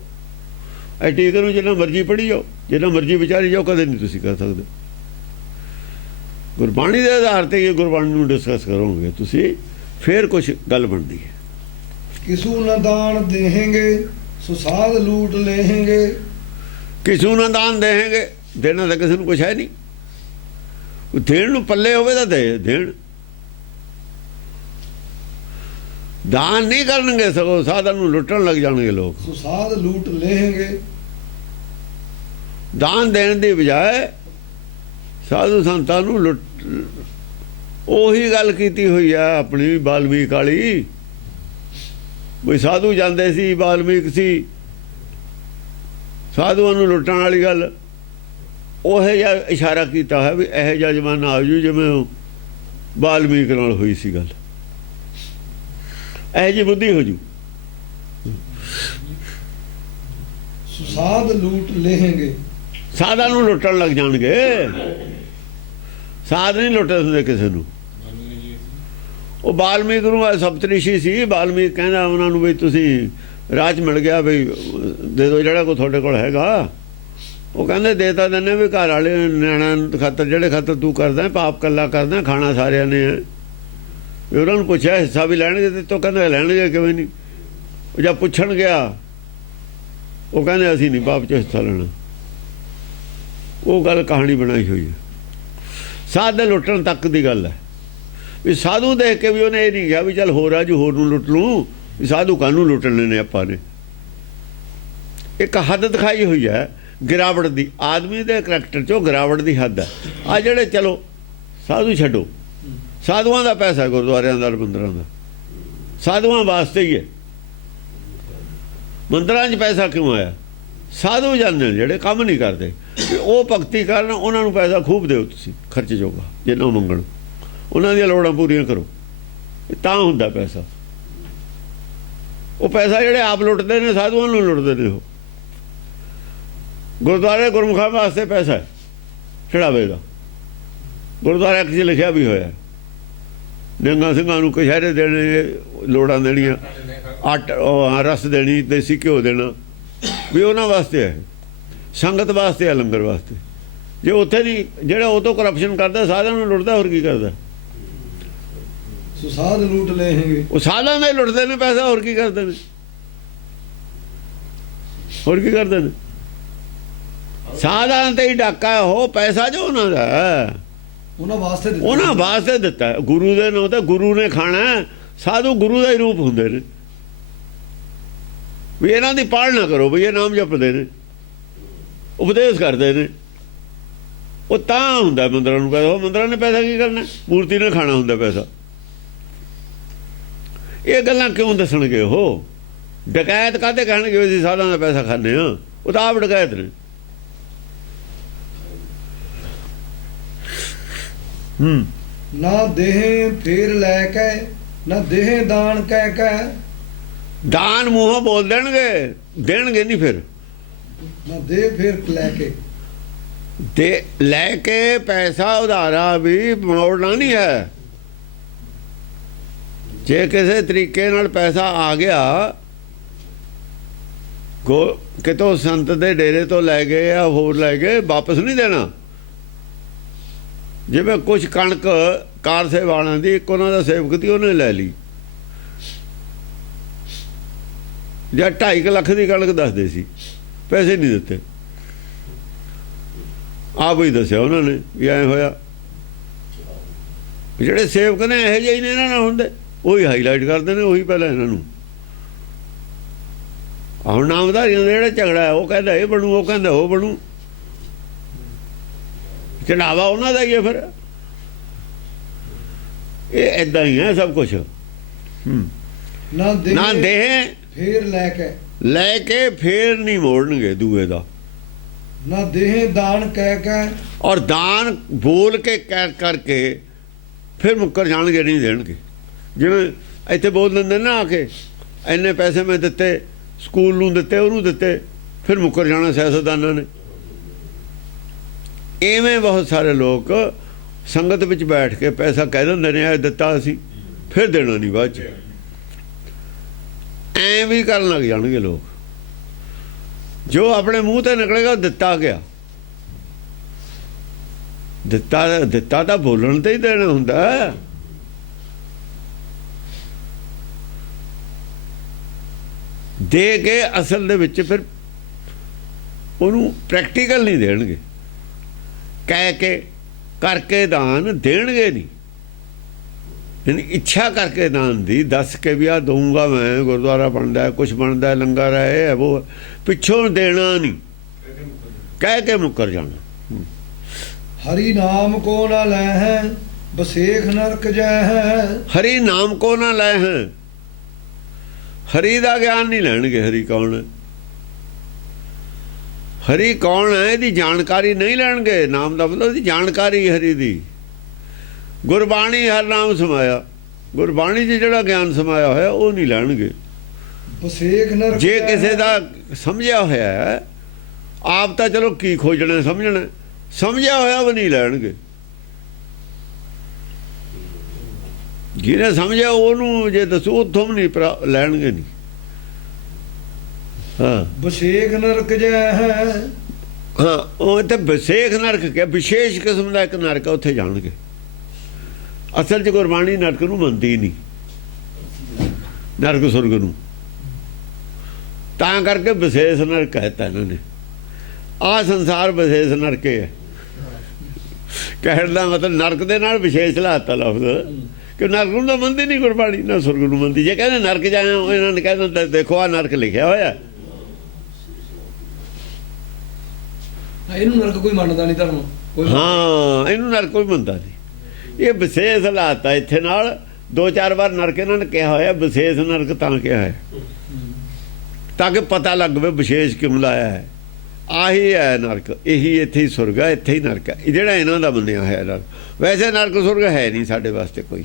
ਟੀਕੇ ਨੂੰ ਜਿੰਨਾ ਮਰਜ਼ੀ ਪੜ੍ਹੀ ਜਾਓ, ਜਿੰਨਾ ਮਰਜ਼ੀ ਵਿਚਾਰੀ ਜਾਓ, ਕਦੇ ਨਹੀਂ ਤੁਸੀਂ ਕਰ ਸਕਦੇ। ਗੁਰਬਾਣੀ ਦੇ ਆਧਾਰ ਤੇ ਇਹ ਗੁਰਬਾਣੀ ਨੂੰ ਡਿਸਕਸ ਕਰੋਗੇ ਤੁਸੀਂ, ਫਿਰ ਕੁਝ ਗੱਲ ਬਣਦੀ ਹੈ। ਕਿਸੂ ਨ ਦਾਨ ਦੇहेंगे ਸੋ ਸਾਧ ਲੂਟ ਲੇहेंगे। ਕਿਸੂ ਨਾ ਦਾਨ ਦੇहेंगे, ਦੇਣਾ ਤਾਂ ਕਿਸੇ ਨੂੰ ਕੁਛ ਹੈ ਨਹੀਂ। ਦੇਣ ਨੂੰ ਪੱਲੇ ਹੋਵੇ ਤਾਂ ਦੇ ਦੇਣ, ਦਾਨ ਨਹੀਂ ਕਰਨਗੇ, ਸਗੋਂ ਸਾਧਾਂ ਨੂੰ ਲੁੱਟਣ ਲੱਗ ਜਾਣਗੇ ਲੋਕ। ਸੋ ਸਾਧ ਲੂਟ ਲੇहेंगे। ਦਾਨ ਦੇਣ ਦੀ ਬਜਾਏ ਸਾਧੂ ਸੰਤਾਂ ਨੂੰ ਲੁੱਟ, ਉਹੀ ਗੱਲ ਕੀਤੀ ਹੋਈ ਆ ਆਪਣੀ ਬਾਲਮੀਕ ਵਾਲੀ, ਵੀ ਸਾਧੂ ਜਾਂਦੇ ਸੀ, ਬਾਲਮੀਕ ਸੀ, ਸਾਧੂਆਂ ਨੂੰ ਲੁੱਟਣ ਵਾਲੀ ਗੱਲ। ਉਹ ਜਿਹਾ ਇਸ਼ਾਰਾ ਕੀਤਾ ਹੈ ਵੀ ਇਹੋ ਜਿਹਾ ਜ਼ਮਾਨਾ ਆ ਜੂ ਜਿਵੇਂ ਬਾਲਮੀਕ ਨਾਲ ਹੋਈ ਸੀ ਗੱਲ, ਇਹੋ ਜਿਹੀ ਬੁੱਧੀ ਹੋ ਜੂ। ਸਾਧ ਲੂਟ ਲੇहेंगे, ਸਾਧਾਂ ਨੂੰ ਲੁੱਟਣ ਲੱਗ ਜਾਣਗੇ। ਸਾਧ ਨਹੀਂ ਲੁੱਟਦੇ ਹੁੰਦੇ ਕਿਸੇ ਨੂੰ। ਉਹ ਬਾਲਮੀਕ ਨੂੰ ਸਪਤਰਿਸ਼ੀ ਸੀ, ਬਾਲਮੀਕ ਕਹਿੰਦਾ ਉਹਨਾਂ ਨੂੰ ਵੀ ਤੁਸੀਂ ਰਾਜ ਮਿਲ ਗਿਆ, ਵੀ ਦੇ ਦਿਓ ਜਿਹੜਾ ਕੋਈ ਤੁਹਾਡੇ ਕੋਲ ਹੈਗਾ। ਉਹ ਕਹਿੰਦੇ ਦੇ ਤਾਂ ਦਿੰਦੇ, ਵੀ ਘਰ ਵਾਲੇ ਨਿਆਣਿਆਂ ਖਾਤਰ, ਜਿਹੜੇ ਖਾਤਰ ਤੂੰ ਕਰਦਾ ਪਾਪ ਕੱਲਾ ਕਰਦਾ, ਖਾਣਾ ਸਾਰਿਆਂ ਨੇ ਹੈ। ਵੀ ਉਹਨਾਂ ਨੂੰ ਪੁੱਛਿਆ ਹਿੱਸਾ ਵੀ ਲੈਣਗੇ, ਤੇ ਤੂੰ ਕਹਿੰਦਾ ਲੈਣਗੇ ਕਿਵੇਂ ਨਹੀਂ। ਉਹ ਜਦ ਪੁੱਛਣ ਗਿਆ, ਉਹ ਕਹਿੰਦੇ ਅਸੀਂ ਨਹੀਂ ਪਾਪ 'ਚ ਹਿੱਸਾ ਲੈਣਾ। ਉਹ ਗੱਲ ਕਹਾਣੀ ਬਣਾਈ ਹੋਈ ਹੈ। ਸਾਧ ਦੇ ਲੁੱਟਣ ਤੱਕ ਦੀ ਗੱਲ ਹੈ। ਵੀ ਸਾਧੂ ਦੇਖ ਕੇ ਵੀ ਉਹਨੇ ਇਹ ਨਹੀਂ ਕਿਹਾ ਵੀ ਚੱਲ ਹੋਰ ਆਜੂ ਹੋਰ ਨੂੰ ਲੁੱਟ ਲੂੰ, ਵੀ ਸਾਧੂ ਕਾਹਨੂੰ ਲੁੱਟਣੇ ਨੇ ਆਪਾਂ ਨੇ। ਇੱਕ ਹੱਦ ਦਿਖਾਈ ਹੋਈ ਹੈ ਗਿਰਾਵਟ ਦੀ, ਆਦਮੀ ਦੇ ਕਰੈਕਟਰ 'ਚੋਂ ਗਿਰਾਵਟ ਦੀ ਹੱਦ ਹੈ। ਆ ਜਿਹੜੇ ਚਲੋ ਸਾਧੂ ਛੱਡੋ, ਸਾਧੂਆਂ ਦਾ ਪੈਸਾ ਗੁਰਦੁਆਰਿਆਂ ਦਾ, ਮੰਦਰਾਂ ਦਾ, ਸਾਧੂਆਂ ਵਾਸਤੇ ਹੀ ਹੈ। ਮੰਦਰਾਂ 'ਚ ਪੈਸਾ ਕਿਉਂ ਆਇਆ? ਸਾਧੂ ਜਾਂਦੇ ਨੇ ਜਿਹੜੇ ਕੰਮ ਨਹੀਂ ਕਰਦੇ, ਉਹ ਭਗਤੀ ਕਰਨ, ਉਹਨਾਂ ਨੂੰ ਪੈਸਾ ਖੂਬ ਦਿਓ ਤੁਸੀਂ, ਖਰਚ ਜੋਗਾ ਜਿੰਨਾ ਮੰਗਣ, ਉਹਨਾਂ ਦੀਆਂ ਲੋੜਾਂ ਪੂਰੀਆਂ ਕਰੋ, ਤਾਂ ਹੁੰਦਾ ਪੈਸਾ। ਉਹ ਪੈਸਾ ਜਿਹੜੇ ਆਪ ਲੁੱਟਦੇ ਨੇ, ਸਾਧੂਆਂ ਨੂੰ ਲੁੱਟਦੇ ਨੇ। ਉਹ ਗੁਰਦੁਆਰੇ ਗੁਰਮੁਖਾਂ ਵਾਸਤੇ ਪੈਸਾ ਹੈ ਚੜਾਵੇ ਦਾ। ਗੁਰਦੁਆਰਾ 'ਚ ਲਿਖਿਆ ਵੀ ਹੋਇਆ, ਨਿਹੰਗਾਂ ਸਿੰਘਾਂ ਨੂੰ ਕਛਹਿਰੇ ਦੇਣੇ, ਲੋੜਾਂ ਦੇਣੀਆਂ, ਰਸ ਦੇਣੀ, ਦੇਸੀ ਘਿਓ ਦੇਣਾ, ਵੀ ਉਹਨਾਂ ਵਾਸਤੇ ਹੈ, ਸੰਗਤ ਵਾਸਤੇ ਹੈ, ਲੰਗਰ ਵਾਸਤੇ। ਜੇ ਉੱਥੇ ਨਹੀਂ, ਜਿਹੜਾ ਉਹ ਤੋਂ ਕਰਪਸ਼ਨ ਕਰਦਾ, ਸਾਧਾਂ ਨੂੰ ਲੁੱਟਦਾ, ਹੋਰ ਕੀ ਕਰਦਾ? ਸੋ ਸਾਧ ਲੂਟ ਲੇहेंगे। ਉਹ ਸਾਧਾਂ ਦਾ ਹੀ ਲੁੱਟਦੇ ਨੇ ਪੈਸਾ, ਹੋਰ ਕੀ ਕਰਦੇ ਨੇ? ਹੋਰ ਕੀ ਕਰਦੇ ਨੇ? ਸਾਧਾਂ ਤੇ ਹੀ ਡਾਕਾ, ਉਹ ਪੈਸਾ ਜੋ ਉਹਨਾਂ ਦਾ ਉਹਨਾਂ ਵਾਸਤੇ ਦਿੱਤਾ, ਉਹਨਾਂ ਵਾਸਤੇ ਦਿੱਤਾ। ਗੁਰੂ ਦੇ ਨਾਂ ਤੇ ਗੁਰੂ ਨੇ ਖਾਣਾ। ਸਾਧੂ ਗੁਰੂ ਦਾ ਹੀ ਰੂਪ ਹੁੰਦੇ ਨੇ। ਵੀ ਇਹਨਾਂ ਦੀ ਪਾਲਣਾ ਕਰੋ, ਵੀ ਇਹ ਨਾਮ ਜਪਦੇ ਨੇ, ਉਪਦੇਸ਼ ਕਰਦੇ ਨੇ, ਉਹ ਤਾਂ ਹੁੰਦਾ ਮੰਦਰਾਂ ਨੂੰ ਪੈਸਾ। ਮੰਦਰਾਂ ਨੇ ਪੈਸਾ ਕੀ ਕਰਨਾ? ਮੂਰਤੀ ਨੇ ਖਾਣਾ ਹੁੰਦਾ ਪੈਸਾ। ਇਹ ਗੱਲਾਂ ਕਿਉਂ ਦੱਸਣਗੇ? ਉਹ ਡਕੈਤ ਕਾਹਦੇ ਕਹਿਣਗੇ ਅਸੀਂ ਸਾਧਾਂ ਦਾ ਪੈਸਾ ਖਾਂਦੇ ਹਾਂ? ਉਹ ਤਾਂ ਆਪ ਡਕੈਤ ਨੇ। ਨਾ ਦੇਹ ਫੇਰ ਲੈ ਕੇ, ਨਾ ਦੇਹ ਦਾਨ ਕਹਿ ਕੇ। ਦਾਨ ਮੂੰਹੋਂ ਬੋਲ ਦੇਣਗੇ, ਦੇਣਗੇ ਨਹੀਂ। ਫਿਰ ਨਾ ਦੇ ਫੇਰ ਲੈ ਕੇ, ਦੇ ਲੈ ਕੇ ਪੈਸਾ ਉਧਾਰਾ ਵੀ ਮੋੜਨਾ ਨਹੀਂ ਹੈ। ਜੇ ਕਿਸੇ ਤਰੀਕੇ ਨਾਲ ਪੈਸਾ ਆ ਗਿਆ, ਕਿਤੋਂ ਸੰਤ ਦੇ ਡੇਰੇ ਤੋਂ ਲੈ ਗਏ ਜਾਂ ਹੋਰ ਲੈ ਗਏ, ਵਾਪਸ ਨਹੀਂ ਦੇਣਾ। ਜਿਵੇਂ ਕੁਝ ਕਣਕ ਕਾਰ ਸੇਵਾਲਾਂ ਦੀ, ਇੱਕ ਉਹਨਾਂ ਦਾ ਸੇਵਕ ਦੀ, ਉਹਨੇ ਲੈ ਲਈ, ਜਾਂ 2.5 ਲੱਖ ਦੀ ਕਣਕ ਦੱਸਦੇ ਸੀ, ਪੈਸੇ ਨਹੀਂ ਦਿੱਤੇ। ਆਪ ਹੀ ਦੱਸਿਆ ਉਹਨਾਂ ਨੇ ਵੀ ਐਂ ਹੋਇਆ। ਜਿਹੜੇ ਸੇਵਕ ਨੇ ਇਹੋ ਜਿਹੇ ਨੇ, ਇਹਨਾਂ ਨਾਲ ਹੁੰਦੇ, ਉਹੀ ਹਾਈਲਾਈਟ ਕਰਦੇ ਨੇ, ਉਹੀ ਪਹਿਲਾਂ ਇਹਨਾਂ ਨੂੰ। ਹੁਣ ਨਾਮਧਾਰੀਆਂ ਦਾ ਜਿਹੜਾ ਝਗੜਾ ਹੈ, ਉਹ ਕਹਿੰਦਾ ਇਹ ਬਣੂ, ਉਹ ਕਹਿੰਦਾ ਉਹ ਬਣੂ, ਚੜਾਵਾ ਉਹਨਾਂ ਦਾ ਹੀ ਹੈ। ਫਿਰ ਇਹ ਏਦਾਂ ਹੀ ਹੈ ਸਭ ਕੁਛ। ਨਾ ਦੇ ਫੇਰ ਲੈ ਕੇ, ਲੈ ਕੇ ਫੇਰ ਨਹੀਂ ਮੋੜਨਗੇ ਦੂਏ ਦਾ। ਨਾ ਦੇਹ ਦਾਨ ਕਹਿ ਕਹਿ ਔਰ ਦਾਨ ਬੋਲ ਕੇ ਕਹਿ ਕਰਕੇ ਫਿਰ ਮੁੱਕਰ ਜਾਣਗੇ, ਨਹੀਂ ਦੇਣਗੇ। ਜਿਵੇਂ ਇੱਥੇ ਬੋਲ ਦਿੰਦੇ ਨਾ ਆ ਕੇ, ਇੰਨੇ ਪੈਸੇ ਮੈਂ ਦਿੱਤੇ, ਸਕੂਲ ਨੂੰ ਦਿੱਤੇ, ਉਹਨੂੰ ਦਿੱਤੇ, ਫਿਰ ਮੁੱਕਰ ਜਾਣਾ ਸਿਆਸਤਦਾਨਾਂ ਨੇ। ਇਵੇਂ ਬਹੁਤ ਸਾਰੇ ਲੋਕ ਸੰਗਤ ਵਿੱਚ ਬੈਠ ਕੇ ਪੈਸਾ ਕਹਿ ਦਿੰਦੇ ਨੇ, ਇਹ ਦਿੱਤਾ ਅਸੀਂ, ਫਿਰ ਦੇਣਾ ਨਹੀਂ ਬਾਅਦ 'ਚ। ਐਂ ਵੀ ਕਰਨ ਲੱਗ ਜਾਣਗੇ ਲੋਕ। ਜੋ ਆਪਣੇ ਮੂੰਹ ਤੇ ਨਿਕਲੇਗਾ ਦਿੱਤਾ ਗਿਆ। ਦਿੱਤਾ ਤਾਂ ਬੋਲਣ ਤੇ ਹੀ ਦੇਣਾ ਹੁੰਦਾ। ਦੇ ਕੇ ਅਸਲ ਦੇ ਵਿੱਚ ਫਿਰ ਉਹਨੂੰ ਪ੍ਰੈਕਟੀਕਲ ਨਹੀਂ ਦੇਣਗੇ, ਕਹਿ ਕੇ ਕਰਕੇ ਦਾਨ ਦੇਣਗੇ ਨਹੀਂ। ਯਾਨੀ ਇੱਛਾ ਕਰਕੇ ਦਾਨ ਦੀ, ਦੱਸ ਕੇ ਵੀ ਆ ਦਊਂਗਾ ਮੈਂ, ਗੁਰਦੁਆਰਾ ਬਣਦਾ, ਕੁਛ ਬਣਦਾ, ਲੰਗਰ ਹੈ ਉਹ, ਪਿੱਛੋਂ ਦੇਣਾ ਨਹੀਂ, ਕਹਿ ਕੇ ਮੁੱਕਰ ਜਾਣਾ। ਹਰੀ ਨਾਮ ਕੋ ਨਾ ਲੈ ਹੈ ਬਸੇਖ ਨਰਕ ਜੈ ਹੈ। ਹਰੀ ਨਾਮ ਕੋ ਨਾ ਲੈ ਹੈ, ਹਰੀ ਦਾ ਗਿਆਨ ਨਹੀਂ ਲੈਣਗੇ। ਹਰੀ ਕੌਣ ਹੈ? ਹਰੀ ਕੌਣ ਹੈ ਇਹਦੀ ਜਾਣਕਾਰੀ ਨਹੀਂ ਲੈਣਗੇ। ਨਾਮ ਦਾ ਮਤਲਬ ਦੀ ਜਾਣਕਾਰੀ ਹਰੀ ਦੀ। ਗੁਰਬਾਣੀ ਹਰ ਨਾਮ ਸਮਾਇਆ, ਗੁਰਬਾਣੀ 'ਚ ਜਿਹੜਾ ਗਿਆਨ ਸਮਾਇਆ ਹੋਇਆ ਉਹ ਨਹੀਂ ਲੈਣਗੇ। ਬਸੇਖ ਨਰਕ ਜੇ ਕਿਸੇ ਦਾ ਸਮਝਿਆ ਹੋਇਆ ਹੈ, ਆਪ ਤਾਂ ਚਲੋ ਕੀ ਖੋਜਣਾ, ਸਮਝਣਾ, ਸਮਝਿਆ ਹੋਇਆ ਉਹ ਨਹੀਂ ਲੈਣਗੇ। ਜਿਹਨੇ ਸਮਝਿਆ ਉਹਨੂੰ ਜੇ ਦੱਸੋ ਉੱਥੋਂ ਵੀ ਨਹੀਂ ਲੈਣਗੇ। ਨਹੀਂ, ਹਾਂ, ਬਸੇਖ ਨਰਕ ਜੈ ਹੈ। ਹਾਂ, ਉਹ ਇੱਥੇ ਬਸੇਖ ਨਰਕ ਕਿ ਵਿਸ਼ੇਸ਼ ਕਿਸਮ ਦਾ ਇੱਕ ਨਰਕ ਉੱਥੇ ਜਾਣਗੇ। ਅਸਲ 'ਚ ਗੁਰਬਾਣੀ ਨਰਕ ਨੂੰ ਮੰਨਦੀ ਨਹੀਂ, ਨਰਕ ਸੁਰਗ ਨੂੰ। ਤਾਂ ਕਰਕੇ ਵਿਸ਼ੇਸ਼ ਨਰਕ ਕਹਿਤਾ ਇਹਨਾਂ ਨੇ। ਆਹ ਸੰਸਾਰ ਵਿਸ਼ੇਸ਼ ਨਰਕ ਹੈ। ਕਹਿਣ ਦਾ ਮਤਲਬ ਨਰਕ ਦੇ ਨਾਲ ਵਿਸ਼ੇਸ਼ ਲਾਤਾ ਲਫ਼ਜ਼, ਕਿ ਨਰਕ ਨੂੰ ਤਾਂ ਮੰਨਦੀ ਨਹੀਂ ਗੁਰਬਾਣੀ, ਨਾ ਸੁਰਗ ਨੂੰ ਮੰਨਦੀ। ਜੇ ਕਹਿੰਦੇ ਨਰਕ ਜਾਇਆ, ਇਹਨਾਂ ਨੇ ਕਹਿੰਦਾ ਦੇਖੋ ਆਹ ਨਰਕ ਲਿਖਿਆ ਹੋਇਆ। ਇਹਨੂੰ ਨਰਕ ਕੋਈ ਮੰਨਦਾ ਨਹੀਂ ਧਰਮ ਕੋਈ। ਹਾਂ, ਇਹਨੂੰ ਨਰਕ ਕੋਈ ਮੰਨਦਾ ਨਹੀਂ। ਇਹ ਵਿਸ਼ੇਸ਼ ਲਾਤਾ ਇੱਥੇ ਨਾਲ। 2-4 ਵਾਰ ਨਰਕ ਇਹਨਾਂ ਨੇ ਕਿਹਾ ਹੋਇਆ, ਵਿਸ਼ੇਸ਼ ਨਰਕ ਤਾਂ ਕਿਹਾ ਹੈ ਤਾਂ ਕਿ ਪਤਾ ਲੱਗ ਪਵੇ ਵਿਸ਼ੇਸ਼ ਕਿਉਂ ਲਾਇਆ ਹੈ। ਆਹੀ ਹੈ ਨਰਕ, ਇਹੀ ਇੱਥੇ ਹੀ ਸੁਰਗ ਹੈ, ਇੱਥੇ ਹੀ ਨਰਕ ਹੈ। ਇਹ ਜਿਹੜਾ ਇਹਨਾਂ ਦਾ ਮੰਨਿਆ ਹੋਇਆ ਨਰਕ। ਵੈਸੇ ਨਰਕ ਸੁਰਗ ਹੈ ਨਹੀਂ ਸਾਡੇ ਵਾਸਤੇ ਕੋਈ।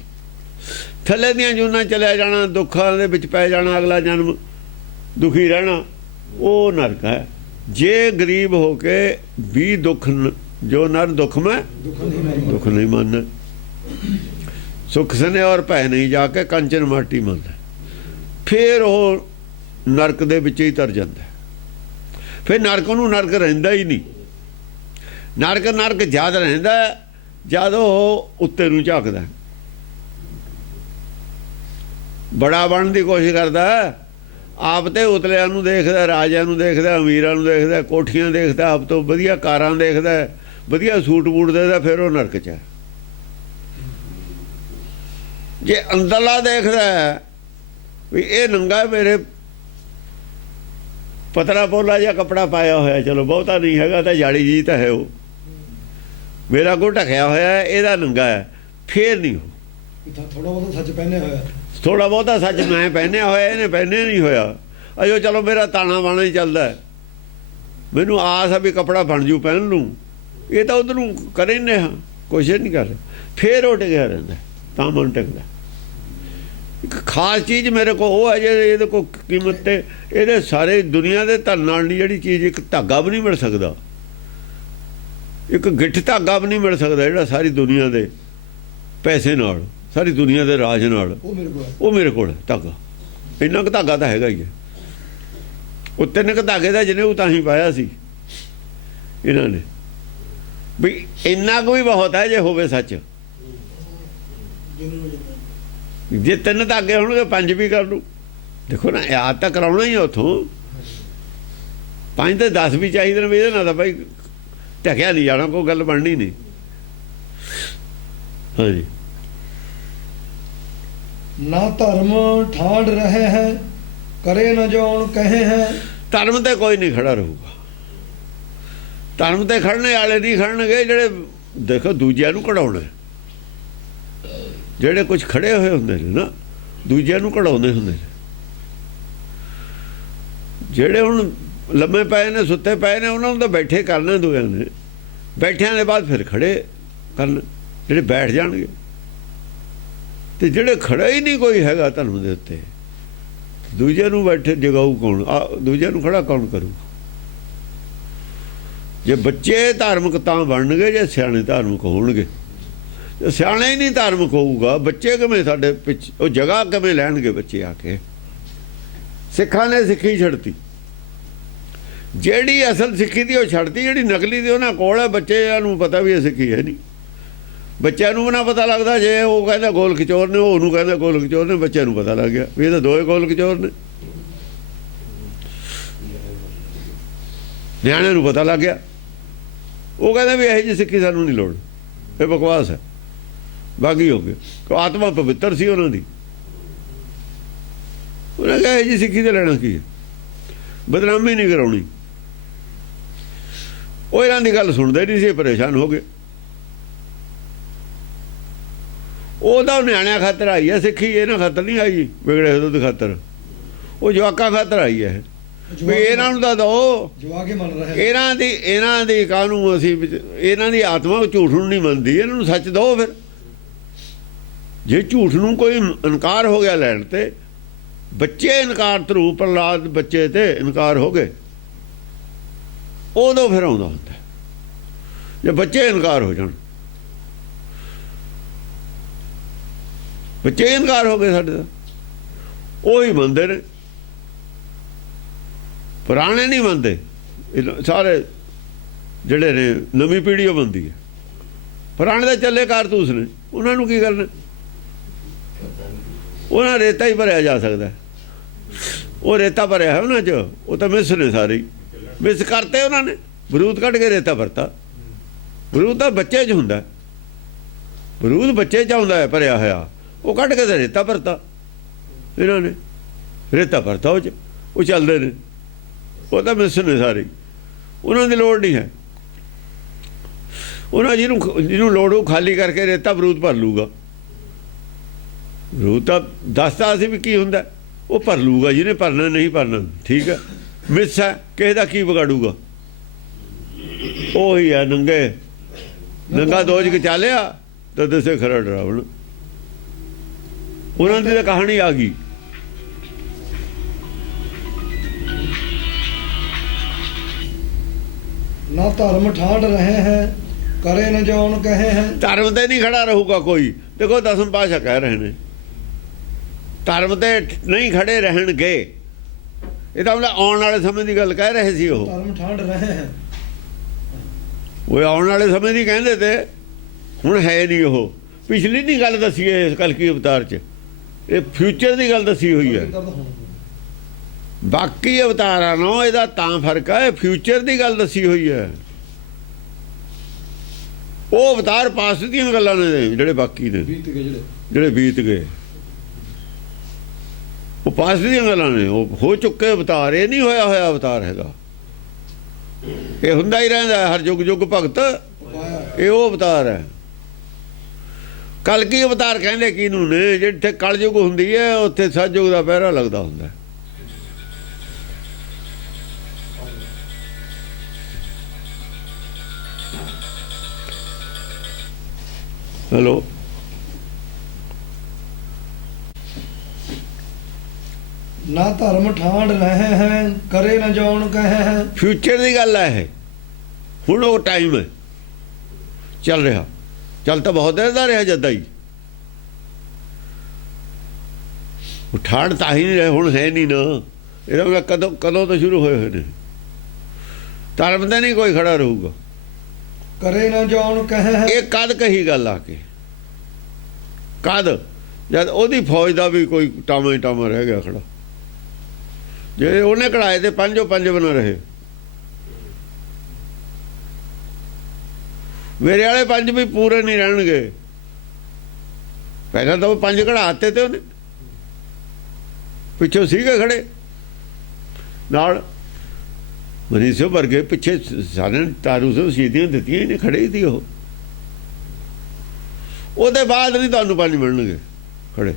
ਥੱਲੇ ਦੀਆਂ ਜੂਨਾਂ ਚਲਿਆ ਜਾਣਾ, ਦੁੱਖਾਂ ਦੇ ਵਿੱਚ ਪੈ ਜਾਣਾ, ਅਗਲਾ ਜਨਮ ਦੁਖੀ ਰਹਿਣਾ, ਉਹ ਨਰਕ ਹੈ। ਜੇ ਗਰੀਬ ਹੋ ਕੇ ਵੀ ਦੁੱਖ, ਜੋ ਨਰ ਦੁੱਖ ਮੈਂ ਦੁੱਖ ਨਹੀਂ ਮੰਨ, ਸੁਖ ਸਨੇ ਔਰ ਭੈ ਨਹੀਂ ਜਾ ਕੇ ਕੰਚਨ ਮਾਟੀ ਮੰਨ, ਫਿਰ ਉਹ ਨਰਕ ਦੇ ਵਿੱਚ ਹੀ ਤਰ ਜਾਂਦਾ। ਫਿਰ ਨਰਕ ਨੂੰ ਨਰਕ ਰਹਿੰਦਾ ਹੀ ਨਹੀਂ। ਨਰਕ ਜਦ ਰਹਿੰਦਾ ਜਦ ਉਹ ਉੱਤੇ ਨੂੰ ਝਾਕਦਾ, ਬੜਾ ਬਣਨ ਦੀ ਕੋਸ਼ਿਸ਼ ਕਰਦਾ। ਆਪ ਤੇ ਉਤਲਿਆਂ ਨੂੰ ਦੇਖਦਾ, ਰਾਜਿਆਂ ਨੂੰ ਦੇਖਦਾ, ਅਮੀਰਾਂ ਨੂੰ ਦੇਖਦਾ, ਕੋਠੀਆਂ ਦੇਖਦਾ, ਆਪ ਤੋਂ ਵਧੀਆ ਕਾਰਾਂ ਦੇਖਦਾ, ਵਧੀਆ ਸੂਟ ਬੂਟ ਦੇਖਦਾ, ਫਿਰ ਉਹ ਨਰਕ 'ਚ ਹੈ। ਜੇ ਅੰਦਰਲਾ ਦੇਖਦਾ ਵੀ ਇਹ ਨੰਗਾ ਮੇਰੇ, ਪਤਲਾ ਪੋਲਾ ਜਿਹਾ ਕੱਪੜਾ ਪਾਇਆ ਹੋਇਆ, ਚਲੋ ਬਹੁਤਾ ਨਹੀਂ ਹੈਗਾ ਤਾਂ ਜਾਲੀ ਜੀ ਤਾਂ ਹੈ, ਉਹ ਮੇਰਾ ਕੋ ਢਕਿਆ ਹੋਇਆ, ਇਹਦਾ ਨੰਗਾ ਹੈ, ਫੇਰ ਨਹੀਂ ਉਹ ਥੋੜਾ ਬਹੁਤਾ ਸੱਚ ਪਹਿਨਿਆ ਹੋਇਆ, ਥੋੜਾ ਬਹੁਤਾ ਸੱਚ ਮੈਂ ਪਹਿਨਿਆ ਹੋਇਆ, ਇਹਨੇ ਪਹਿਨਿਆ ਨਹੀਂ ਹੋਇਆ। ਅਜੋ ਚਲੋ ਮੇਰਾ ਤਾਣਾ ਬਾਣਾ ਹੀ ਚੱਲਦਾ, ਮੈਨੂੰ ਆਸ ਆ ਵੀ ਕੱਪੜਾ ਬਣ ਜੂ ਪਹਿਨ ਲੂੰ। ਇਹ ਤਾਂ ਉਧਰ ਨੂੰ ਕਰੇ ਨੇ, ਹਾਂ ਕੋਸ਼ਿਸ਼ ਨਹੀਂ ਕਰ, ਫੇਰ ਉਹ ਟਿਕਿਆ ਰਹਿੰਦਾ, ਤਾਂ ਮਨ ਟਿਕਦਾ। ਇੱਕ ਖਾਸ ਚੀਜ਼ ਮੇਰੇ ਕੋਲ ਉਹ ਹੈ ਜੇ ਇਹਦੇ ਕੋਲ ਕੀਮਤ ਤੇ ਇਹਦੇ ਸਾਰੇ ਦੁਨੀਆ ਦੇ ਧਨ ਨਾਲ ਨਹੀਂ, ਜਿਹੜੀ ਚੀਜ਼ ਇੱਕ ਧਾਗਾ ਵੀ ਨਹੀਂ ਮਿਲ ਸਕਦਾ, ਇੱਕ ਗਿੱਠ ਧਾਗਾ ਵੀ ਨਹੀਂ ਮਿਲ ਸਕਦਾ, ਜਿਹੜਾ ਸਾਰੀ ਦੁਨੀਆ ਦੇ ਪੈਸੇ ਨਾਲ, ਸਾਰੀ ਦੁਨੀਆ ਦੇ ਰਾਜ ਨਾਲ, ਉਹ ਮੇਰੇ ਕੋਲ ਹੈ ਧਾਗਾ। ਇੰਨਾ ਕੁ ਧਾਗਾ ਤਾਂ ਹੈਗਾ ਹੀ ਹੈ। ਉਹ 3 ਕੁ ਧਾਗੇ ਦਾ ਜਿਹਨੇ ਉਹ ਤਾਂ ਹੀ ਪਾਇਆ ਸੀ ਇਹਨਾਂ ਨੇ, ਵੀ ਇੰਨਾ ਕੁ ਵੀ ਬਹੁਤ ਹੈ ਜੇ ਹੋਵੇ ਸੱਚ। ਜੇ 3 ਧਾਗੇ ਹੋਣਗੇ 5 ਵੀ ਕਰ ਲੂ। ਦੇਖੋ ਨਾ, ਯਾਦ ਤਾਂ ਕਰਾਉਣਾ ਹੀ ਉੱਥੋਂ, 5 ਤੇ 10 ਵੀ ਚਾਹੀਦੇ ਨੇ। ਵੀ ਇਹਦੇ ਨਾਲ ਤਾਂ ਭਾਈ ਢਕਿਆ ਨਹੀਂ ਜਾਣਾ, ਕੋਈ ਗੱਲ ਬਣਨੀ ਨਹੀਂ। ਹਾਂਜੀ, ਨਾ ਧਰਮ ਠਾੜ ਰਹੇ ਹੈ ਕਰੇ ਨਾ ਜਾਣ ਕਹੇ ਹੈ। ਧਰਮ ਤੇ ਕੋਈ ਨਹੀਂ ਖੜਾ ਰਹੂਗਾ। ਧਰਮ ਤੇ ਖੜਨੇ ਵਾਲੇ ਨਹੀਂ ਖੜਨਗੇ ਜਿਹੜੇ ਦੇਖੋ ਦੂਜਿਆਂ ਨੂੰ ਕਢਾਉਣਾ। ਜਿਹੜੇ ਕੁਝ ਖੜੇ ਹੋਏ ਹੁੰਦੇ ਨੇ ਨਾ, ਦੂਜਿਆਂ ਨੂੰ ਕਢਾਉਂਦੇ ਹੁੰਦੇ ਨੇ। ਜਿਹੜੇ ਹੁਣ ਲੰਮੇ ਪਏ ਨੇ, ਸੁੱਤੇ ਪਏ ਨੇ, ਉਹਨਾਂ ਨੂੰ ਤਾਂ ਬੈਠੇ ਕਰਨਾ ਦੂਆਂ ਨੇ, ਬੈਠਿਆਂ ਦੇ ਬਾਅਦ ਫਿਰ ਖੜੇ ਕਰਨ, ਜਿਹੜੇ ਬੈਠ ਜਾਣਗੇ। ਤੇ ਜਿਹੜੇ ਖੜਾ ਹੀ ਨਹੀਂ ਕੋਈ ਹੈਗਾ ਧਰਮ ਦੇ ਉੱਤੇ, ਦੂਜੇ ਨੂੰ ਬੈਠੇ ਜਗਾਊ ਕੌਣ? ਦੂਜੇ ਨੂੰ ਖੜਾ ਕੌਣ ਕਰੂ? ਜੇ ਬੱਚੇ ਧਾਰਮਿਕ ਤਾਂ ਬਣਨਗੇ ਜੇ ਸਿਆਣੇ ਧਾਰਮਿਕ ਹੋਣਗੇ। ਜੇ ਸਿਆਣਾ ਹੀ ਨਹੀਂ ਧਾਰਮਿਕ ਹੋਊਗਾ, ਬੱਚੇ ਕਿਵੇਂ ਸਾਡੇ ਪਿੱਛੇ ਉਹ ਜਗ੍ਹਾ ਕਿਵੇਂ ਲੈਣਗੇ? ਬੱਚੇ ਆ ਕੇ ਸਿੱਖਾਂ ਨੇ ਸਿੱਖੀ ਛੱਡਤੀ, ਜਿਹੜੀ ਅਸਲ ਸਿੱਖੀ ਦੀ ਉਹ ਛੱਡਤੀ, ਜਿਹੜੀ ਨਕਲੀ ਦੀ ਉਹਨਾਂ ਕੋਲ ਹੈ। ਬੱਚਿਆਂ ਨੂੰ ਪਤਾ ਵੀ ਇਹ ਸਿੱਖੀ ਹੈ ਨਹੀਂ, ਬੱਚਿਆਂ ਨੂੰ ਨਾ ਪਤਾ ਲੱਗਦਾ। ਜੇ ਉਹ ਕਹਿੰਦਾ ਗੋਲ ਖਿਚੋਰ ਨੇ, ਉਹਨੂੰ ਕਹਿੰਦਾ ਗੋਲ ਖਿਚੋਰ ਨੇ, ਬੱਚਿਆਂ ਨੂੰ ਪਤਾ ਲੱਗ ਗਿਆ ਵੀ ਇਹ ਤਾਂ ਦੋਏ ਗੋਲ ਖਿਚੋਰ ਨੇ। ਨਿਆਣਿਆਂ ਨੂੰ ਪਤਾ ਲੱਗ ਗਿਆ, ਉਹ ਕਹਿੰਦਾ ਵੀ ਇਹੋ ਜਿਹੀ ਸਿੱਖੀ ਸਾਨੂੰ ਨਹੀਂ ਲੋੜ, ਇਹ ਬਕਵਾਸ ਹੈ, ਬਾਗੀ ਹੋ ਗਏ। ਆਤਮਾ ਪਵਿੱਤਰ ਸੀ ਉਹਨਾਂ ਦੀ, ਉਹਨਾਂ ਕਿਹਾ ਇਹੋ ਜਿਹੀ ਸਿੱਖੀ ਤੇ ਲੈਣਾ ਕੀ ਹੈ, ਬਦਨਾਮੀ ਨਹੀਂ ਕਰਾਉਣੀ। ਉਹ ਇਹਨਾਂ ਦੀ ਗੱਲ ਸੁਣਦੇ ਨਹੀਂ ਸੀ, ਪਰੇਸ਼ਾਨ ਹੋ ਗਏ। ਉਹਦਾ ਨਿਆਣਿਆਂ ਖਾਤਰ ਆਈ ਹੈ ਸਿੱਖੀ, ਇਹਨਾਂ ਖਾਤਰ ਨਹੀਂ ਆਈ, ਵਿਗੜੇ ਦੁੱਧ ਖਾਤਰ। ਉਹ ਜਵਾਕਾਂ ਖਾਤਰ ਆਈ ਹੈ ਵੀ ਇਹਨਾਂ ਨੂੰ ਤਾਂ ਦੋ, ਜਵਾਕ ਹੀ ਮੰਨ ਰਹੇ। ਇਹਨਾਂ ਦੀ ਕਾਹਨੂੰ ਅਸੀਂ, ਇਹਨਾਂ ਦੀ ਆਤਮਾ ਝੂਠ ਨੂੰ ਨਹੀਂ ਮੰਨਦੀ, ਇਹਨਾਂ ਨੂੰ ਸੱਚ ਦੋ। ਫਿਰ ਜੇ ਝੂਠ ਨੂੰ ਕੋਈ ਇਨਕਾਰ ਹੋ ਗਿਆ ਲੈਣ ਤੇ, ਬੱਚੇ ਇਨਕਾਰ ਧਰੂ ਪ੍ਰਹਲਾਦ ਬੱਚੇ ਤੇ ਇਨਕਾਰ ਹੋ ਗਏ, ਉਦੋਂ ਫਿਰ ਆਉਂਦਾ ਹੁੰਦਾ ਜੇ ਬੱਚੇ ਇਨਕਾਰ ਹੋ ਜਾਣ। ਬੱਚੇ ਇਨਕਾਰ ਹੋ ਗਏ ਸਾਡੇ ਦਾ, ਉਹੀ ਮੰਨਦੇ ਨੇ, ਪੁਰਾਣੇ ਨਹੀਂ ਮੰਨਦੇ। ਸਾਰੇ ਜਿਹੜੇ ਨੇ ਨਵੀਂ ਪੀੜ੍ਹੀ ਉਹ ਮੰਨਦੀ ਹੈ, ਪੁਰਾਣੇ ਦਾ ਚੱਲੇ ਕਾਰਤੂਸ ਨੇ, ਉਹਨਾਂ ਨੂੰ ਕੀ ਕਰਨਾ? ਉਹਨਾਂ ਰੇਤਾ ਹੀ ਭਰਿਆ ਜਾ ਸਕਦਾ, ਉਹ ਰੇਤਾ ਭਰਿਆ ਹੈ ਉਹਨਾਂ 'ਚ, ਉਹ ਤਾਂ ਮਿਸ ਨੇ ਸਾਰੇ, ਮਿਸ ਕਰਤੇ ਉਹਨਾਂ ਨੇ, ਬਰੂਦ ਕੱਢ ਕੇ ਰੇਤਾ ਭਰਤਾ। ਬਰੂਦ ਤਾਂ ਬੱਚੇ 'ਚ ਹੁੰਦਾ, ਬਰੂਦ ਬੱਚੇ 'ਚ ਆਉਂਦਾ ਹੈ ਭਰਿਆ ਹੋਇਆ, ਉਹ ਕੱਢ ਕੇ ਤਾਂ ਰੇਤਾ ਭਰਤਾ ਇਹਨਾਂ ਨੇ, ਰੇਤਾ ਭਰਤਾ ਉਹ 'ਚ, ਉਹ ਚੱਲਦੇ ਨੇ, ਉਹ ਤਾਂ ਮਿਸ ਨੇ ਸਾਰੇ, ਉਹਨਾਂ ਦੀ ਲੋੜ ਨਹੀਂ ਹੈ। ਉਹਨਾਂ ਜਿਹਨੂੰ ਲੋੜ ਉਹ ਖਾਲੀ ਕਰਕੇ ਰੇਤਾ ਬਰੂਦ ਭਰ ਲੂਗਾ। ਬਰੂਦ ਤਾਂ ਦੱਸਦਾ ਸੀ ਵੀ ਕੀ ਹੁੰਦਾ, ਉਹ ਭਰ ਲੂਗਾ ਜਿਹਨੇ ਭਰਨਾ, ਨਹੀਂ ਭਰਨਾ ਠੀਕ ਹੈ, ਮਿਸ ਹੈ, ਕਿਸੇ ਦਾ ਕੀ ਵਿਗਾੜੂਗਾ? ਉਹੀ ਹੈ ਨੰਗਾ ਦੋਜ ਕੇ ਚਾਲਿਆ ਤਾਂ ਦੱਸੇ ਖਰਾ ਡਰਾਵਣ। ਉਹਨਾਂ ਦੀ ਤਾਂ ਕਹਾਣੀ ਆ ਗਈ। ਨਾ ਧਰਮ ਠਾੜ ਰਹੇ ਹੈ, ਕਰੇ ਨ ਜਾਉਣ ਕਹੇ ਹੈ। ਧਰਮ ਤੇ ਨਹੀਂ ਖੜਾ ਰਹੂਗਾ ਕੋਈ। ਦੇਖੋ ਦਸਮ ਪਾਤਸ਼ਾਹ ਕਹਿ ਰਹੇ ਨੇ ਧਰਮ ਤੇ ਨਹੀਂ ਖੜੇ ਰਹਿਣਗੇ, ਇਹਦਾ ਮਤਲਬ ਆਉਣ ਵਾਲੇ ਸਮੇਂ ਦੀ ਗੱਲ ਕਹਿ ਰਹੇ ਸੀ। ਉਹ ਧਰਮ ਠਾੜ ਰਹੇ ਹੈ, ਉਹ ਆਉਣ ਵਾਲੇ ਸਮੇਂ ਦੀ ਕਹਿੰਦੇ ਤੇ, ਹੁਣ ਹੈ ਨਹੀਂ। ਉਹ ਪਿਛਲੀ ਨਹੀਂ ਗੱਲ ਦੱਸੀ ਹੈ ਇਸ ਕਲਕੀ ਅਵਤਾਰ 'ਚ, ਇਹ ਫਿਊਚਰ ਦੀ ਗੱਲ ਦੱਸੀ ਹੋਈ ਹੈ। ਬਾਕੀ ਅਵਤਾਰਾਂ ਨਾਲੋਂ ਇਹਦਾ ਤਾਂ ਫਰਕ ਹੈ, ਫਿਊਚਰ ਦੀ ਗੱਲ ਦੱਸੀ ਹੋਈ ਹੈ। ਉਹ ਅਵਤਾਰ ਪਾਸਟ ਦੀਆਂ ਗੱਲਾਂ ਨੇ, ਜਿਹੜੇ ਬਾਕੀ ਨੇ, ਜਿਹੜੇ ਬੀਤ ਗਏ, ਉਹ ਪਾਸਟ ਦੀਆਂ ਗੱਲਾਂ ਨੇ, ਉਹ ਹੋ ਚੁੱਕੇ ਅਵਤਾਰ। ਇਹ ਨਹੀਂ ਹੋਇਆ ਹੋਇਆ ਅਵਤਾਰ ਹੈਗਾ, ਇਹ ਹੁੰਦਾ ਹੀ ਰਹਿੰਦਾ ਹਰ ਯੁੱਗ ਯੁੱਗ ਭਗਤ, ਇਹ ਉਹ ਅਵਤਾਰ ਹੈ। ਕਲਕੀ ਅਵਤਾਰ ਕਹਿੰਦੇ ਕਿਹਨੂੰ ਨੇ? ਜਿੱਥੇ ਕਲਯੁਗ ਹੁੰਦੀ ਹੈ ਉੱਥੇ ਸਤਯੁਗ ਦਾ ਪਹਿਰਾ ਲੱਗਦਾ ਹੁੰਦਾ। ਹੈਲੋ, ਨਾ ਧਰਮ ਠਾੜ ਰਹੇ ਹੈ, ਕਰੇ ਨ ਜਾਉਣ ਕਹੇ ਹੈ। ਫਿਊਚਰ ਦੀ ਗੱਲ ਹੈ ਇਹ, ਹੁਣ ਉਹ ਟਾਈਮ ਹੈ ਚੱਲ ਰਿਹਾ, ਚੱਲ ਤਾਂ ਬਹੁਤ ਦੇਰ ਦਾ ਰਿਹਾ ਜਦਾਂ ਹੀ। ਉਹ ਠਾੜ ਤਾਂ ਹੀ ਨਹੀਂ ਰਹੇ, ਹੁਣ ਹੈ ਨਹੀਂ ਨਾ। ਇਹਦਾ ਕਦੋਂ ਤੋਂ ਸ਼ੁਰੂ ਹੋਏ ਹੋਏ ਨੇ। ਧਰਮ ਤੇ ਨਹੀਂ ਕੋਈ ਖੜਾ ਰਹੂਗਾ, ਕਰੇ ਨ ਜਾਉਣ ਕਹੇ ਹੈ। ਇਹ ਕਦ ਕਹੀ ਗੱਲ ਆ ਕੇ? ਕਦ? ਜਦ ਉਹਦੀ ਫੌਜ ਦਾ ਵੀ ਕੋਈ ਟਾਮਾ ਰਹਿ ਗਿਆ ਖੜਾ। ਜੇ ਉਹਨੇ ਕਢਾਏ ਤੇ ਪੰਜੋ ਪੰਜ ਬਣਾ ਰਹੇ, ਮੇਰੇ ਵਾਲੇ ਪੰਜ ਵੀ ਪੂਰੇ ਨਹੀਂ ਰਹਿਣਗੇ। ਪਹਿਲਾਂ ਤਾਂ ਉਹ ਪੰਜ ਕਢਾਤੇ ਤੇ ਉਹਨੇ, ਪਿੱਛੋਂ ਸੀਗੇ ਖੜੇ ਨਾਲ ਮਨੀਸ਼ੋ ਵਰਗੇ, ਪਿੱਛੇ ਸਾਰੇ ਤਾਰੂ ਸੋ ਸ਼ਹੀਦੀਆਂ ਦਿੱਤੀਆਂ ਹੀ ਨੇ, ਖੜੇ ਹੀ ਸੀ ਉਹ। ਉਹਦੇ ਬਾਅਦ ਨਹੀਂ ਤੁਹਾਨੂੰ ਪੰਜ ਮਿਲਣਗੇ ਖੜੇ,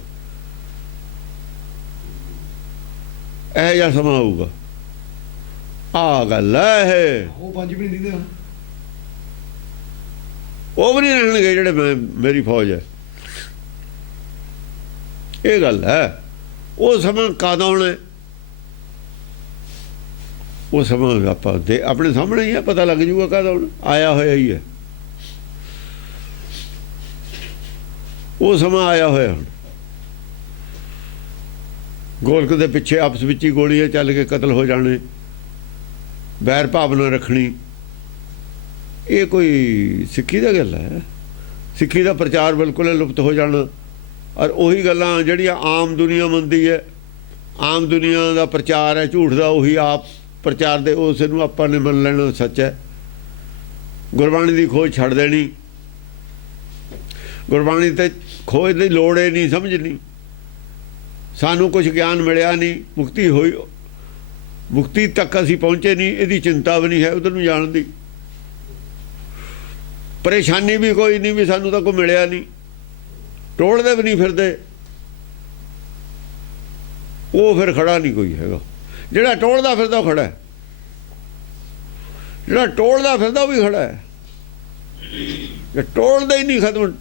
ਇਹੋ ਜਿਹਾ ਸਮਾਂ ਆਊਗਾ। ਆ ਗੱਲ ਹੈ ਇਹ। ਉਹ ਪੰਜ ਵੀ ਨਹੀਂ ਦਿੰਦੇ ਹੁਣ। ਉਹ ਵੀ ਨਹੀਂ ਰਹਿਣਗੇ ਜਿਹੜੇ ਮੇਰੀ ਫੌਜ ਹੈ। ਇਹ ਗੱਲ ਹੈ। ਉਹ ਸਮਾਂ ਕਦ ਆਉਣਾ? ਉਹ ਸਮਾਂ ਆਪਾਂ ਦੇ ਆਪਣੇ ਸਾਹਮਣੇ ਹੀ ਹੈ, ਪਤਾ ਲੱਗ ਜੂਗਾ ਕਦ ਆਉਣਾ। ਆਇਆ ਹੋਇਆ ਹੀ ਹੈ, ਉਹ ਸਮਾਂ ਆਇਆ ਹੋਇਆ। ਹੁਣ ਗੋਲਕ ਦੇ ਪਿੱਛੇ ਆਪਸ ਵਿੱਚ ਹੀ ਗੋਲੀਆਂ ਚੱਲ ਕੇ ਕਤਲ ਹੋ ਜਾਣੇ, ਬੈਰ ਭਾਵਨਾ ਰੱਖਣੀ, ਇਹ ਕੋਈ ਸਿੱਖੀ ਦਾ ਗੱਲ ਹੈ? ਸਿੱਖੀ ਦਾ ਪ੍ਰਚਾਰ ਬਿਲਕੁਲ ਲੁਪਤ ਹੋ ਜਾਣਾ। ਔਰ ਉਹੀ ਗੱਲਾਂ ਜਿਹੜੀਆਂ ਆਮ ਦੁਨੀਆ ਮੰਨਦੀ ਹੈ, ਆਮ ਦੁਨੀਆ ਦਾ ਪ੍ਰਚਾਰ ਹੈ ਝੂਠ ਦਾ, ਉਹੀ ਆਪ ਪ੍ਰਚਾਰ ਦੇ ਉਸ ਨੂੰ ਆਪਾਂ ਨੇ ਮੰਨ ਲੈਣਾ ਸੱਚ ਹੈ। ਗੁਰਬਾਣੀ ਦੀ ਖੋਜ ਛੱਡ ਦੇਣੀ, ਗੁਰਬਾਣੀ ਤੇ ਖੋਜ ਦੀ ਲੋੜ ਹੀ ਨਹੀਂ ਸਮਝਣੀ। ਸਾਨੂੰ ਕੁਝ ਗਿਆਨ ਮਿਲਿਆ ਨਹੀਂ, ਮੁਕਤੀ ਹੋਈ, ਮੁਕਤੀ ਤੱਕ ਅਸੀਂ ਪਹੁੰਚੇ ਨਹੀਂ, ਇਹਦੀ ਚਿੰਤਾ ਵੀ ਨਹੀਂ ਹੈ ਉਧਰ ਨੂੰ ਜਾਣ ਦੀ। ਪਰੇਸ਼ਾਨੀ ਵੀ ਕੋਈ ਨਹੀਂ ਵੀ ਸਾਨੂੰ ਤਾਂ ਕੋਈ ਮਿਲਿਆ ਨਹੀਂ, ਟੋਲਦੇ ਵੀ ਨਹੀਂ ਫਿਰਦੇ। ਉਹ ਫਿਰ ਖੜਾ ਨਹੀਂ ਕੋਈ ਹੈਗਾ। ਜਿਹੜਾ ਟੋਲਦਾ ਫਿਰਦਾ ਉਹ ਖੜਾ ਹੈ, ਜਿਹੜਾ ਟੋਲਦਾ ਫਿਰਦਾ ਉਹ ਵੀ ਖੜਾ ਹੈ। ਜੇ ਟੋਲਦਾ ਹੀ ਨਹੀਂ, ਖਤਮ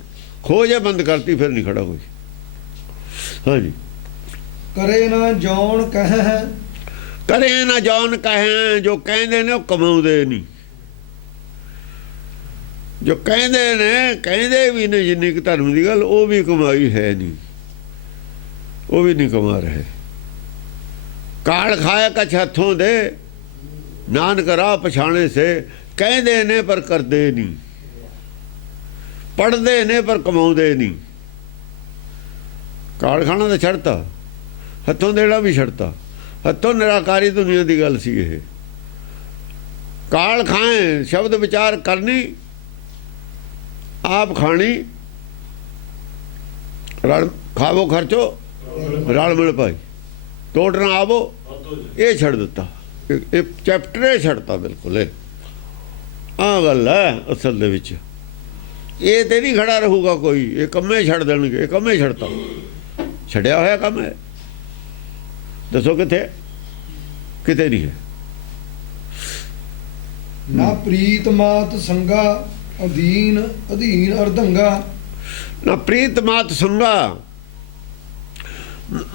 ਖੋਜ ਬੰਦ ਕਰਤੀ, ਫਿਰ ਨਹੀਂ ਖੜਾ ਕੋਈ। ਹਾਂਜੀ। ਕਰੇ ਨਾ ਜੌਨ ਕਹਿ, ਕਰੇ ਨਾ ਜੌਨ ਕਹਿ, ਜੋ ਕਹਿੰਦੇ ਨੇ ਉਹ ਕਮਾਉਂਦੇ ਨਹੀਂ। ਜੋ ਕਹਿੰਦੇ ਨੇ, ਕਹਿੰਦੇ ਵੀ ਨੇ ਜਿੰਨੀ ਕੁ ਧਰਮ ਦੀ ਗੱਲ, ਉਹ ਵੀ ਕਮਾਈ ਹੈ ਨਹੀਂ, ਉਹ ਵੀ ਨਹੀਂ ਕਮਾ ਰਹੇ। ਕਾਲ ਖਾਏ ਕਛ ਹੱਥੋਂ ਦੇ, ਨਾਨਕ ਰਾਹ ਪਛਾਣੇ ਸੇ। ਕਹਿੰਦੇ ਨੇ ਪਰ ਕਰਦੇ ਨਹੀਂ, ਪੜ੍ਹਦੇ ਨੇ ਪਰ ਕਮਾਉਂਦੇ ਨਹੀਂ। ਕਾਲ ਖਾਣਾ ਤਾਂ ਛੱਡਤਾ, ਹੱਥੋਂ ਦੇਣਾ ਵੀ ਛੱਡਤਾ। ਹੱਥੋਂ ਨਿਰਾਕਾਰੀ ਦੁਨੀਆ ਦੀ ਗੱਲ ਸੀ ਇਹ। ਕਾਲ ਖਾਏ ਸ਼ਬਦ ਵਿਚਾਰ ਕਰਨੀ, ਆਪ ਖਾਣੀ, ਰਲ ਖਾਵੋ ਖਰਚੋ ਰਲ ਮਿਲ ਭਾਈ, ਟੋਟ ਨਾ ਆਵੋ। ਇਹ ਛੱਡ ਦਿੱਤਾ, ਇਹ ਚੈਪਟਰ ਇਹ ਛੱਡਤਾ ਬਿਲਕੁਲ। ਇਹ ਆਹ ਗੱਲ ਹੈ ਅਸਲ ਦੇ ਵਿੱਚ। ਇਹ ਤੇ ਨਹੀਂ ਖੜਾ ਰਹੂਗਾ ਕੋਈ, ਇਹ ਕੰਮੇ ਛੱਡ ਦੇਣਗੇ। ਇਹ ਕੰਮੇ ਛੱਡਤਾ, ਛੱਡਿਆ ਹੋਇਆ ਕੰਮ ਹੈ। ਦੱਸੋ ਕਿੱਥੇ? ਕਿਤੇ ਨਹੀਂ ਹੈ। ਨਾ ਪ੍ਰੀਤ ਮਾਤ ਸੰਗਾ, ਅਧੀਨ ਅਧੀਨ ਅਰਧੰਗਾ। ਨਾ ਪ੍ਰੀਤ ਮਾਤ ਸੰਗਾ,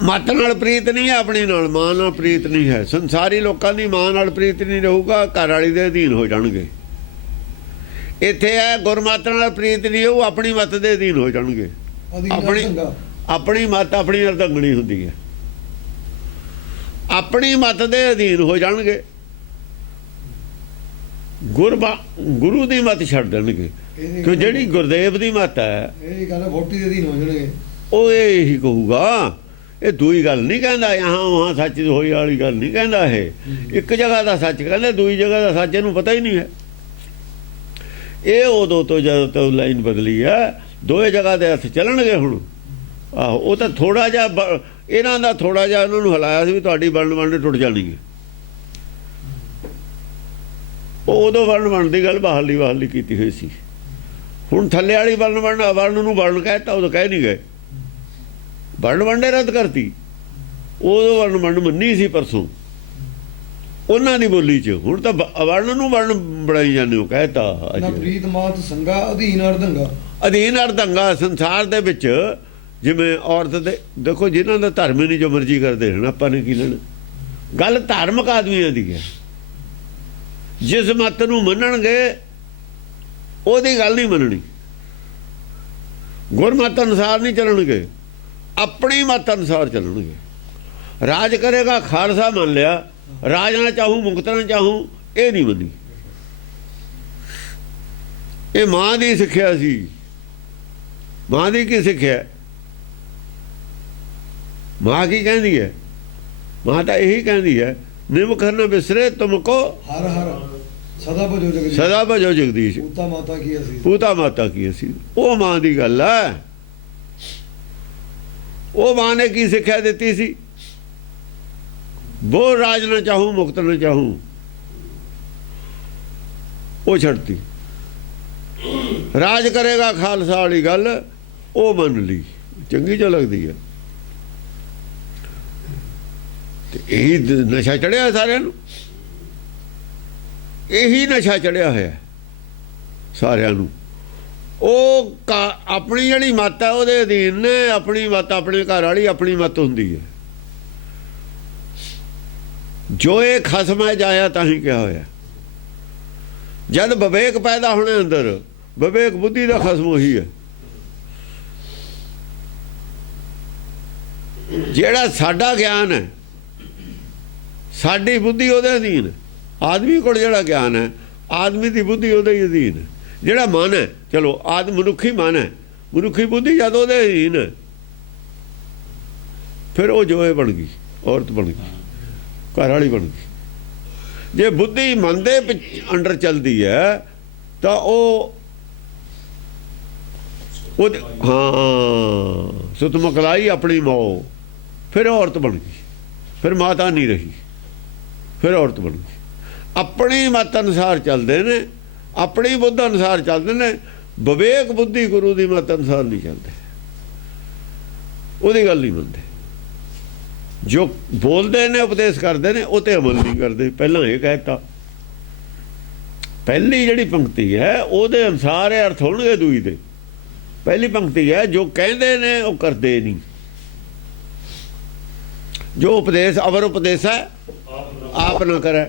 ਮੱਤ ਨਾਲ ਪ੍ਰੀਤ ਨਹੀਂ ਹੈ, ਆਪਣੀ ਨਾਲ ਮਾਂ ਨਾਲ ਪ੍ਰੀਤ ਨਹੀਂ ਹੈ। ਸੰਸਾਰੀ ਲੋਕਾਂ ਦੀ ਮਾਂ ਨਾਲ ਪ੍ਰੀਤ ਨਹੀਂ ਰਹੂਗਾ, ਘਰ ਵਾਲੀ ਦੇ ਅਧੀਨ ਹੋ ਜਾਣਗੇ। ਇੱਥੇ ਹੈ ਗੁਰਮਤ ਨਾਲ ਪ੍ਰੀਤ ਨਹੀਂ, ਉਹ ਆਪਣੀ ਮੱਤ ਦੇ ਅਧੀਨ ਹੋ ਜਾਣਗੇ। ਆਪਣੀ ਮੱਤ ਆਪਣੀ ਅਰਧੰਗਣੀ ਹੁੰਦੀ ਹੈ, ਆਪਣੀ ਮੱਤ ਦੇ ਅਧੀਨ ਹੋ ਜਾਣਗੇ। ਗੁਰੂ ਦੀ ਮੱਤ ਛੱਡ ਦੇਣਗੇ। ਕਿ ਜਿਹੜੀ ਗੁਰਦੇਵ ਦੀ ਮੱਤ ਹੈ, ਇਹ ਗੱਲ ਵੋਟੀ ਦੇ ਅਧੀਨ ਹੋ ਜਾਣਗੇ। ਉਹ ਇਹੀ ਕਹੂਗਾ। ਇਹ ਦੂਈ ਗੱਲ ਨਹੀਂ ਕਹਿੰਦਾ, ਯਹਾਂ ਵਹਾਂ ਸੱਚ ਹੋਈ ਵਾਲੀ ਗੱਲ ਨਹੀਂ ਕਹਿੰਦਾ। ਇਹ ਇੱਕ ਜਗ੍ਹਾ ਦਾ ਸੱਚ ਕਹਿੰਦਾ, ਦੂਈ ਜਗ੍ਹਾ ਦਾ ਸੱਚ ਇਹਨੂੰ ਪਤਾ ਹੀ ਨਹੀਂ ਹੈ। ਇਹ ਉਦੋਂ ਤੋਂ ਜਦੋਂ ਤੋਂ ਲਾਈਨ ਬਦਲੀ ਹੈ, ਦੋਏ ਜਗ੍ਹਾ ਦੇ ਹੱਥ ਚੱਲਣਗੇ ਹੁਣ। ਆਹੋ, ਉਹ ਤਾਂ ਥੋੜਾ ਜਿਹਾ ਇਹਨਾਂ ਦਾ ਥੋੜਾ ਜਿਹਾ ਉਹਨਾਂ ਨੂੰ ਹਿਲਾਇਆ ਸੀ ਵੀ ਤੁਹਾਡੀ ਵੰਡ ਟੁੱਟ ਜਾਣੀ ਹੈ। ਉਹ ਉਦੋਂ ਵੰਡ ਦੀ ਗੱਲ ਬਹਾਲੀ ਕੀਤੀ ਹੋਈ ਸੀ। ਹੁਣ ਥੱਲੇ ਵਾਲੀ ਵੰਡ ਨੂੰ ਵੰਡ ਕਹਿਤਾ, ਉਦੋਂ ਕਹਿ ਨਹੀਂ ਗਏ। ਵੰਡੇ ਰੱਦ ਕਰਤੀ, ਉਦੋਂ ਵੰਡ ਮੰਨੀ ਸੀ ਪਰਸੋਂ ਉਹਨਾਂ ਦੀ ਬੋਲੀ 'ਚ। ਹੁਣ ਤਾਂ ਵੰਡ ਨੂੰ ਵੰਡ ਬਣਾਈ ਜਾਂਦੇ ਹੋ, ਕਹਿਤਾ। ਪ੍ਰੀਤ ਮਾਤ ਸੰਗਾ, ਅਧੀਨ ਅਰਧੰਗਾ। ਅਧੀਨ ਅਰਧੰਗਾ ਸੰਸਾਰ ਦੇ ਵਿੱਚ ਜਿਵੇਂ ਔਰਤ ਦੇ, ਦੇਖੋ ਜਿਨ੍ਹਾਂ ਦਾ ਧਰਮ ਹੀ ਨਹੀਂ, ਜੋ ਮਰਜ਼ੀ ਕਰਦੇ ਰਹਿਣ, ਆਪਾਂ ਨੇ ਕੀ ਲੈਣਾ। ਗੱਲ ਧਾਰਮਿਕ ਆਦਮੀਆਂ ਦੀ ਹੈ। ਜਿਸ ਮੱਤ ਨੂੰ ਮੰਨਣਗੇ ਉਹਦੀ ਗੱਲ ਨਹੀਂ ਮੰਨਣੀ। ਗੁਰਮਤ ਅਨੁਸਾਰ ਨਹੀਂ ਚੱਲਣਗੇ, ਆਪਣੀ ਮੱਤ ਅਨੁਸਾਰ ਚੱਲਣਗੇ। ਰਾਜ ਕਰੇਗਾ ਖਾਲਸਾ ਮੰਨ ਲਿਆ, ਰਾਜ ਨਾ ਚਾਹੂੰ ਮੁਕਤ ਨਾ ਚਾਹੂੰ, ਇਹ ਨਹੀਂ ਮੰਨੀ। ਇਹ ਮਾਂ ਦੀ ਸਿੱਖਿਆ ਸੀ। ਮਾਂ ਦੀ ਕੀ ਸਿੱਖਿਆ? ਮਾਂ ਕੀ ਕਹਿੰਦੀ ਹੈ? ਮਾਂ ਤਾਂ ਇਹੀ ਕਹਿੰਦੀ ਹੈ, ਨਿਮਖ ਨ ਬਿਸਰੇ ਤੁਮਕੋ ਹਰ ਹਰ ਸਦਾ ਭਜੋ ਜਗਦੀਸ਼, ਸਦਾ ਭਜੋ ਜਗਦੀਸ਼। ਪੂਤਾ ਮਾਤਾ ਕੀ ਅਸੀਂ, ਪੂਤਾ ਮਾਤਾ ਕੀ ਅਸੀਂ। ਉਹ ਮਾਂ ਦੀ ਗੱਲ ਹੈ। ਉਹ ਮਾਂ ਨੇ ਕੀ ਸਿੱਖਿਆ ਦਿੱਤੀ ਸੀ? ਬੋ ਰਾਜ ਨਾ ਚਾਹੂੰ ਮੁਕਤ ਨਾ ਚਾਹੂੰ, ਉਹ ਛੱਡਤੀ। ਰਾਜ ਕਰੇਗਾ ਖਾਲਸਾ ਵਾਲੀ ਗੱਲ ਉਹ ਮੰਨ ਲਈ, ਚੰਗੀ ਜੋ ਲੱਗਦੀ ਹੈ। ਤੇ ਇਹੀ ਨਸ਼ਾ ਚੜਿਆ ਸਾਰਿਆਂ ਨੂੰ। ਇਹੀ ਨਸ਼ਾ ਚੜਿਆ ਹੋਇਆ ਸਾਰਿਆਂ ਨੂੰ। ਉਹ ਆਪਣੀ ਜਿਹੜੀ ਮੱਤ ਹੈ ਉਹਦੇ ਅਧੀਨ ਨੇ, ਆਪਣੀ ਮੱਤ ਆਪਣੇ ਘਰ ਵਾਲੀ ਆਪਣੀ ਮੱਤ ਹੁੰਦੀ ਹੈ। ਜੋ ਇਹ ਖਸਮ ਹੈ ਜਾਇਆ ਤਾਂ ਹੀ ਕਿਹਾ ਹੋਇਆ। ਜਦ ਵਿਵੇਕ ਪੈਦਾ ਹੋਣੇ ਅੰਦਰ, ਵਿਵੇਕ ਬੁੱਧੀ ਦਾ ਖਸਮ ਉਹੀ ਹੈ। ਜਿਹੜਾ ਸਾਡਾ ਗਿਆਨ ਹੈ, ਸਾਡੀ ਬੁੱਧੀ ਉਹਦੇ ਅਧੀਨ। ਆਦਮੀ ਕੋਲ ਜਿਹੜਾ ਗਿਆਨ ਹੈ, ਆਦਮੀ ਦੀ ਬੁੱਧੀ ਉਹਦੇ ਅਧੀਨ ਹੈ। ਜਿਹੜਾ ਮਨ ਹੈ, ਚਲੋ ਮਨੁੱਖੀ ਮਨ ਹੈ, ਮਨੁੱਖੀ ਬੁੱਧੀ ਜਦ ਉਹਦੇ ਅਧੀਨ ਹੈ, ਫਿਰ ਉਹ ਜੋਏ ਬਣ ਗਈ, ਔਰਤ ਬਣ ਗਈ, ਘਰ ਵਾਲੀ ਬਣ ਗਈ। ਜੇ ਬੁੱਧੀ ਮਨ ਦੇ ਅੰਡਰ ਚੱਲਦੀ ਹੈ ਤਾਂ ਉਹ ਹਾਂ ਸੁਤ ਮਕਲਾਈ ਆਪਣੀ ਮੌ, ਫਿਰ ਔਰਤ ਬਣ ਗਈ, ਫਿਰ ਮਾਤਾ ਨਹੀਂ ਰਹੀ, ਫਿਰ ਔਰਤ ਬਣ ਗਈ। ਆਪਣੀ ਮਤ ਅਨੁਸਾਰ ਚੱਲਦੇ ਨੇ, ਆਪਣੀ ਬੁੱਧ ਅਨੁਸਾਰ ਚੱਲਦੇ ਨੇ। ਵਿਵੇਕ ਬੁੱਧੀ ਗੁਰੂ ਦੀ ਮਤ ਅਨੁਸਾਰ ਨਹੀਂ ਚੱਲਦੇ, ਉਹਦੀ ਗੱਲ ਨਹੀਂ ਮੰਨਦੇ। ਜੋ ਬੋਲਦੇ ਨੇ, ਉਪਦੇਸ਼ ਕਰਦੇ ਨੇ, ਉਹ ਤੇ ਅਮਲ ਨਹੀਂ ਕਰਦੇ। ਪਹਿਲਾਂ ਇਹ ਕਹਿਤਾ, ਪਹਿਲੀ ਜਿਹੜੀ ਪੰਕਤੀ ਹੈ ਉਹਦੇ ਅਨੁਸਾਰ ਇਹ ਅਰਥ ਹੋਣਗੇ। ਦੂਈ ਦੇ ਪਹਿਲੀ ਪੰਕਤੀ ਹੈ ਜੋ ਕਹਿੰਦੇ ਨੇ ਉਹ ਕਰਦੇ ਨਹੀਂ। ਜੋ ਉਪਦੇਸ਼ ਅਵਰ ਉਪਦੇਸ਼ ਹੈ ਆਪ ਨਾ ਕਰੇ,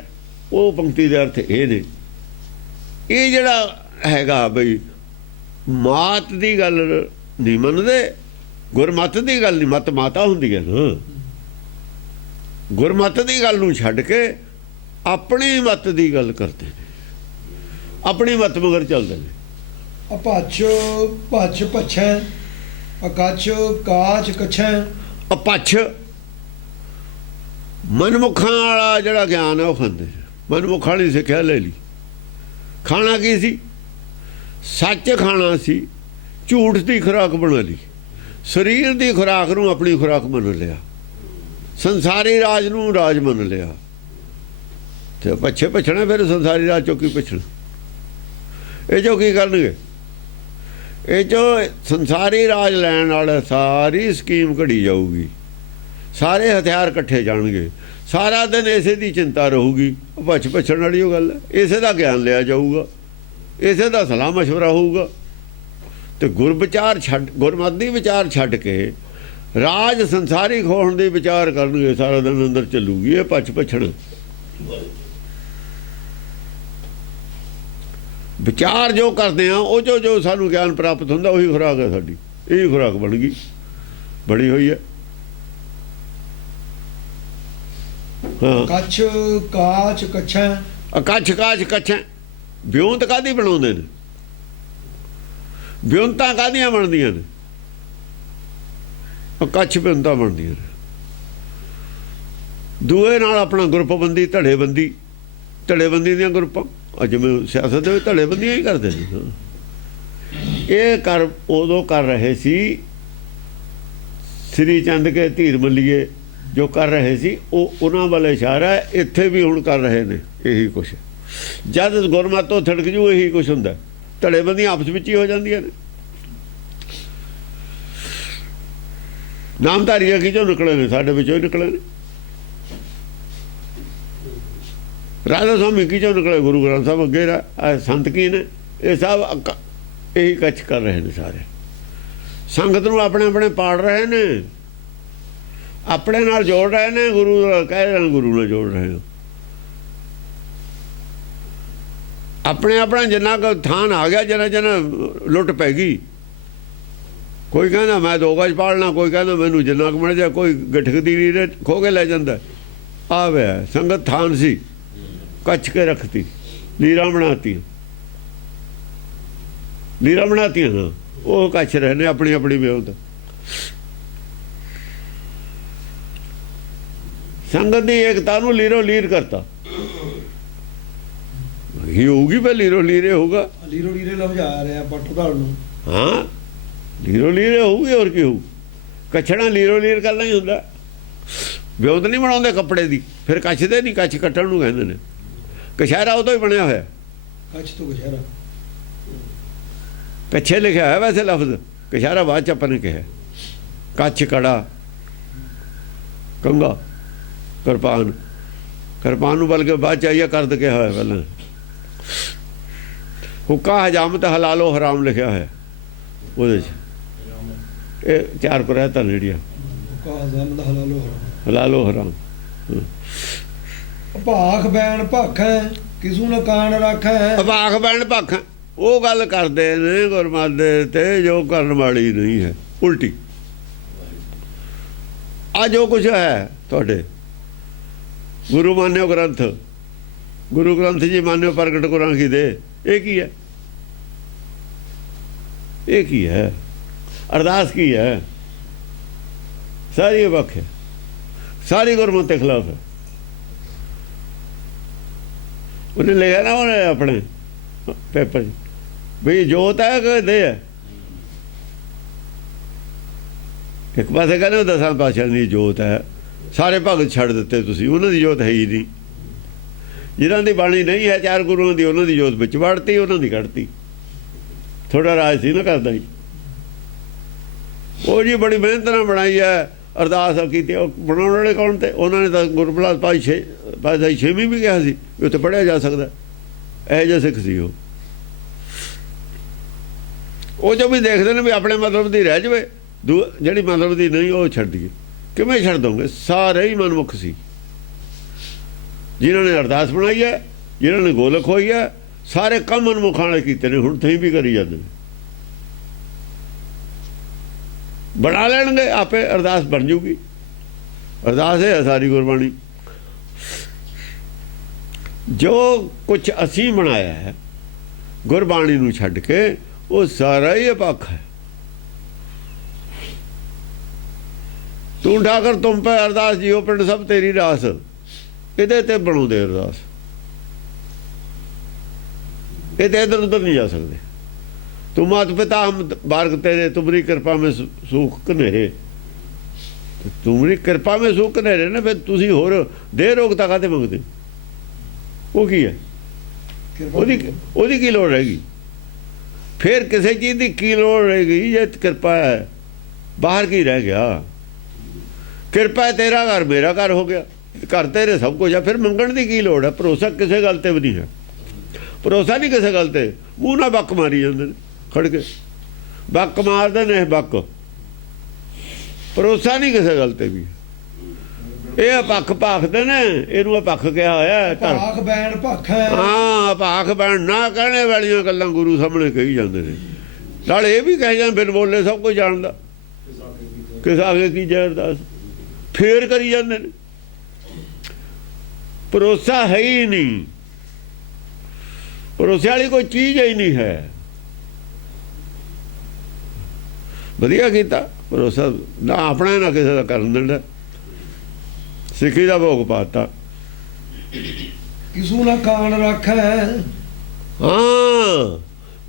ਉਹ ਪੰਕਤੀ ਦੇ ਅਰਥ ਇਹ ਨੇ। ਇਹ ਜਿਹੜਾ ਹੈਗਾ ਬਈ ਮਾਤ ਦੀ ਗੱਲ ਨਹੀਂ ਮੰਨਦੇ, ਗੁਰਮਤ ਦੀ ਗੱਲ ਨਹੀਂ। ਮਤ ਮਾਤਾ ਹੁੰਦੀ ਹੈ ਨਾ, ਗੁਰਮਤ ਦੀ ਗੱਲ ਨੂੰ ਛੱਡ ਕੇ ਆਪਣੀ ਮਤ ਦੀ ਗੱਲ ਕਰਦੇ ਨੇ, ਆਪਣੀ ਮਤ ਮਗਰ ਚੱਲਦੇ ਨੇ। ਅਪੱਛ ਭੱਛ ਭੱਛੈ ਅਕੱਛ ਕਾਚ ਕੱਛੈ। ਅਪੱਛ ਮਨਮੁਖਾਂ ਵਾਲਾ ਜਿਹੜਾ ਗਿਆਨ ਹੈ ਉਹ ਖਾਂਦੇ। ਮਨਮੁਖਾਂ ਵਾਲੀ ਸਿੱਖਿਆ ਲੈ ਲਈ। ਖਾਣਾ ਕੀ ਸੀ? ਸੱਚ ਖਾਣਾ ਸੀ। ਝੂਠ ਦੀ ਖੁਰਾਕ ਬਣਾ ਲਈ। ਸਰੀਰ ਦੀ ਖੁਰਾਕ ਨੂੰ ਆਪਣੀ ਖੁਰਾਕ ਮੰਨ ਲਿਆ। ਸੰਸਾਰੀ ਰਾਜ ਨੂੰ ਰਾਜ ਮੰਨ ਲਿਆ। ਤੇ ਪੱਛੇ ਪਛਣਾ, ਫਿਰ ਸੰਸਾਰੀ ਰਾਜ ਚੋਂ ਕੀ ਪਛਣਾ? ਇਹ ਜੋ ਕੀ ਕਰਨਗੇ? ਇਹ ਜੋ ਸੰਸਾਰੀ ਰਾਜ ਲੈਣ ਵਾਲਾ ਸਾਰੀ ਸਕੀਮ ਘੜੀ ਜਾਊਗੀ, ਸਾਰੇ ਹਥਿਆਰ ਇਕੱਠੇ ਜਾਣਗੇ, ਸਾਰਾ ਦਿਨ ਇਸੇ ਦੀ ਚਿੰਤਾ ਰਹੂਗੀ। ਪੱਛ ਪਛਣ ਵਾਲੀ ਉਹ ਗੱਲ ਹੈ। ਇਸੇ ਦਾ ਗਿਆਨ ਲਿਆ ਜਾਊਗਾ, ਇਸੇ ਦਾ ਸਲਾਹ ਮਸ਼ਵਰਾ ਹੋਊਗਾ। ਤੇ ਗੁਰ ਵਿਚਾਰ ਛੱਡ, ਗੁਰਮਤਿ ਵਿਚਾਰ ਛੱਡ ਕੇ ਰਾਜ ਸੰਸਾਰੀ ਖੋਹਣ ਦੇ ਵਿਚਾਰ ਕਰਨਗੇ, ਸਾਰਾ ਦਿਨ ਅੰਦਰ ਚੱਲੂਗੀ ਇਹ ਪੱਛ ਪਛਣ। ਵਿਚਾਰ ਜੋ ਕਰਦੇ ਆ ਉਹ ਜੋ ਸਾਨੂੰ ਗਿਆਨ ਪ੍ਰਾਪਤ ਹੁੰਦਾ, ਉਹੀ ਖੁਰਾਕ ਹੈ ਸਾਡੀ। ਇਹੀ ਖੁਰਾਕ ਬਣ ਗਈ, ਬਣੀ ਹੋਈ ਹੈ। ਹਾਂ, ਕੱਛ ਕਾਚ ਕੱਛੈ। ਅਕੱਛ ਕਾਚ ਕੱਛੈ। ਵਿਉਂਤ ਕਾਹਦੀ ਬਣਾਉਂਦੇ ਨੇ? ਵਿਉਂਤਾਂ ਕਾਹਦੀਆਂ ਬਣਦੀਆਂ ਨੇ? ਅਕੱਛ ਵਿਉਂਤਾਂ ਬਣਦੀਆਂ ਨੇ। ਦੂਏ ਨਾਲ ਆਪਣਾ ਗਰੁੱਪਬੰਦੀ, ਧੜੇਬੰਦੀ, ਧੜੇਬੰਦੀ ਦੀਆਂ ਗਰੁੱਪਾਂ। ਅੱਜ ਮੈਂ ਸਿਆਸਤ ਦੇ ਵਿੱਚ ਧੜੇਬੰਦੀਆਂ ਹੀ ਕਰਦੇ ਨੇ। ਇਹ ਕਰ ਉਦੋਂ ਕਰ ਰਹੇ ਸੀ ਸ੍ਰੀ ਚੰਦ ਕੇ ਧੀਰ ਮੱਲੀਏ, ਜੋ ਕਰ ਰਹੇ ਸੀ ਉਹ ਉਹਨਾਂ ਵੱਲ ਇਸ਼ਾਰਾ ਹੈ। ਇੱਥੇ ਵੀ ਹੁਣ ਕਰ ਰਹੇ ਨੇ ਇਹੀ ਕੁਛ। ਜਦ ਗੁਰਮਤਿ ਤੋਂ ਥੜਕ ਜੂ ਇਹੀ ਕੁਛ ਹੁੰਦਾ। ਧੜੇਬੰਦੀਆਂ ਆਪਸ ਵਿੱਚ ਹੀ ਹੋ ਜਾਂਦੀਆਂ ਨੇ। ਨਾਮਧਾਰੀਆਂ ਕੀ ਚੋਂ ਨਿਕਲੇ ਨੇ? ਸਾਡੇ ਵਿੱਚੋਂ ਹੀ ਨਿਕਲੇ ਨੇ। ਰਾਧਾ ਸਵਾਮੀ ਕੀ ਚੋਂ ਨਿਕਲੇ? ਗੁਰੂ ਗ੍ਰੰਥ ਸਾਹਿਬ ਅੱਗੇ ਸੰਤ ਕੀ ਨੇ? ਇਹ ਸਭ ਇਹੀ ਕੱਚ ਕਰ ਰਹੇ ਨੇ। ਸਾਰੇ ਸੰਗਤ ਨੂੰ ਆਪਣੇ ਆਪਣੇ ਪਾੜ ਰਹੇ ਨੇ, ਆਪਣੇ ਨਾਲ ਜੋੜ ਰਹੇ ਨੇ। ਗੁਰੂ ਕਹਿ ਰਹੇ, ਗੁਰੂ ਨਾਲ ਜੋੜ ਰਹੇ ਹੋ। ਆਪਣੇ ਆਪਣਾ ਜਿੰਨਾ ਕੁ ਥਾਨ ਆ ਗਿਆ, ਜਨਾ ਲੁੱਟ ਪੈ ਗਈ। ਕੋਈ ਕਹਿੰਦਾ ਮੈਂ 2 ਗਜ ਪਾਲਣਾ, ਕੋਈ ਕਹਿੰਦਾ ਮੈਨੂੰ ਜਿੰਨਾ ਕੁ ਮਿਲ ਜਾ, ਕੋਈ ਗਠਕ ਦੀ ਲੀਰੇ ਖੋ ਕੇ ਲੈ ਜਾਂਦਾ। ਆ ਵੇ ਸੰਗਤ ਥਾਨ ਸੀ, ਕੱਚ ਕੇ ਰੱਖਤੀ, ਲੀਰਾਂ ਬਣਾਤੀਆਂ। ਲੀਰਾਂ ਬਣਾਤੀਆਂ ਨਾ, ਉਹ ਕੱਚ ਰਹੇ ਨੇ ਆਪਣੀ ਆਪਣੀ ਵਿਉਂਤ। ਸੰਗਤ ਦੀ ਏਕਤਾ ਨੂੰ ਲੀਰੋ ਲੀਰ ਕਰਤਾ। ਹੀ ਹੋਊਗੀ ਪਰ ਲੀਰੋ ਲੀਰੇ ਹੋਊਗਾ। ਲੀਰੋ ਲੀਰੇ ਲਵਜਾ ਰਿਹਾ ਪੱਟ ਧੜ ਨੂੰ। ਹਾਂ, ਲੀਰੋ ਲੀਰੇ ਹੋਊਗੀ, ਹੋਰ ਕੀ ਹੋਊ? ਕੱਛਣਾ ਲੀਰੋ ਲੀਰ ਕਰਨਾ ਹੀ ਹੁੰਦਾ। ਵਿਉਂਤ ਨਹੀਂ ਬਣਾਉਂਦੇ ਕੱਪੜੇ ਦੀ, ਫਿਰ ਕੱਛਦੇ ਨਹੀਂ। ਕੱਛ ਕੱਟਣ ਨੂੰ ਕਹਿੰਦੇ ਨੇ। ਕਛਹਿਰਾ ਉਦੋਂ ਹੀ ਬਣਿਆ ਹੋਇਆ। ਕੱਛ ਤੋਂ ਕਛਹਿਰਾ, ਪਿੱਛੇ ਲਿਖਿਆ ਹੋਇਆ ਵੈਸੇ ਲਫ਼ਜ਼। ਕਛਹਿਰਾ ਬਾਅਦ ਚ ਆਪਾਂ ਨੇ ਕਿਹਾ। ਕੱਛ, ਕੜਾ, ਕੰਗਾ, ਕਿਰਪਾਨ। ਕਿਰਪਾਨ ਨੂੰ ਬਲਕਿ ਬਾਅਦ ਚ ਆਈਆ ਕਰਦ ਕਿਹਾ ਹੋਇਆ ਪਹਿਲਾਂ। ਹੁੱਕਾ ਹਜਾਮਤ ਹਲਾਲੋ ਹਰਾਮ ਲਿਖਿਆ ਹੋਇਆ ਉਹਦੇ 'ਚ। ਇਹ ਚਾਰ ਕੁਰੈਤਾਂ ਜਿਹੜੀਆਂ ਕਾਹ ਜ਼ਮਦ ਹਲਾਲੋ ਹਰਾਮ। ਹਲਾਲੋ ਹਰਾਮ। ਭਾਖ ਬੈਣ ਭਾਖੈ ਕਿਸੂ ਨ ਕਾਣ ਰਾਖੈ। ਅਭਾਖ ਬੈਣ ਭਖ ਉਹ ਗੱਲ ਕਰਦੇ ਨੇ ਗੁਰਮਤਿ ਦੇ ਤੇ ਜੋ ਕਰਨ ਵਾਲੀ ਨਹੀਂ ਹੈ, ਉਲਟੀ। ਆ ਜੋ ਕੁਛ ਹੈ ਤੁਹਾਡੇ ਗੁਰੂ ਮਾਨਿਓ ਗ੍ਰੰਥ, ਗੁਰੂ ਗ੍ਰੰਥ ਜੀ ਮਾਨਿਓ ਪ੍ਰਗਟ ਗੁਰਾਂਖੀ ਦੇ, ਇਹ ਕੀ ਹੈ? ਇਹ ਕੀ ਹੈ? ਅਰਦਾਸ ਕੀ ਹੈ? ਸਾਰੀ ਵੱਖ ਹੈ, ਸਾਰੀ ਗੁਰਮਤਿ ਦੇ ਖਿਲਾਫ ਹੈ। ਉਹਨੇ ਲਿਖਿਆ ਨਾ ਉਹਨੇ ਆਪਣੇ ਪੇਪਰ 'ਚ ਵੀ ਜੋਤ ਹੈ ਕਿ ਦੇ ਹੈ। ਇੱਕ ਪਾਸੇ ਕਹਿੰਦੇ ਦਸਾਂ ਪਾਤਸ਼ਾਹਾਂ ਦੀ ਜੋਤ ਹੈ, ਸਾਰੇ ਭਗਤ ਛੱਡ ਦਿੱਤੇ ਤੁਸੀਂ, ਉਹਨਾਂ ਦੀ ਜੋਤ ਹੈ ਹੀ ਨਹੀਂ। ਜਿਹਨਾਂ ਦੀ ਬਾਣੀ ਨਹੀਂ ਹੈ ਚਾਰ ਗੁਰੂਆਂ ਦੀ, ਉਹਨਾਂ ਦੀ ਜੋਤ ਵਿੱਚ ਵੜਤੀ, ਉਹਨਾਂ ਦੀ ਕੱਢਤੀ। ਥੋੜਾ ਰਾਜ ਸੀ ਨਾ ਕਰਦਾ ਜੀ। ਉਹ ਜੀ ਬੜੀ ਮਿਹਨਤ ਨਾਲ ਬਣਾਈ ਹੈ, ਅਰਦਾਸ ਕੀਤੀ। ਉਹ ਬਣਾਉਣ ਵਾਲੇ ਕੌਣ ਤੇ? ਉਹਨਾਂ ਨੇ ਤਾਂ ਗੁਰਪ੍ਰਸਾਦ ਪਾਤਸ਼ਾਹੀ ਛੇਵੀਂ ਵੀ ਕਿਹਾ ਸੀ ਵੀ ਉੱਥੇ ਪੜ੍ਹਿਆ ਜਾ ਸਕਦਾ। ਇਹੋ ਜਿਹਾ ਸਿੱਖ ਸੀ ਉਹ ਜੋ ਵੀ ਦੇਖਦੇ ਨੇ ਵੀ ਆਪਣੇ ਮਤਲਬ ਦੀ ਰਹਿ ਜਾਵੇ, ਜਿਹੜੀ ਮਤਲਬ ਦੀ ਨਹੀਂ ਉਹ ਛੱਡ ਦਈਏ। ਕਿਵੇਂ ਛੱਡ ਦੋਗੇ? ਸਾਰੇ ਹੀ ਮਨਮੁਖ ਸੀ। ਜਿਨ੍ਹਾਂ ਨੇ ਅਰਦਾਸ ਬਣਾਈ ਹੈ, ਜਿਨ੍ਹਾਂ ਨੇ ਗੋਲਕ ਹੋਈ ਹੈ, ਸਾਰੇ ਕੰਮ ਮਨਮੁਖਾਂ ਵਾਲੇ ਕੀਤੇ ਨੇ। ਹੁਣ ਤੁਸੀਂ ਵੀ ਕਰੀ ਜਾਂਦੇ ਨੇ। ਬਣਾ ਲੈਣਗੇ ਆਪੇ, ਅਰਦਾਸ ਬਣ ਜੂਗੀ। ਅਰਦਾਸ ਹੈ ਸਾਰੀ ਗੁਰਬਾਣੀ। ਜੋ ਕੁਛ ਅਸੀਂ ਬਣਾਇਆ ਹੈ ਗੁਰਬਾਣੀ ਨੂੰ ਛੱਡ ਕੇ, ਉਹ ਸਾਰਾ ਹੀ ਅਪੱਖ ਹੈ। ਤੂੰ ਠਾਕਰ ਤੁਮ ਪੈ ਅਰਦਾਸ ਜੀਓ ਪਿੰਡ ਸਭ ਤੇਰੀ ਰਾਸ, ਇਹਦੇ ਤੇ ਬਣਾਉਂਦੇ ਅਰਦਾਸ। ਇਹ ਤੇ ਇਧਰ ਉਧਰ ਨਹੀਂ ਜਾ ਸਕਦੇ। ਤੂੰ ਮਾਤ ਪਿਤਾ ਹਮ ਬਾਰਕ ਤੇਰੇ, ਤੁਮਰੀ ਕਿਰਪਾ ਮੇਂ ਸੁਖ ਕਨੇਰੇ। ਤੁਮਰੀ ਕਿਰਪਾ ਮੇਂ ਸੁਖ ਕਨੇਰੇ ਨੇ, ਫਿਰ ਤੁਸੀਂ ਹੋਰ ਦੇ ਰੋਗਤਾ ਕਾਹਤੇ ਮੰਗਦੇ? ਉਹ ਕੀ ਹੈ? ਉਹਦੀ ਕੀ ਲੋੜ ਰਹੇਗੀ? ਫਿਰ ਕਿਸੇ ਚੀਜ਼ ਦੀ ਕੀ ਲੋੜ ਰਹੇਗੀ ਜੇ ਕਿਰਪਾ ਹੈ? ਬਾਹਰ ਕੀ ਰਹਿ ਗਿਆ? ਕਿਰਪਾ ਤੇਰਾ ਘਰ ਮੇਰਾ ਘਰ ਹੋ ਗਿਆ, ਘਰ ਤੇਰੇ ਸਭ ਕੁਝ ਆ। ਫਿਰ ਮੰਗਣ ਦੀ ਕੀ ਲੋੜ ਹੈ? ਭਰੋਸਾ ਕਿਸੇ ਗੱਲ ਤੇ ਵੀ ਨਹੀਂ ਹੈ। ਭਰੋਸਾ ਨਹੀਂ ਕਿਸੇ ਗੱਲ ਤੇ। ਮੂੰਹ ਨਾਲ ਬੱਕ ਮਾਰੀ ਜਾਂਦੇ ਨੇ ਖੜ ਕੇ, ਬੱਕ ਮਾਰਦੇ ਨੇ ਬੱਕ। ਭਰੋਸਾ ਨਹੀਂ ਕਿਸੇ ਗੱਲ ਤੇ ਵੀ। ਇਹ ਪੱਖ ਭਾਖਦੇ ਨੇ, ਇਹਨੂੰ ਪੱਖ ਕਿਹਾ ਹੋਇਆ। ਭਾਖ ਬੈਣ ਭਾਖੈ। ਹਾਂ, ਭਾਖ ਬੈਣ ਨਾ ਕਹਿਣੇ ਵਾਲੀਆਂ ਗੱਲਾਂ ਗੁਰੂ ਸਾਹਮਣੇ ਕਹੀ ਜਾਂਦੇ ਨੇ। ਨਾਲ ਇਹ ਵੀ ਕਹੀ ਜਾਂਦੇ ਬਿਨ ਬੋਲੇ ਸਭ ਕੁਝ ਜਾਣਦਾ, ਕਿਸ ਆਗੇ ਕੀ ਜੈ ਅਰਦਾਸ। ਫੇਰ ਕਰੀ ਜਾਂਦੇ ਨੇ। ਭਰੋਸਾ ਹੈ ਹੀ ਨਹੀਂ। ਭਰੋਸੇ ਵਾਲੀ ਕੋਈ ਚੀਜ਼ ਹੀ ਨਹੀਂ ਹੈ। ਵਧੀਆ ਕੀਤਾ ਭਰੋਸਾ ਨਾ ਆਪਣਾ ਨਾ ਕਿਸੇ ਦਾ ਕਰਨ ਦਿੰਦਾ। ਸਿੱਖੀ ਦਾ ਭੋਗ ਪਾਤਾ। ਕਿਸੂ ਨਾ ਕਾਣ ਰੱਖੈ। ਹਾਂ,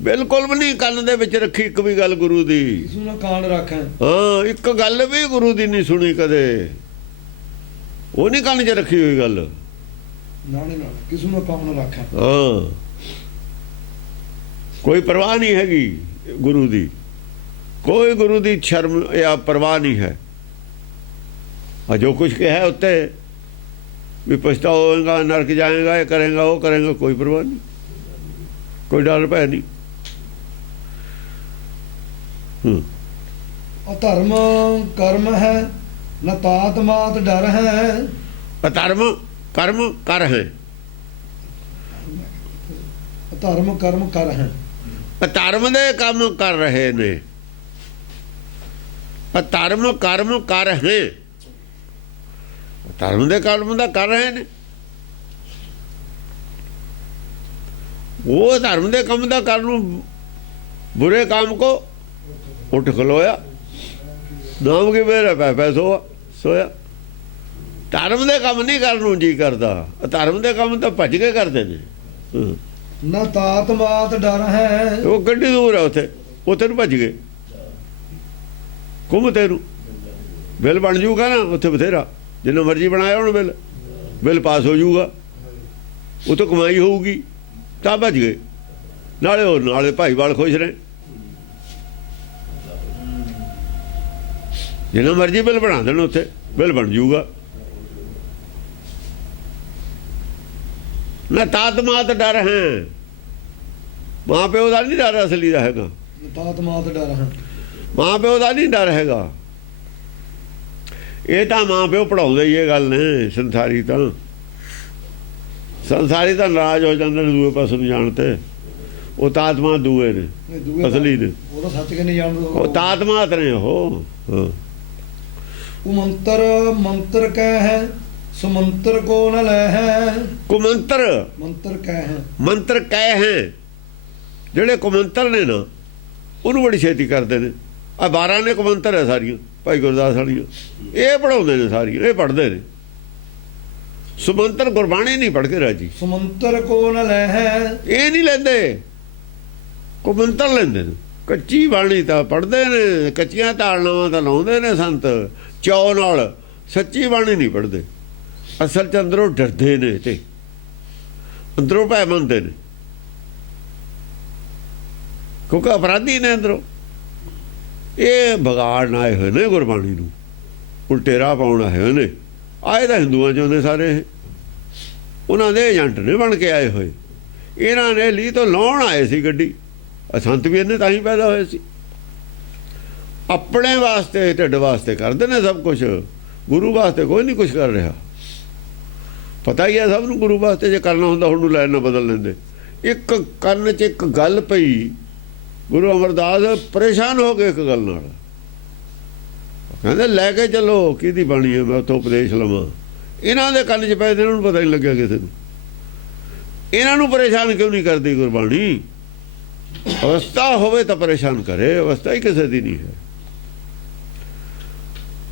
ਬਿਲਕੁਲ ਵੀ ਨਹੀਂ ਕੰਨ ਦੇ ਵਿੱਚ ਰੱਖੀ ਇੱਕ ਵੀ ਗੱਲ ਗੁਰੂ ਦੀ। ਕਿਸੂ ਨਾ ਕਾਣ ਰੱਖੈ। ਹਾਂ, ਇੱਕ ਗੱਲ ਵੀ ਗੁਰੂ ਦੀ ਨਹੀਂ ਸੁਣੀ ਕਦੇ। ਉਹ ਨਹੀਂ ਕੰਨ 'ਚ ਰੱਖੀ ਹੋਈ ਗੱਲ। ਨਾਲੇ ਨਾਲ ਕਿਸੂ ਨਾ ਕਾਣ ਰੱਖੈ। ਹਾਂ, ਕੋਈ ਪਰਵਾਹ ਨਹੀਂ ਹੈਗੀ ਗੁਰੂ ਦੀ। ਕੋਈ ਗੁਰੂ ਦੀ ਸ਼ਰਮ ਜਾਂ ਪਰਵਾਹ ਨਹੀਂ ਹੈ। ਆ ਜੋ ਕੁਛ ਕਿਹਾ ਉੱਤੇ ਵੀ ਪਛਤਾਓਗਾ, ਨਰਕ ਜਾਏਗਾ, ਇਹ ਕਰੇਗਾ, ਉਹ ਕਰੇਗਾ, ਕੋਈ ਪਰਵਾਹ ਨਹੀਂ, ਕੋਈ ਡਰ ਭੈ ਨਹੀਂ। ਅਧਰਮ ਕਰਮ ਹੈ ਨਾ ਤਾਤ ਮਾਤ ਡਰ ਹੈ। ਅਧਰਮ ਕਰਮ ਕਰ ਹੈ। ਅਧਰਮ ਕਰਮ ਕਰ ਹੈ। ਅਧਰਮ ਦੇ ਕੰਮ ਕਰ ਰਹੇ ਨੇ। ਅਧਰਮ ਕਰਮ ਕਰ ਹੈ। ਧਰਮ ਦੇ ਕਰਮ ਦਾ ਕਰ ਰਹੇ ਨੇ। ਉਹ ਧਰਮ ਦੇ ਕੰਮ ਦਾ ਕਰਨ ਨੂੰ ਬੁਰੇ ਕੰਮ ਕੋ ਉੱਠ ਖਲੋਇਆ। ਨਾਮ ਕੇ ਮੇਰਾ ਪੈ ਸੋਇਆ। ਧਰਮ ਦੇ ਕੰਮ ਨਹੀਂ ਕਰਨ ਨੂੰ ਜੀ ਕਰਦਾ। ਧਰਮ ਦੇ ਕੰਮ ਤਾਂ ਭੱਜ ਕੇ ਕਰਦੇ ਨੇ। ਨਾ ਤਾਤ ਮਾਤ ਡਰ ਹੈ। ਉਹ ਗੱਡੀ ਦੂਰ ਹੈ, ਉੱਥੇ ਨੂੰ ਭੱਜ ਗਏ। ਘੁੰਮ ਤੈਨੂੰ ਬਿੱਲ ਬਣ ਜੂਗਾ ਨਾ ਉੱਥੇ ਬਥੇਰਾ। ਜਿੰਨਾ ਮਰਜ਼ੀ ਬਣਾਇਆ ਹੁਣ ਬਿੱਲ ਪਾਸ ਹੋ ਜਾਊਗਾ, ਉਹ ਤੋਂ ਕਮਾਈ ਹੋਊਗੀ, ਤਾਂ ਭੱਜ ਗਏ। ਨਾਲੇ ਭਾਈਵਾਲ ਖੁਸ਼ ਰਹੇ। ਜਿੰਨਾ ਮਰਜ਼ੀ ਬਿੱਲ ਬਣਾ ਦੇਣ, ਉੱਥੇ ਬਿੱਲ ਬਣ ਜਾਊਗਾ। ਨਾ ਤਾਤ ਮਾਤ ਡਰ ਹੈ। ਮਾਂ ਪਿਓ ਦਾ ਨਹੀਂ ਡਰ ਅਸਲੀ ਦਾ ਹੈਗਾ, ਤਾਤ ਮਾਤ ਡਰ ਹੈ। ਮਾਂ ਪਿਓ ਦਾ ਨਹੀਂ ਡਰ ਹੈਗਾ। ਇਹ ਤਾਂ ਮਾਂ ਪਿਓ ਪੜਾਉਂਦੇ ਹੀ ਇਹ ਗੱਲ ਨੇ। ਸੰਸਾਰੀ ਤਾਂ ਨਾਰਾਜ਼ ਹੋ ਜਾਂਦੇ ਨੇ ਦੂਏ ਪਾਸੇ ਨੂੰ ਜਾਣ ਤੇ। ਉਹ ਤਾਤਮਾ ਦੂਏ ਨੇ, ਨਹੀਂ ਦੂਏ ਅਸਲੀ ਨੇ। ਉਹ ਤਾਂ ਸੱਚ ਕੇ ਨਹੀਂ ਜਾਣਦਾ। ਉਹ ਤਾਤਮਾਤ ਨੇ ਉਹ। ਹਾਂ। ਕੁਮੰਤਰ ਮੰਤਰ ਕਹਿ ਹੈ, ਸੁਮੰਤਰ ਕੋ ਨ ਲੈ ਹੈ। ਕੁਮੰਤਰ ਮੰਤਰ ਕਹਿ ਹੈ, ਮੰਤਰ ਕਹਿ ਹੈ। ਜਿਹੜੇ ਕੁਮੰਤਰ ਨੇ ਨਾ ਉਹਨੂੰ ਬੜੀ ਛੇਤੀ ਕਰਦੇ ਨੇ। ਆ 12 ਨੇ ਕੁਮੰਤਰ ਹੈ ਸਾਰੀਆਂ, ਭਾਈ ਗੁਰਦਾਸ ਵਾਲੀਆਂ। ਇਹ ਪੜਾਉਂਦੇ ਨੇ ਸਾਰੀਆਂ, ਇਹ ਪੜ੍ਹਦੇ ਨੇ। ਸੁਮੰਤਰ ਗੁਰਬਾਣੀ ਨਹੀਂ ਪੜ੍ਹ ਕੇ ਰਾਜੀ। ਸੁਮੰਤਰ ਕੋ ਨ ਲੈ ਹੈ, ਇਹ ਨਹੀਂ ਲੈਂਦੇ, ਕੁਮੰਤਰ ਲੈਂਦੇ ਨੇ। ਕੱਚੀ ਬਾਣੀ ਤਾਂ ਪੜ੍ਹਦੇ ਨੇ, ਕੱਚੀਆਂ ਤਾਲਨਾਵਾਂ ਤਾਂ ਲਾਉਂਦੇ ਨੇ ਸੰਤ ਚੌ ਨਾਲ। ਸੱਚੀ ਬਾਣੀ ਨਹੀਂ ਪੜ੍ਹਦੇ। ਅਸਲ 'ਚ ਅੰਦਰੋਂ ਡਰਦੇ ਨੇ ਤੇ ਅੰਦਰੋਂ ਭੈ ਮੰਨਦੇ ਨੇ, ਕਿਉਂਕਿ ਅਪਰਾਧੀ ਨੇ ਅੰਦਰੋਂ। ਇਹ ਵਿਗਾੜਨ ਆਏ ਹੋਏ ਨੇ ਗੁਰਬਾਣੀ ਨੂੰ, ਉਲਟੇ ਰਾਹ ਪਾਉਣ ਆਏ ਹੋਏ ਨੇ। ਆਏ ਤਾਂ ਹਿੰਦੂਆਂ 'ਚੋਂ ਨੇ ਸਾਰੇ ਇਹ, ਉਹਨਾਂ ਦੇ ਏਜੰਟ ਨੇ ਬਣ ਕੇ ਆਏ ਹੋਏ। ਇਹਨਾਂ ਨੇ ਲੀ ਤੋਂ ਲਾਉਣ ਆਏ ਸੀ ਗੱਡੀ। ਸੰਤ ਵੀ ਇਹਨੇ ਤਾਂ ਹੀ ਪੈਦਾ ਹੋਏ ਸੀ। ਆਪਣੇ ਵਾਸਤੇ, ਢਿੱਡ ਵਾਸਤੇ ਕਰਦੇ ਨੇ ਸਭ ਕੁਝ। ਗੁਰੂ ਵਾਸਤੇ ਕੋਈ ਨਹੀਂ ਕੁਝ ਕਰ ਰਿਹਾ। ਪਤਾ ਹੀ ਹੈ ਸਭ ਨੂੰ, ਗੁਰੂ ਵਾਸਤੇ ਜੇ ਕਰਨਾ ਹੁੰਦਾ ਹੁਣ ਨੂੰ ਲਾਈਨ ਨਾ ਬਦਲ ਲੈਂਦੇ। ਇੱਕ ਕੰਨ 'ਚ ਇੱਕ ਗੱਲ ਪਈ, ਗੁਰੂ ਅਮਰਦਾਸ ਪਰੇਸ਼ਾਨ ਹੋ ਗਏ ਇੱਕ ਗੱਲ ਨਾਲ। ਕਹਿੰਦੇ ਲੈ ਕੇ ਚੱਲੋ, ਕਿਹਦੀ ਬਾਣੀ ਹੈ, ਮੈਂ ਉੱਥੋਂ ਉਪਦੇਸ਼ ਲਵਾਂ। ਇਹਨਾਂ ਦੇ ਕੰਨ 'ਚ ਪਏ ਤੇ ਇਹਨਾਂ ਨੂੰ ਪਤਾ ਨਹੀਂ ਲੱਗਿਆ ਕਿਸੇ ਨੂੰ। ਇਹਨਾਂ ਨੂੰ ਪਰੇਸ਼ਾਨ ਕਿਉਂ ਨਹੀਂ ਕਰਦੀ ਗੁਰਬਾਣੀ? ਅਵਸਥਾ ਹੋਵੇ ਤਾਂ ਪਰੇਸ਼ਾਨ ਕਰੇ, ਅਵਸਥਾ ਹੀ ਕਿਸੇ ਦੀ ਨਹੀਂ ਹੈ।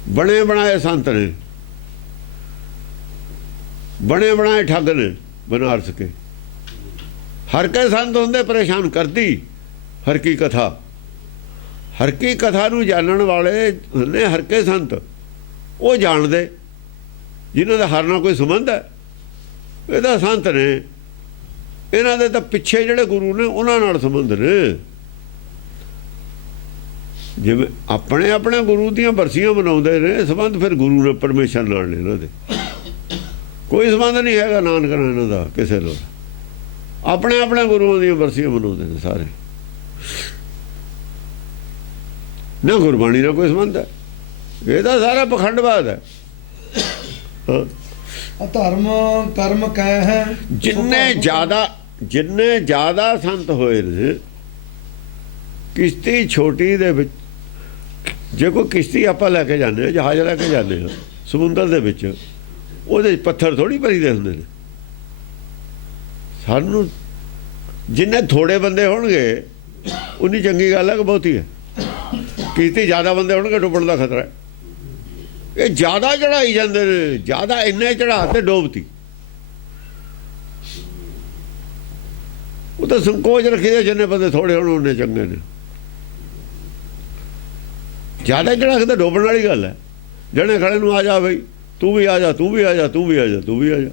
ਬਣੇ ਬਣਾਏ ਸੰਤ ਨੇ, ਬਣੇ ਬਣਾਏ ਠੱਗ ਨੇ ਬਨਾਰਸ ਕੇ। ਹਰ ਕੇ ਸੰਤ ਹੁੰਦੇ ਪਰੇਸ਼ਾਨ ਕਰਦੀ ਹਰ ਕੀ ਕਥਾ। ਹਰ ਕੀ ਕਥਾ ਨੂੰ ਜਾਣਨ ਵਾਲੇ ਨੇ ਹਰ ਕੇ ਸੰਤ। ਉਹ ਜਾਣਦੇ ਜਿਨ੍ਹਾਂ ਦਾ ਹਰ ਨਾਲ ਕੋਈ ਸੰਬੰਧ ਹੈ। ਇਹ ਤਾਂ ਸੰਤ ਨੇ, ਇਹਨਾਂ ਦੇ ਤਾਂ ਪਿੱਛੇ ਜਿਹੜੇ ਗੁਰੂ ਨੇ ਉਹਨਾਂ ਨਾਲ ਸੰਬੰਧ ਨੇ। ਜਿਵੇਂ ਆਪਣੇ ਆਪਣੇ ਗੁਰੂ ਦੀਆਂ ਬਰਸੀਆਂ ਮਨਾਉਂਦੇ ਨੇ, ਸੰਬੰਧ ਫਿਰ ਗੁਰੂ ਨੇ ਪਰਮੇਸ਼ਰ ਨਾਲ ਨੇ। ਇਹਨਾਂ ਦੇ ਕੋਈ ਸੰਬੰਧ ਨਹੀਂ ਹੈਗਾ ਨਾਨਕ ਨਾਲ ਇਹਨਾਂ ਦਾ ਕਿਸੇ ਨਾਲ। ਆਪਣੇ ਆਪਣੇ ਗੁਰੂਆਂ ਦੀਆਂ ਬਰਸੀਆਂ ਮਨਾਉਂਦੇ ਨੇ ਸਾਰੇ। ਨਾ ਗੁਰਬਾਣੀ ਨਾਲ ਕੋਈ ਸੰਬੰਧ ਹੈ। ਇਹਦਾ ਸਾਰਾ ਪਖੰਡਵਾਦ ਹੈ। ਅਧਰਮ ਕਰਮ ਕਹਿ ਹੈ। ਜਿੰਨੇ ਜ਼ਿਆਦਾ ਸੰਤ ਹੋਏ ਨੇ, ਕਿਸ਼ਤੀ ਛੋਟੀ ਦੇ ਵਿੱਚ, ਜੇ ਕੋਈ ਕਿਸ਼ਤੀ ਆਪਾਂ ਲੈ ਕੇ ਜਾਂਦੇ ਹਾਂ, ਜਹਾਜ਼ ਲੈ ਕੇ ਜਾਂਦੇ ਹਾਂ ਸਮੁੰਦਰ ਦੇ ਵਿੱਚ, ਉਹਦੇ ਪੱਥਰ ਥੋੜ੍ਹੀ ਭਰੀਦੇ ਹੁੰਦੇ ਨੇ। ਸਾਨੂੰ ਜਿੰਨੇ ਥੋੜੇ ਬੰਦੇ ਹੋਣਗੇ ਉਨੀ ਚੰਗੀ ਗੱਲ ਹੈ ਕਿ ਬਹੁਤੀ ਹੈ। ਕਿਸ਼ਤੀ ਜ਼ਿਆਦਾ ਬੰਦੇ ਹੋਣਗੇ ਡੁੱਬਣ ਦਾ ਖਤਰਾ ਹੈ। ਇਹ ਜ਼ਿਆਦਾ ਚੜਾਈ ਜਾਂਦੇ ਨੇ, ਜ਼ਿਆਦਾ ਇੰਨੇ ਚੜਾ ਤੇ ਡੋਬਤੀ। ਉਹ ਤਾਂ ਸੰਕੋਚ ਰੱਖੀਦੇ, ਜਿੰਨੇ ਬੰਦੇ ਥੋੜੇ ਹੋਣ ਉਹਨੇ ਚੰਗੇ ਨੇ। ਜ਼ਿਆਦਾ ਚੜਾ ਕੇ ਤਾਂ ਡੋਬਣ ਵਾਲੀ ਗੱਲ ਹੈ। ਜਣੇ ਖੜੇ ਨੂੰ ਆ ਜਾ ਬਈ, ਤੂੰ ਵੀ ਆ ਜਾ, ਤੂੰ ਵੀ ਆ ਜਾ, ਤੂੰ ਵੀ ਆ ਜਾ, ਤੂੰ ਵੀ ਆ ਜਾ।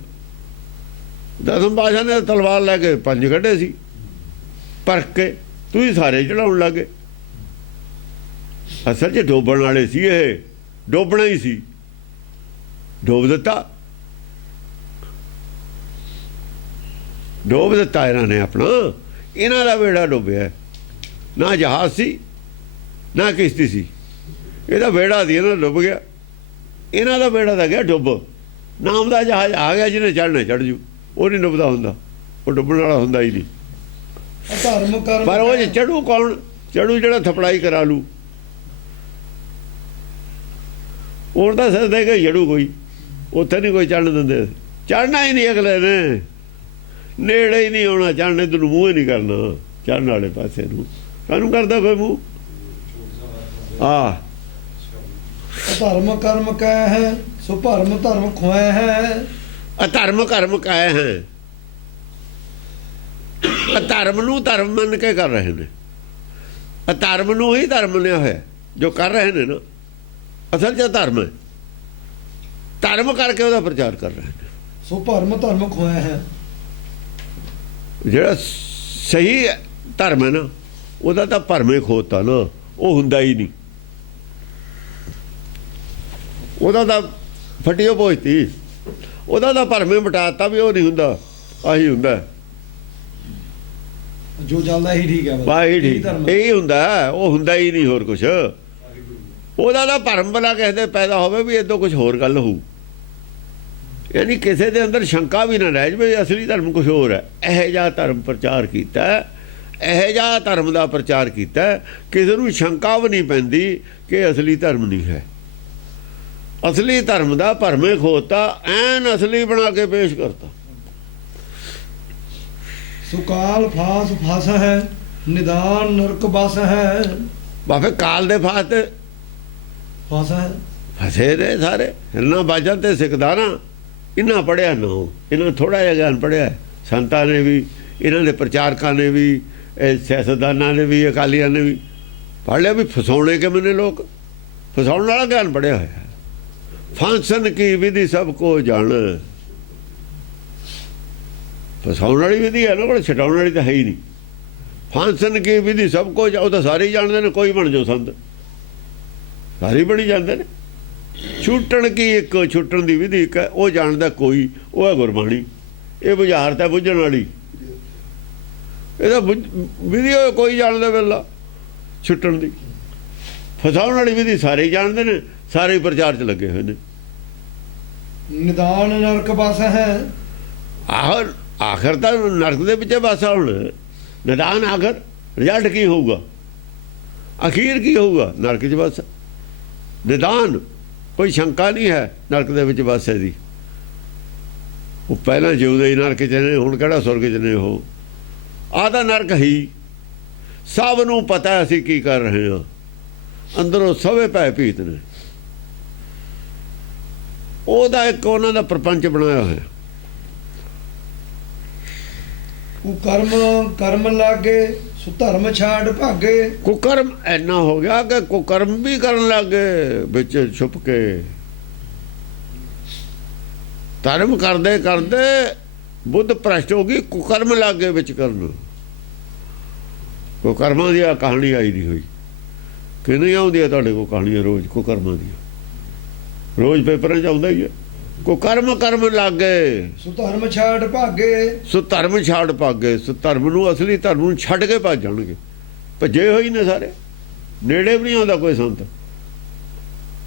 ਦਸਮ ਪਾਤਸ਼ਾਹ ਨੇ ਤਲਵਾਰ ਲੈ ਕੇ 5 ਕੱਢੇ ਸੀ ਪਰਖ ਕੇ, ਤੁਸੀਂ ਸਾਰੇ ਚੜਾਉਣ ਲੱਗੇ। ਅਸਲ 'ਚ ਡੋਬਣ ਵਾਲੇ ਸੀ ਇਹ, ਡੋਬਣਾ ਹੀ ਸੀ, ਡੋਬ ਦਿੱਤਾ। ਡੋਬ ਦਿੱਤਾ ਇਹਨਾਂ ਨੇ ਆਪਣਾ। ਇਹਨਾਂ ਦਾ ਵੇੜਾ ਡੁੱਬਿਆ। ਨਾ ਜਹਾਜ਼ ਸੀ ਨਾ ਕਿਸ਼ਤੀ ਸੀ, ਇਹਦਾ ਵੇੜਾ ਦੀ ਇਹਨਾਂ ਡੁੱਬ ਗਿਆ। ਇਹਨਾਂ ਦਾ ਵੇੜਾ ਤਾਂ ਗਿਆ ਡੁੱਬ। ਨਾਮ ਦਾ ਜਹਾਜ਼ ਆ ਗਿਆ, ਜਿਹਨੇ ਚੜ੍ਹਨਾ ਚੜ੍ਹ ਜੂ। ਉਹ ਨਹੀਂ ਡੁੱਬਦਾ ਹੁੰਦਾ, ਉਹ ਡੁੱਬਣ ਵਾਲਾ ਹੁੰਦਾ ਹੀ ਨਹੀਂ। ਧਰਮ ਕਰਮ ਪਰ ਉਹ ਚੜੂ ਕੌਣ? ਚੜੂ ਜਿਹੜਾ ਥਪੜਾਈ ਕਰਾ ਲੂ। ਹੁਣ ਤਾਂ ਸਿਰ ਦੇ ਕੇ ਜੜੂ ਕੋਈ, ਉੱਥੇ ਨਹੀਂ ਕੋਈ ਚੜ੍ਹਨ ਦਿੰਦੇ। ਚੜ੍ਹਨਾ ਹੀ ਨਹੀਂ ਅਗਲੇ ਨੇ, ਨੇੜੇ ਹੀ ਨਹੀਂ ਆਉਣਾ। ਚੜ੍ਹਨੇ ਤੈਨੂੰ ਮੂੰਹ ਹੀ ਨਹੀਂ ਕਰਨਾ ਚੜ੍ਹਨ ਵਾਲੇ ਪਾਸੇ ਨੂੰ। ਕਾਹਨੂੰ ਕਰਦਾ ਕੋਈ ਮੂੰਹ? ਧਰਮ ਕਰਮ ਕਹਿ ਹੈ, ਸੋ ਭਰਮ ਧਰਮ ਖੁਆਇ ਹੈ। ਅਧਰਮ ਕਰਮ ਕਾਇ ਹੈ। ਅਧਰਮ ਨੂੰ ਧਰਮ ਮੰਨ ਕੇ ਕਰ ਰਹੇ ਨੇ। ਅਧਰਮ ਨੂੰ ਹੀ ਧਰਮ ਮੰਨਿਆ ਹੋਇਆ ਜੋ ਕਰ ਰਹੇ ਨੇ ਨਾ। ਅਸਲ 'ਚ ਧਰਮ ਹੈ, ਧਰਮ ਕਰਕੇ ਉਹਦਾ ਪ੍ਰਚਾਰ ਕਰ ਰਹੇ ਨੇ। ਸੋ ਭਰਮ ਧਰਮ ਖੁਆਇ ਹੈ। ਜਿਹੜਾ ਸਹੀ ਧਰਮ ਹੈ ਨਾ, ਉਹਦਾ ਤਾਂ ਭਰਮੇ ਖੋਤਾ ਨਾ, ਉਹ ਹੁੰਦਾ ਹੀ ਨਹੀਂ। ਉਹਦਾ ਤਾਂ ਫਟਿਓ ਪੋਚਤੀ, ਉਹਦਾ ਤਾਂ ਭਰਮੇ ਮਟਾਤਾ ਵੀ ਉਹ ਨਹੀਂ ਹੁੰਦਾ, ਆਹੀ ਹੁੰਦਾ। ਜੋ ਚੱਲਦਾ ਹੀ ਠੀਕ ਹੈ ਬਸ। ਵਾਹ ਹੀ ਇਹੀ ਠੀਕ ਧਰਮ ਹੈ। ਇਹੀ ਹੁੰਦਾ ਹੈ, ਉਹ ਹੁੰਦਾ ਹੀ ਨਹੀਂ ਹੋਰ ਕੁਛ। ਉਹਦਾ ਤਾਂ ਭਰਮ ਭਲਾ ਕਿਸੇ ਦੇ ਪੈਦਾ ਹੋਵੇ ਵੀ ਇਦੋਂ ਕੁਝ ਹੋਰ ਗੱਲ ਹੋਊ, ਯਾਨੀ ਕਿਸੇ ਦੇ ਅੰਦਰ ਸ਼ੰਕਾ ਵੀ ਨਾ ਰਹਿ ਜਾਵੇ ਅਸਲੀ ਧਰਮ ਕੁਝ ਹੋਰ ਹੈ। ਇਹੋ ਜਿਹਾ ਧਰਮ ਪ੍ਰਚਾਰ ਕੀਤਾ, ਇਹੋ ਜਿਹਾ ਧਰਮ ਦਾ ਪ੍ਰਚਾਰ ਕੀਤਾ, ਕਿਸੇ ਨੂੰ ਸ਼ੰਕਾ ਵੀ ਨਹੀਂ ਪੈਂਦੀ ਕਿ ਅਸਲੀ ਧਰਮ ਨਹੀਂ ਹੈ। ਅਸਲੀ ਧਰਮ ਦਾ ਭਰਮੇ ਖੋਤਾ ਐਨ ਅਸਲੀ ਬਣਾ ਕੇ ਪੇਸ਼ ਕਰਤਾ। ਸੁਕਾਲ ਫਾਸ ਫਸ ਹੈ, ਨਿਦਾਨ ਨਰਕ ਬਸ ਹੈ। ਬਾਫੇ ਕਾਲ ਦੇ ਫਾਸ ਤੇ ਫਸ ਹੈ ਫਸੇ ਨੇ ਸਾਰੇ। ਹਿਰਨਾ ਬਾਜਾਂ ਤੇ ਸਿੱਖਦਾ ਨਾ, ਇਹਨਾਂ ਪੜ੍ਹਿਆ ਨਾ ਹੋ, ਇਹਨਾਂ ਥੋੜ੍ਹਾ ਜਿਹਾ ਗਿਆਨ ਪੜ੍ਹਿਆ। ਸੰਤਾਂ ਨੇ ਵੀ, ਇਹਨਾਂ ਦੇ ਪ੍ਰਚਾਰਕਾਂ ਨੇ ਵੀ, ਇਹ ਸਿਆਸਤਦਾਨਾਂ ਨੇ ਵੀ, ਅਕਾਲੀਆਂ ਨੇ ਵੀ ਪੜ੍ਹ ਲਿਆ ਵੀ ਫਸਾਉਣੇ ਕਿਵੇਂ ਨੇ ਲੋਕ। ਫਸਾਉਣ ਵਾਲਾ ਗਿਆਨ ਪੜ੍ਹਿਆ ਹੋਇਆ। ਫਾਂਸਨ ਕੀ ਵਿਧੀ ਸਭ ਕੋ ਜਾਣ। ਫਸਾਉਣ ਵਾਲੀ ਵਿਧੀ ਹੈ ਨਾ ਕੋਲ, ਛਡਾਉਣ ਵਾਲੀ ਤਾਂ ਹੈ ਹੀ ਨਹੀਂ। ਫਾਂਸਨ ਕੀ ਵਿਧੀ ਸਭ ਕੋ ਉਹ ਤਾਂ ਸਾਰੇ ਹੀ ਜਾਣਦੇ ਨੇ, ਕੋਈ ਬਣ ਜਾਓ ਸੰਤ, ਸਾਰੇ ਬਣੀ ਜਾਂਦੇ ਨੇ। ਛੁੱਟਣ ਕੀ ਇੱਕ, ਛੁੱਟਣ ਦੀ ਵਿਧੀ ਇੱਕ ਹੈ, ਉਹ ਜਾਣਦਾ ਕੋਈ, ਉਹ ਹੈ ਗੁਰਬਾਣੀ। ਇਹ ਬੁਝਾਰਤ ਹੈ ਬੁੱਝਣ ਵਾਲੀ, ਇਹਦਾ ਵਿਧੀ ਕੋਈ ਜਾਣਦਾ ਵੇਲਾ ਛੁੱਟਣ ਦੀ। ਫਸਾਉਣ ਵਾਲੀ ਵਿਧੀ ਸਾਰੇ ਹੀ ਜਾਣਦੇ ਨੇ, ਸਾਰੇ ਹੀ ਪ੍ਰਚਾਰ 'ਚ ਲੱਗੇ ਹੋਏ ਨੇ। ਨਿਦਾਨ ਨਰਕ ਬਸ ਹੈ। ਆਖਰ ਤਾਂ ਨਰਕ ਦੇ ਵਿੱਚ ਬਸ ਹੁਣ ਨਿਦਾਨ, ਆਖਰ ਰਿਜ਼ਲਟ ਕੀ ਹੋਊਗਾ, ਅਖੀਰ ਕੀ ਹੋਊਗਾ, ਨਰਕ 'ਚ ਬਸ। ਨਿਦਾਨ ਕੋਈ ਸ਼ੰਕਾ ਨਹੀਂ ਹੈ ਨਰਕ ਦੇ ਵਿੱਚ ਬਸ ਹੈ ਦੀ। ਉਹ ਪਹਿਲਾਂ ਜਿਉਂਦੇ ਹੀ ਨਰਕ 'ਚ ਨੇ, ਹੁਣ ਕਿਹੜਾ ਸੁਰਗ 'ਚ ਨੇ ਉਹ। ਆਹ ਤਾਂ ਨਰਕ ਹੀ ਸਭ ਨੂੰ ਪਤਾ ਅਸੀਂ ਕੀ ਕਰ ਰਹੇ ਹਾਂ, ਅੰਦਰੋਂ ਸਭੇ ਭੈ ਭੀਤ ਨੇ। ਉਹਦਾ ਇੱਕ ਉਹਨਾਂ ਦਾ ਪ੍ਰਪੰਚ ਬਣਾਇਆ ਹੋਇਆ। ਉਹ ਕਰਮ ਲਾਗੇ, ਸੋ ਧਰਮ ਛਾੜ ਭਾਗੇ। ਕੁਕਰਮ ਇੰਨਾ ਹੋ ਗਿਆ ਕਿ ਕੁਕਰਮ ਵੀ ਕਰਨ ਲੱਗੇ ਵਿੱਚ ਛੁਪ ਕੇ। ਧਰਮ ਕਰਦੇ ਕਰਦੇ ਬੁੱਧ ਭ੍ਰਸ਼ਟ ਹੋ ਗਈ, ਕੁਕਰਮ ਲੱਗੇ ਵਿੱਚ ਕਰਨ। ਕੁਕਰਮਾਂ ਦੀ ਕਹਾਣੀ ਆਈ ਨਹੀਂ ਹੋਈ ਕਿ ਨਹੀਂ ਆਉਂਦੀ ਹੈ ਤੁਹਾਡੇ ਕੋਲ ਕਹਾਣੀਆਂ ਰੋਜ਼ ਕੁਕਰਮਾਂ ਦੀਆਂ, ਰੋਜ਼ ਪੇਪਰਾਂ 'ਚ ਆਉਂਦਾ ਹੀ ਹੈ। ਕੁਕਰਮ ਕਰਮ ਲੱਗੇ, ਸੋ ਧਰਮ ਛਾੜ ਭਾਗੇ। ਸੋ ਧਰਮ ਛਾੜ ਭਾਗੇ। ਸੋ ਧਰਮ ਨੂੰ, ਅਸਲੀ ਧਰਮ ਨੂੰ ਛੱਡ ਕੇ ਭੱਜ ਜਾਣਗੇ। ਭੱਜੇ ਹੋਈ ਨੇ ਸਾਰੇ, ਨੇੜੇ ਵੀ ਨਹੀਂ ਆਉਂਦਾ ਕੋਈ ਸੰਤ।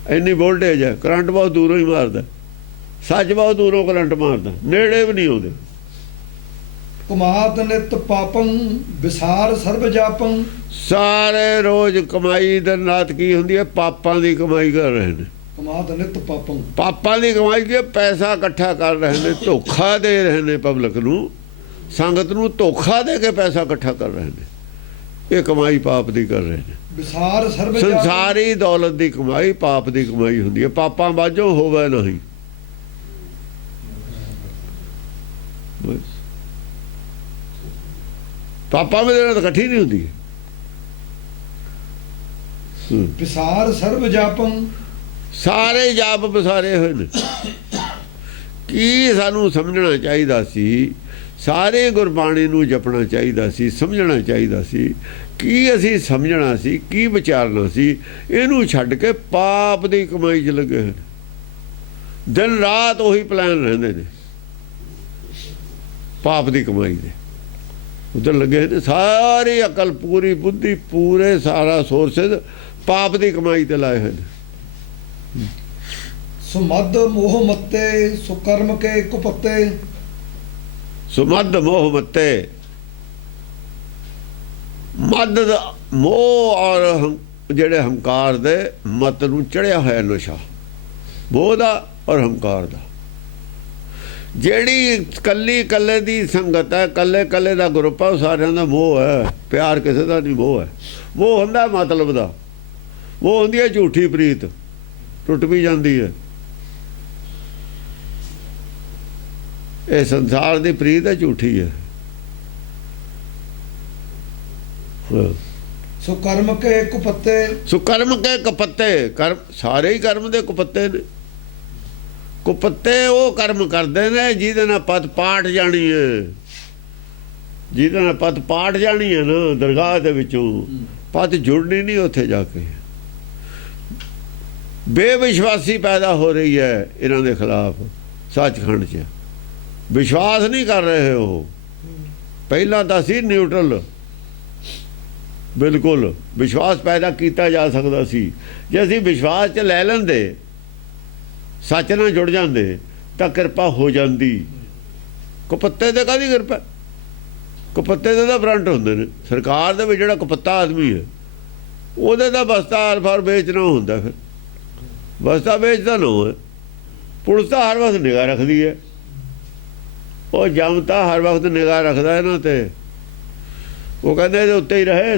ਇੰਨੀ ਵੋਲਟੇਜ ਹੈ, ਕਰੰਟ ਬਹੁਤ ਦੂਰੋਂ ਹੀ ਮਾਰਦਾ, ਸੱਚ ਬਹੁਤ ਦੂਰੋਂ ਕਰੰਟ ਮਾਰਦਾ, ਨੇੜੇ ਵੀ ਨਹੀਂ ਆਉਂਦੇ। ਕੁਮਾਤ ਨਿਤ ਪਾਪੰ, ਵਿਸਾਰ ਸਰਬ ਜਾਪੰ। ਸਾਰੇ ਰੋਜ਼ ਕਮਾਈ ਦਿਨ ਰਾਤ ਕੀ ਹੁੰਦੀ ਹੈ, ਪਾਪਾਂ ਦੀ ਕਮਾਈ ਕਰ ਰਹੇ ਨੇ। ਕੁਮਾਤ ਨਿਤ ਪਾਪੰ, ਪਾਪਾਂ ਦੀ ਕਮਾਈ ਕੀ, ਪੈਸਾ ਇਕੱਠਾ ਕਰ ਰਹੇ ਨੇ, ਧੋਖਾ ਦੇ ਰਹੇ ਨੇ ਪਬਲਿਕ ਨੂੰ, ਸੰਗਤ ਨੂੰ ਧੋਖਾ ਦੇ ਕੇ ਪੈਸਾ ਇਕੱਠਾ ਕਰ ਰਹੇ ਨੇ। ਇਹ ਕਮਾਈ ਪਾਪ ਦੀ ਕਰ ਰਹੇ ਨੇ। ਵਿਸਾਰ ਸਰਬ ਜਾਪੰ। ਸੰਸਾਰੀ ਦੌਲਤ ਦੀ ਕਮਾਈ ਪਾਪ ਦੀ ਕਮਾਈ ਹੁੰਦੀ ਹੈ, ਪਾਪਾਂ ਬਾਝੋਂ ਹੋਵੇ ਨਹੀਂ। ਪਾਪਾਂ ਵਿੱਚ ਤਾਂ ਇਕੱਠੀ ਨਹੀਂ ਹੁੰਦੀ। ਵਿਸਾਰ ਸਰਬ ਜਾਪੰ। ਸਾਰੇ ਜਾਪ ਵਿਸਾਰੇ ਹੋਏ ਨੇ। ਕੀ ਸਾਨੂੰ ਸਮਝਣਾ ਚਾਹੀਦਾ ਸੀ, ਸਾਰੇ ਗੁਰਬਾਣੀ ਨੂੰ ਜਪਣਾ ਚਾਹੀਦਾ ਸੀ, ਸਮਝਣਾ ਚਾਹੀਦਾ ਸੀ। ਕੀ ਅਸੀਂ ਸਮਝਣਾ ਸੀ, ਕੀ ਵਿਚਾਰਨਾ ਸੀ, ਇਹਨੂੰ ਛੱਡ ਕੇ ਪਾਪ ਦੀ ਕਮਾਈ 'ਚ ਲੱਗੇ ਹੋਏ ਨੇ। ਦਿਨ ਰਾਤ ਉਹੀ ਪਲਾਨ ਰਹਿੰਦੇ ਨੇ, ਪਾਪ ਦੀ ਕਮਾਈ ਦੇ ਉਧਰ ਲੱਗੇ ਨੇ। ਸਾਰੀ ਅਕਲ, ਪੂਰੀ ਬੁੱਧੀ, ਪੂਰੇ ਸਾਰਾ ਸੋਰਸਿਸ ਪਾਪ ਦੀ ਕਮਾਈ ਤੇ ਲਾਏ ਹੋਏ ਨੇ। ਸੁਮਦ ਮੋਹ ਮੱਤੇ, ਸੋ ਕਰਮ ਕੇ ਕੁਪੱਤੇ। ਸੁਮਦ ਮੋਹ ਮੱਤੇ, ਮਦ ਮੋਹ ਔਰ ਜਿਹੜੇ ਹੰਕਾਰ ਦੇ ਮਤ ਨੂੰ ਚੜਿਆ ਹੋਇਆ ਨਸ਼ਾ, ਮੋਹ ਦਾ ਔਰ ਹੰਕਾਰ ਦਾ। ਜਿਹੜੀ ਕੱਲੇ ਦੀ ਸੰਗਤ ਹੈ, ਕੱਲੇ ਦਾ ਗਰੁੱਪ ਹੈ, ਉਹ ਸਾਰਿਆਂ ਦਾ ਮੋਹ ਹੈ। ਪਿਆਰ ਕਿਸੇ ਦਾ ਨਹੀਂ ਮੋਹ ਹੈ। ਮੋਹ ਹੁੰਦਾ ਮਤਲਬ ਦਾ, ਉਹ ਹੁੰਦੀ ਹੈ ਝੂਠੀ ਪ੍ਰੀਤ, ਟੁੱਟ ਵੀ ਜਾਂਦੀ ਹੈ। ਇਹ ਸੰਸਾਰ ਦੀ ਪ੍ਰੀਤ ਹੈ, ਝੂਠੀ ਹੈ। ਸੋ ਕਰਮ ਕੇ ਕੁਪੱਤੇ। ਸੋ ਕਰਮ ਕੇ ਕਪੱਤੇ, ਕਰਮ ਸਾਰੇ ਹੀ ਕਰਮ ਦੇ ਕੁਪੱਤੇ ਨੇ। ਕੁਪੱਤੇ ਉਹ ਕਰਮ ਕਰਦੇ ਨੇ ਜਿਹਦੇ ਨਾਲ ਪਤ ਪਾਟ ਜਾਣੀ ਹੈ, ਜਿਹਦੇ ਨਾਲ ਪਤ ਪਾਟ ਜਾਣੀ ਹੈ ਨਾ ਦਰਗਾਹ ਦੇ ਵਿੱਚੋਂ, ਪਤ ਜੁੜਨੀ ਨਹੀਂ ਉੱਥੇ ਜਾ ਕੇ। ਬੇਵਿਸ਼ਵਾਸੀ ਪੈਦਾ ਹੋ ਰਹੀ ਹੈ ਇਹਨਾਂ ਦੇ ਖਿਲਾਫ ਸੱਚਖੰਡ 'ਚ। ਵਿਸ਼ਵਾਸ ਨਹੀਂ ਕਰ ਰਹੇ ਉਹ। ਪਹਿਲਾਂ ਤਾਂ ਸੀ ਨਿਊਟਰਲ, ਬਿਲਕੁਲ ਵਿਸ਼ਵਾਸ ਪੈਦਾ ਕੀਤਾ ਜਾ ਸਕਦਾ ਸੀ। ਜੇ ਅਸੀਂ ਵਿਸ਼ਵਾਸ 'ਚ ਲੈ ਲੈਂਦੇ, ਸੱਚ ਨਾਲ ਜੁੜ ਜਾਂਦੇ ਤਾਂ ਕਿਰਪਾ ਹੋ ਜਾਂਦੀ। ਕੁਪੱਤੇ ਤੇ ਕਾਹਦੀ ਕਿਰਪਾ? ਕੁਪੱਤੇ ਦੇ ਤਾਂ ਫਰੰਟ ਹੁੰਦੇ ਨੇ। ਸਰਕਾਰ ਦੇ ਵਿੱਚ ਜਿਹੜਾ ਕੁਪੱਤਾ ਆਦਮੀ ਹੈ ਉਹਦੇ ਤਾਂ ਬਸਤਾ ਆਰ-ਪਾਰ ਵੇਚਣਾ ਹੁੰਦਾ। ਫਿਰ ਬਸਤਾ ਵੇਚਦਾ ਨਾ ਹੈ। ਪੁਲਿਸ ਤਾਂ ਹਰ ਵਕਤ ਨਿਗਾਹ ਰੱਖਦੀ ਹੈ। ਉਹ ਜਮ ਤਾਂ ਹਰ ਵਕਤ ਨਿਗਾਹ ਰੱਖਦਾ ਇਹਨਾਂ ਤੇ। ਉਹ ਕਹਿੰਦੇ ਇਹਦੇ ਉੱਤੇ ਹੀ ਰਹੇ।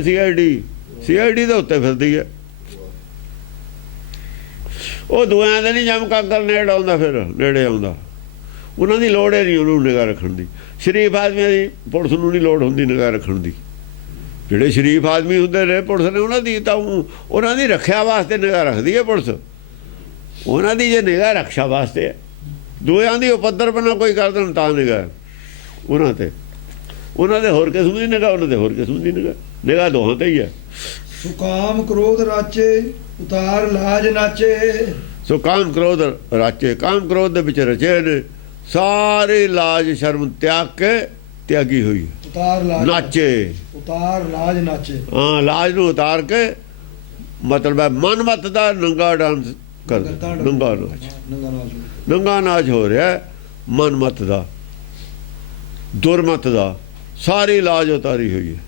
CID ਦੇ ਉੱਤੇ ਫਿਰਦੀ ਹੈ। ਉਹ ਦੁਆਇਆਂ ਦੇ ਨਹੀਂ ਜਮ ਕਾਂਗਲ ਨੇੜੇ ਆਉਂਦਾ, ਫਿਰ ਨੇੜੇ ਆਉਂਦਾ। ਉਹਨਾਂ ਦੀ ਲੋੜ ਹੀ ਨਹੀਂ ਉਹਨੂੰ ਨਿਗਾਹ ਰੱਖਣ ਦੀ। ਸ਼ਰੀਫ ਆਦਮੀਆਂ ਦੀ ਪੁਲਿਸ ਨੂੰ ਨਹੀਂ ਲੋੜ ਹੁੰਦੀ ਨਿਗਾਹ ਰੱਖਣ ਦੀ। ਜਿਹੜੇ ਸ਼ਰੀਫ ਆਦਮੀ ਹੁੰਦੇ ਨੇ ਪੁਲਿਸ ਨੇ ਉਹਨਾਂ ਦੀ ਤਾਂ ਉਹਨਾਂ ਦੀ ਰੱਖਿਆ ਵਾਸਤੇ ਨਿਗਾਹ ਰੱਖਦੀ ਹੈ ਪੁਲਿਸ। ਉਹਨਾਂ ਦੀ ਜੇ ਨਿਗਾਹ ਰੱਖਿਆ ਵਾਸਤੇ ਹੈ, ਦੁਆਇਆਂ ਦੀ ਉਪੱਦਰ ਬਣਾ ਕੋਈ ਕਰ ਦੇਣ ਤਾਂ ਨਿਗਾਹ ਉਹਨਾਂ ਤੇ। ਉਹਨਾਂ ਦੇ ਹੋਰ ਕਿਸਮ ਦੀ ਨਿਗਾਹ, ਉਹਨਾਂ ਦੇ ਹੋਰ ਕਿਸਮ ਦੀ ਨਿਗਾਹ ਦੋਹਾਂ ਤੇ ਹੀ ਹੈ। ਸੁਕਾਮ ਕ੍ਰੋਧ ਰਾਚੇ ਉਤਾਰ ਲਾਜ ਨਾਚੇ। ਸੋ ਕਾਮ ਕ੍ਰੋਧ ਰਾਚੇ, ਕਾਮ ਕ੍ਰੋਧ ਦੇ ਵਿੱਚ ਰਚੇ ਨੇ। ਸਾਰੀ ਲਾਜ ਸ਼ਰਮ ਤਿਆਗ ਕੇ ਤਿਆਗੀ ਹੋਈ ਉਤਾਰ ਲਾਜ ਨਾਚੇ। ਉਤਾਰ ਲਾਜ ਨਾਚੇ। ਹਾਂ, ਲਾਜ ਨੂੰ ਉਤਾਰ ਕੇ ਮਤਲਬ ਹੈ ਮਨ ਮਤ ਦਾ ਨੰਗਾ ਡਾਂਸ ਕਰ, ਨੰਗਾ ਨਾਚ। ਨੰਗਾ ਨਾਚ ਹੋ ਰਿਹਾ ਮਨ ਮਤ ਦਾ, ਦੁਰਮਤ ਦਾ। ਸਾਰੀ ਲਾਜ ਉਤਾਰੀ ਹੋਈ ਹੈ।